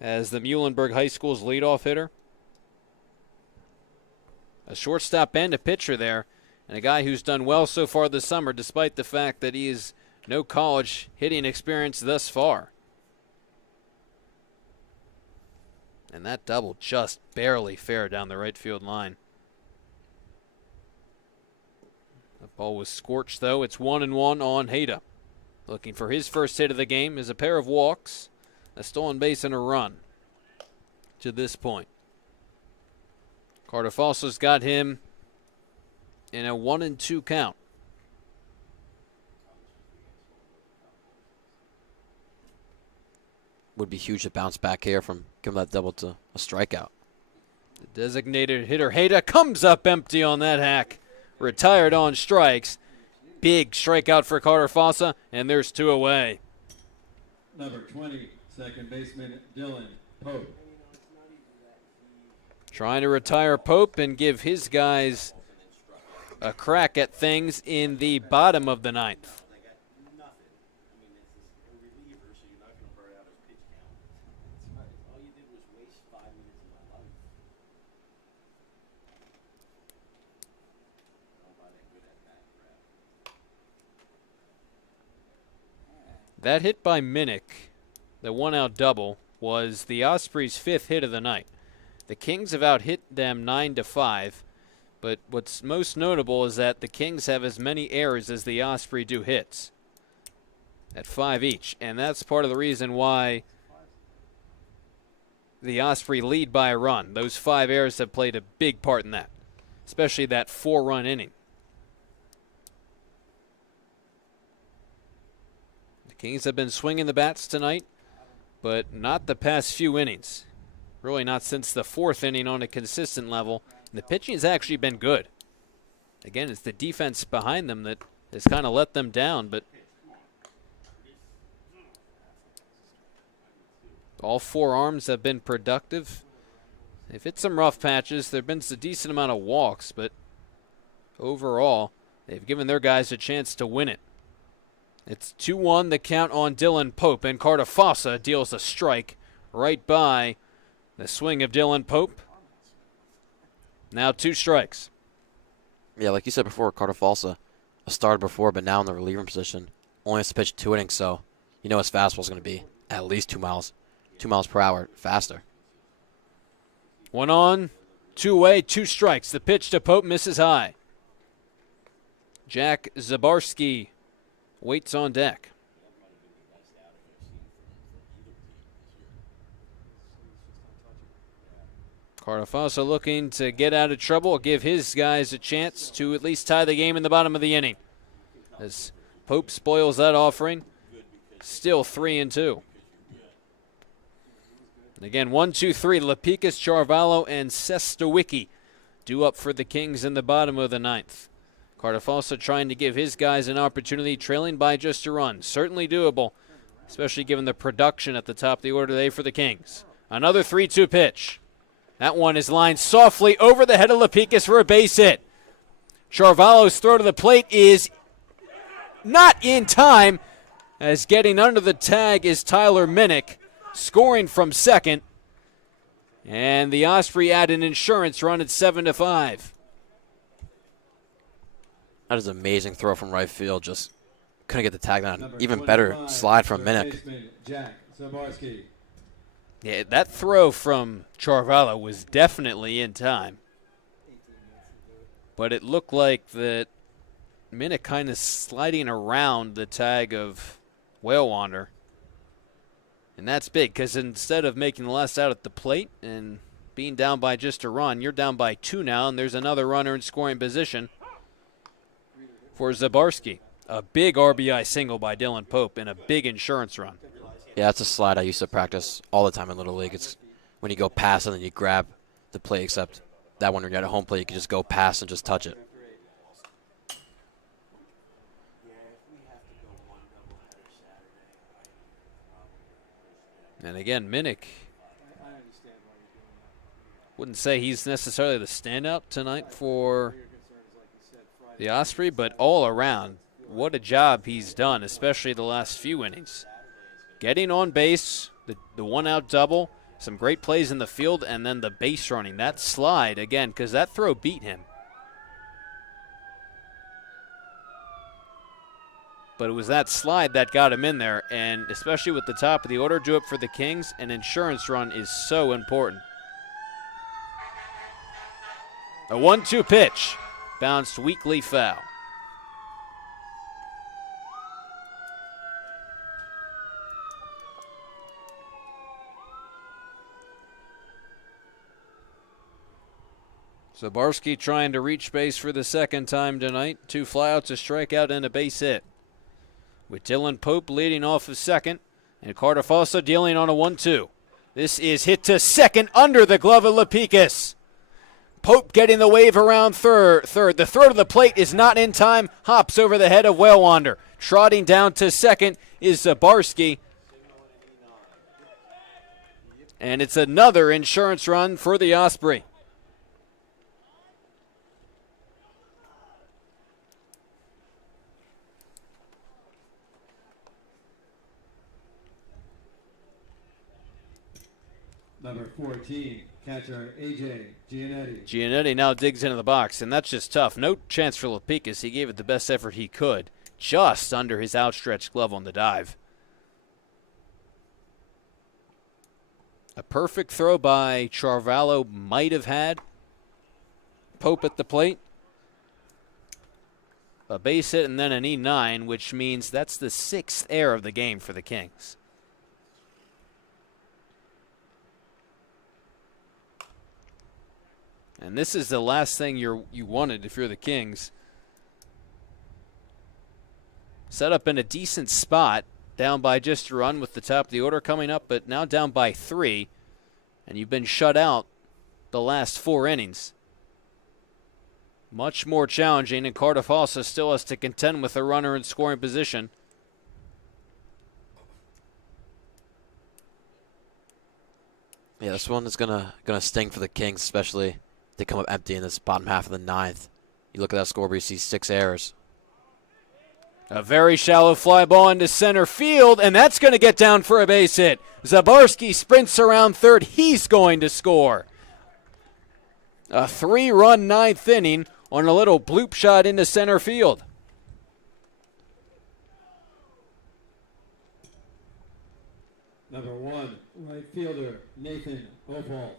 as the Muhlenberg High School's leadoff hitter. A shortstop and a pitcher there, and a guy who's done well so far this summer despite the fact that he has no college hitting experience thus far. And that double just barely fair down the right field line. Ball was scorched, though. It's 1-1 on Hayda. Looking for his first hit of the game is a pair of walks, a stolen base, and a run to this point. Carter Fossa's got him in a 1-2 count. Would be huge to bounce back here from giving that double to a strikeout. The designated hitter Hayda comes up empty on that hack. Retired on strikes. Big strikeout for Carter Fossa, and there's 2 away. Number 20, second baseman Dylan Pope. Trying to retire Pope and give his guys a crack at things in the bottom of the 9th. That hit by Minnick, the 1-out double, was the Ospreys' 5th hit of the night. The Kings have out-hit them 9-5, but what's most notable is that the Kings have as many errors as the Ospreys do hits, at 5 each, and that's part of the reason why the Ospreys lead by a run. Those 5 errors have played a big part in that, especially that 4-run inning. Kings have been swinging the bats tonight, but not the past few innings. Really not since the 4th inning on a consistent level. And the pitching has actually been good. Again, it's the defense behind them that has kind of let them down, but all 4 arms have been productive. They've hit some rough patches. There have been a decent amount of walks, but overall, they've given their guys a chance to win it. It's 2-1, the count on Dylan Pope, and Carter Fossa deals a strike right by the swing of Dylan Pope. Now 2 strikes. Yeah, like you said before, Carter Fossa, a starter before, but now in the reliever position. Only has to pitch 2 innings, so you know his fastball is going to be at least 2 miles per hour faster. 1 on, 2 away, 2 strikes. The pitch to Pope misses high. Jack Zabarski waits on deck. Carter Fossa looking to get out of trouble, give his guys a chance to at least tie the game in the bottom of the inning. As Pope spoils that offering, still 3-2. And again, 1, 2, 3, Lapicus, Charvalho, and Sestowicki due up for the Kings in the bottom of the 9th. Carter Fossa trying to give his guys an opportunity, trailing by just a run. Certainly doable, especially given the production at the top of the order today for the Kings. Another 3-2 pitch. That one is lined softly over the head of Lapicus for a base hit. Charvalho's throw to the plate is not in time, as getting under the tag is Tyler Minnick, scoring from second. And the Osprey add an insurance run at 7-5. That is an amazing throw from right field. Just couldn't get the tag on. Even better slide from Minnick. Jack Zabarski. Yeah, that throw from Charvalho was definitely in time. But it looked like that Minnick kind of sliding around the tag of Whale Wander. And that's big, because instead of making the last out at the plate and being down by just a run, you're down by 2 now, and there's another runner in scoring position for Zabarski. A big RBI single by Dylan Pope and a big insurance run. Yeah, that's a slide I used to practice all the time in Little League. It's when you go past and then you grab the plate, except that when you're at a home plate, you can just go past and just touch it. And again, Minnick, wouldn't say he's necessarily the standout tonight for the Osprey, but all around, what a job he's done, especially the last few innings. Getting on base, the 1-out double, some great plays in the field, and then the base running. That slide, again, because that throw beat him. But it was that slide that got him in there, and especially with the top of the order, do it for the Kings, an insurance run is so important. A 1-2 pitch, bounced weakly foul. Zabarski trying to reach base for the second time tonight. 2 flyouts, a strikeout, and a base hit. With Dylan Pope leading off of second, and Carter Fossa dealing on a 1-2. This is hit to second under the glove of Lapikis. Pope getting the wave around third. The throw to the plate is not in time. Hops over the head of Whalewander. Trotting down to second is Zabarski. And it's another insurance run for the Osprey. Number 14, catcher AJ Giannetti. Giannetti now digs into the box, and that's just tough. No chance for Lapikis. He gave it the best effort he could, just under his outstretched glove on the dive. A perfect throw by Charvallo might have had Pope at the plate. A base hit and then an E9, which means that's the 6th error of the game for the Kings. And this is the last thing you wanted if you're the Kings. Set up in a decent spot, down by just a run with the top of the order coming up, but now down by 3. And you've been shut out the last 4 innings. Much more challenging, and Carter Fossa still has to contend with a runner in scoring position. Yeah, this one is gonna sting for the Kings, especially if they come up empty in this bottom half of the 9th. You look at that scoreboard, you see 6 errors. A very shallow fly ball into center field, and that's going to get down for a base hit. Zabarski sprints around third. He's going to score. A 3-run 9th inning on a little bloop shot into center field. Number 1, right fielder Nathan Opal.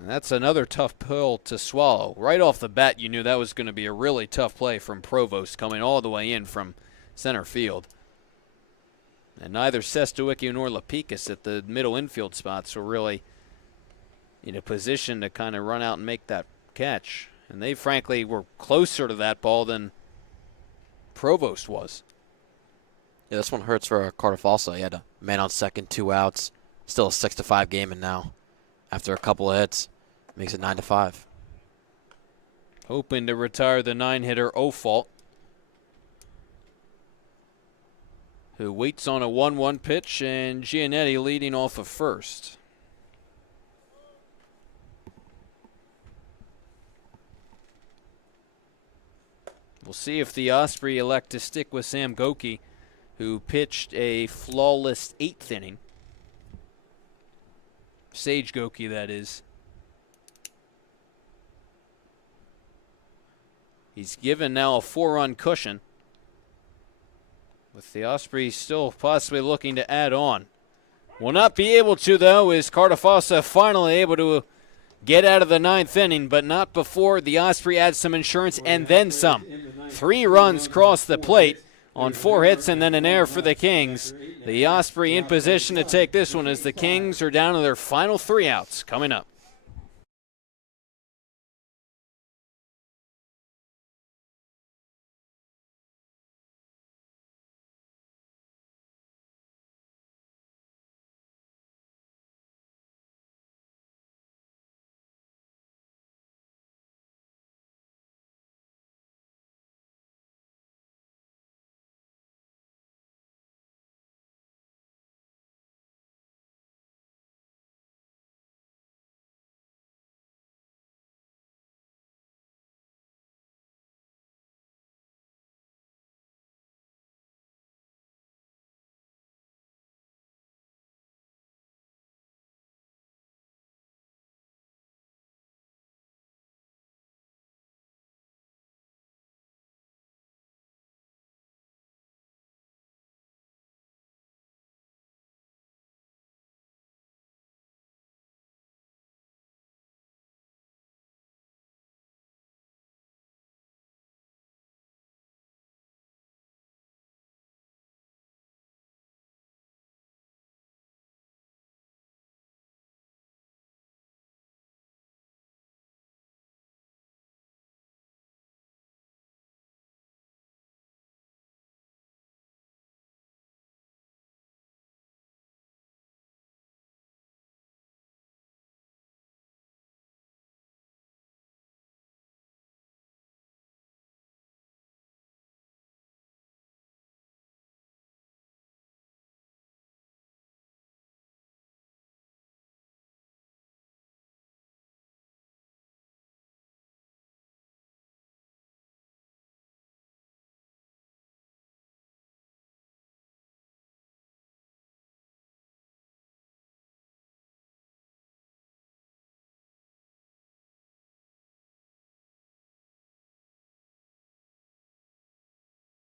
And that's another tough pill to swallow. Right off the bat, you knew that was going to be a really tough play from Provost coming all the way in from center field. And neither Sestowicki nor Lapikis at the middle infield spots were really in a position to kind of run out and make that catch. And they frankly were closer to that ball than Provost was. Yeah, this one hurts for Carter Fossa. He had a man on second, 2 outs. Still a 6-5 game, and now, after a couple of hits, makes it 9-5. Hoping to retire the 9-hitter Ofault, who waits on a 1-1 pitch, and Giannetti leading off of first. We'll see if the Osprey elect to stick with Sam Goki, who pitched a flawless 8th inning. Sage Goki, that is. He's given now a 4-run cushion, with the Ospreys still possibly looking to add on. Will not be able to, though, is Carter Fossa finally able to get out of the 9th inning, but not before the Osprey adds some insurance and then some. 3 runs cross the plate on 4 hits and then an error for the Kings. The Osprey in position to take this one as the Kings are down to their final 3 outs coming up.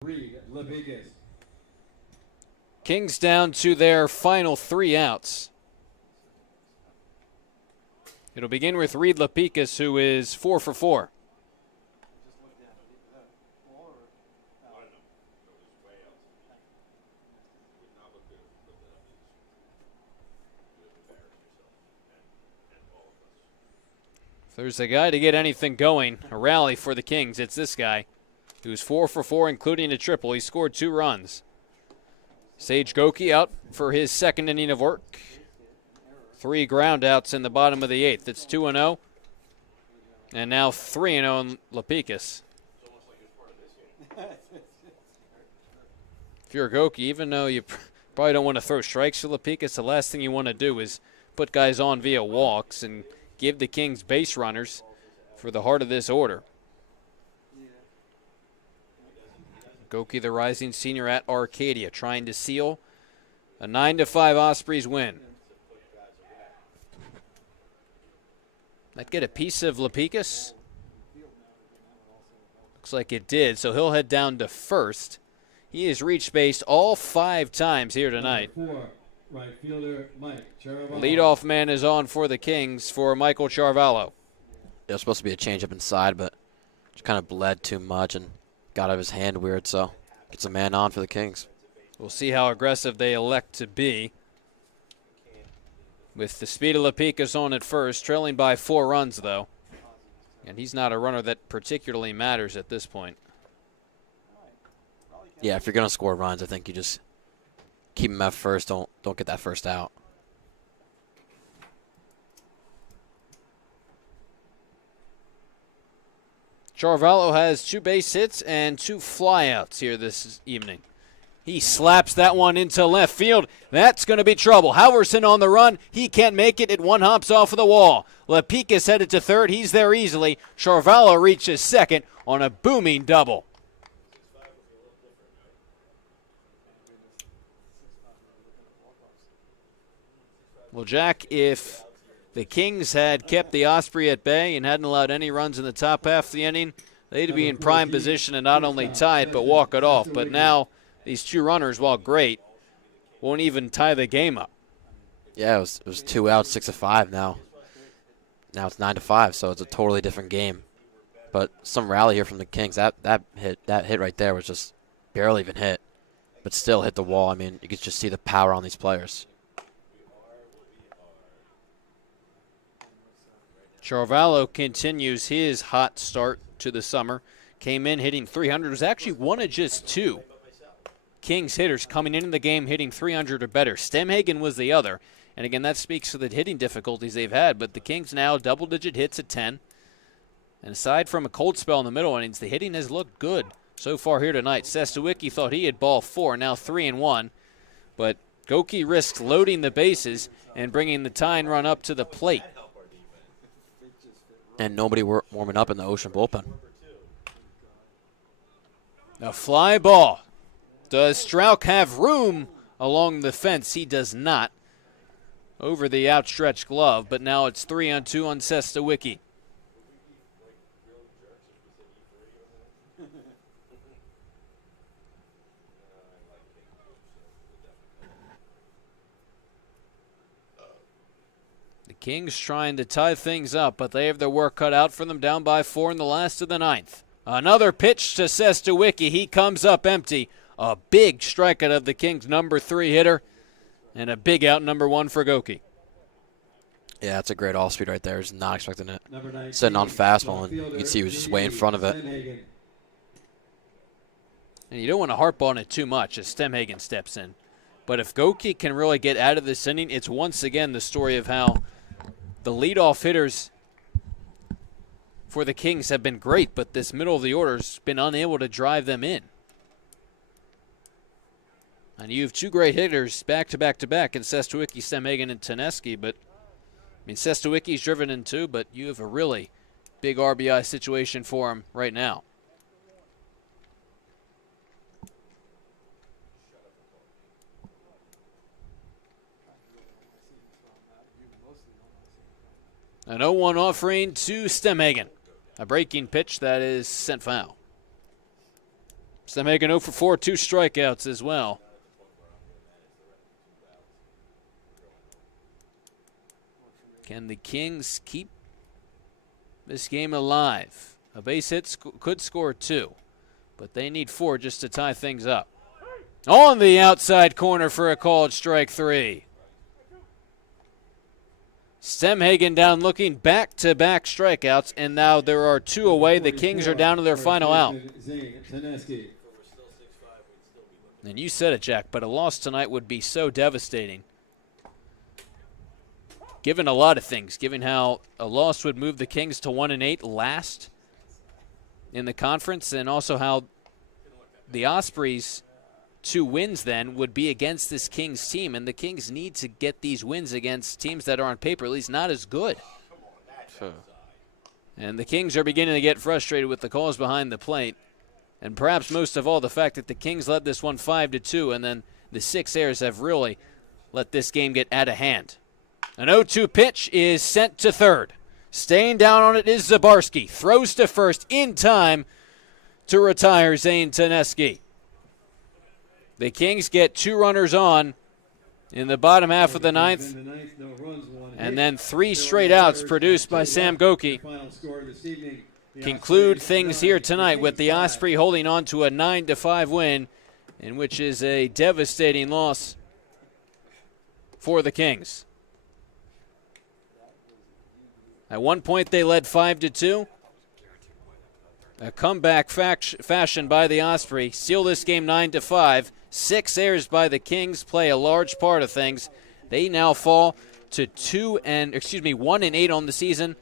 Reed Levigas. Kings down to their final 3 outs. It'll begin with Reed Lapicus, who is 4 for 4. If there's a guy to get anything going, a rally for the Kings, it's this guy, who's 4 for 4, including a triple. He scored 2 runs. Sage Goki out for his second inning of work. 3 groundouts in the bottom of the 8th. It's 2-0. And now 3-0 in Lapicus. If you're Goki, even though you probably don't want to throw strikes to Lapicus, the last thing you want to do is put guys on via walks and give the Kings base runners for the heart of this order. Goki, the rising senior at Arcadia, trying to seal a 9-5 Ospreys win. That get a piece of Lapicus? Looks like it did, so he'll head down to first. He has reached base all 5 times here tonight. Right fielder Mike Charavallo. Leadoff man is on for the Kings for Michael Charvallo. It was supposed to be a changeup inside, but just kind of bled too much and got out of his hand weird, so gets a man on for the Kings. We'll see how aggressive they elect to be. With the speed of Lapicus on at first, trailing by 4 runs, though. And he's not a runner that particularly matters at this point. Yeah, if you're going to score runs, I think you just keep him at first. Don't get that first out. Charvallo has 2 base hits and 2 flyouts here this evening. He slaps that one into left field. That's going to be trouble. Halverson on the run. He can't make it. It one hops off of the wall. Lapicus headed to third. He's there easily. Charvallo reaches second on a booming double. Well, Jack, if the Kings had kept the Osprey at bay and hadn't allowed any runs in the top half of the inning, they'd be in prime position to not only tie it but walk it off. But now these 2 runners, while great, won't even tie the game up. Yeah, it was 2 outs, 6 of 5 now. Now it's 9-5, so it's a totally different game. But some rally here from the Kings. That hit right there was just barely even hit, but still hit the wall. I mean, you could just see the power on these players. Charvallo continues his hot start to the summer. Came in hitting 300. Was actually one of just 2 Kings hitters coming into the game hitting 300 or better. Stemhagen was the other. And again, that speaks to the hitting difficulties they've had. But the Kings now double-digit hits at 10. And aside from a cold spell in the middle innings, the hitting has looked good so far here tonight. Sestawicki thought he had ball 4, now 3-1. But Goki risks loading the bases and bringing the tying run up to the plate. And nobody warming up in the Ocean bullpen. A fly ball. Does Strauch have room along the fence? He does not. Over the outstretched glove, but now it's 3-2 on Sestawicki. The Kings trying to tie things up, but they have their work cut out for them, down by 4 in the last of the 9th. Another pitch to Sestawicki. He comes up empty. A big strikeout of the Kings' number 3 hitter, and a big out number 1 for Goki. Yeah, that's a great off-speed right there. He's not expecting it. 19, Sitting on fastball, and you can see he was just way in front of it. And you don't want to harp on it too much as Stemhagen steps in. But if Goki can really get out of this inning, it's once again the story of how the leadoff hitters for the Kings have been great, but this middle of the order's been unable to drive them in. And you have 2 great hitters back-to-back-to-back in Sestawicki, Stemhagen, and Taneski. But, I mean, Sestawicki's driven in 2, but you have a really big RBI situation for him right now. An 0-1 offering to Stemhagen. A breaking pitch that is sent foul. Stemhagen 0 for 4, 2 strikeouts as well. Can the Kings keep this game alive? A base hit could score 2, but they need 4 just to tie things up. On the outside corner for a called strike 3. Stemhagen down looking, back-to-back strikeouts, and now there are 2 away. The Kings are down to their final out. And you said it, Jack, but a loss tonight would be so devastating. Given a lot of things, given how a loss would move the Kings to 1-8 last in the conference, and also how the Ospreys' 2 wins then would be against this Kings team, and the Kings need to get these wins against teams that are on paper at least not as good. And the Kings are beginning to get frustrated with the calls behind the plate, and perhaps most of all the fact that the Kings led this one 5-2, and then the 6 errors have really let this game get out of hand. An 0-2 pitch is sent to third. Staying down on it is Zabarski. Throws to first in time to retire Zane Taneski. The Kings get 2 runners on in the bottom half of the ninth, and then 3 straight outs produced by Sam Goki conclude things here tonight with the Osprey holding on to a 9-5 win, in which is a devastating loss for the Kings. At one point they led 5-2. A comeback fashion by the Osprey. Seal this game 9-5. 6 errors by the Kings play a large part of things. They now fall to 1-8 on the season.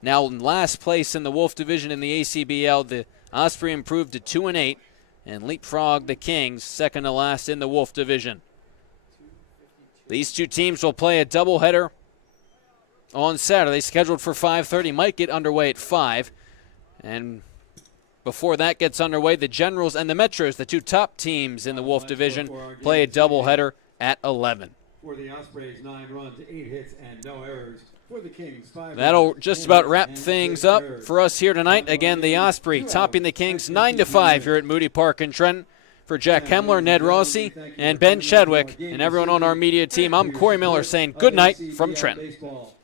Now in last place in the Wolf division in the ACBL. The Osprey improved to 2-8 and leapfrog the Kings, second to last in the Wolf division. These 2 teams will play a doubleheader on Saturday, scheduled for 5:30. Might get underway at 5. And before that gets underway, the Generals and the Metros, the 2 top teams in the Wolf division, play a doubleheader at 11. For the Ospreys, 9 runs, 8 hits, and no errors. For the Kings, 5 That'll just about wrap things up for us here tonight. Again, the Osprey topping the Kings 9-5 here at Moody Park in Trenton. For Jack Kemmler, Ned Rossi, and Ben Chadwick, and everyone on our media team, I'm Corey Miller saying good night from Trenton.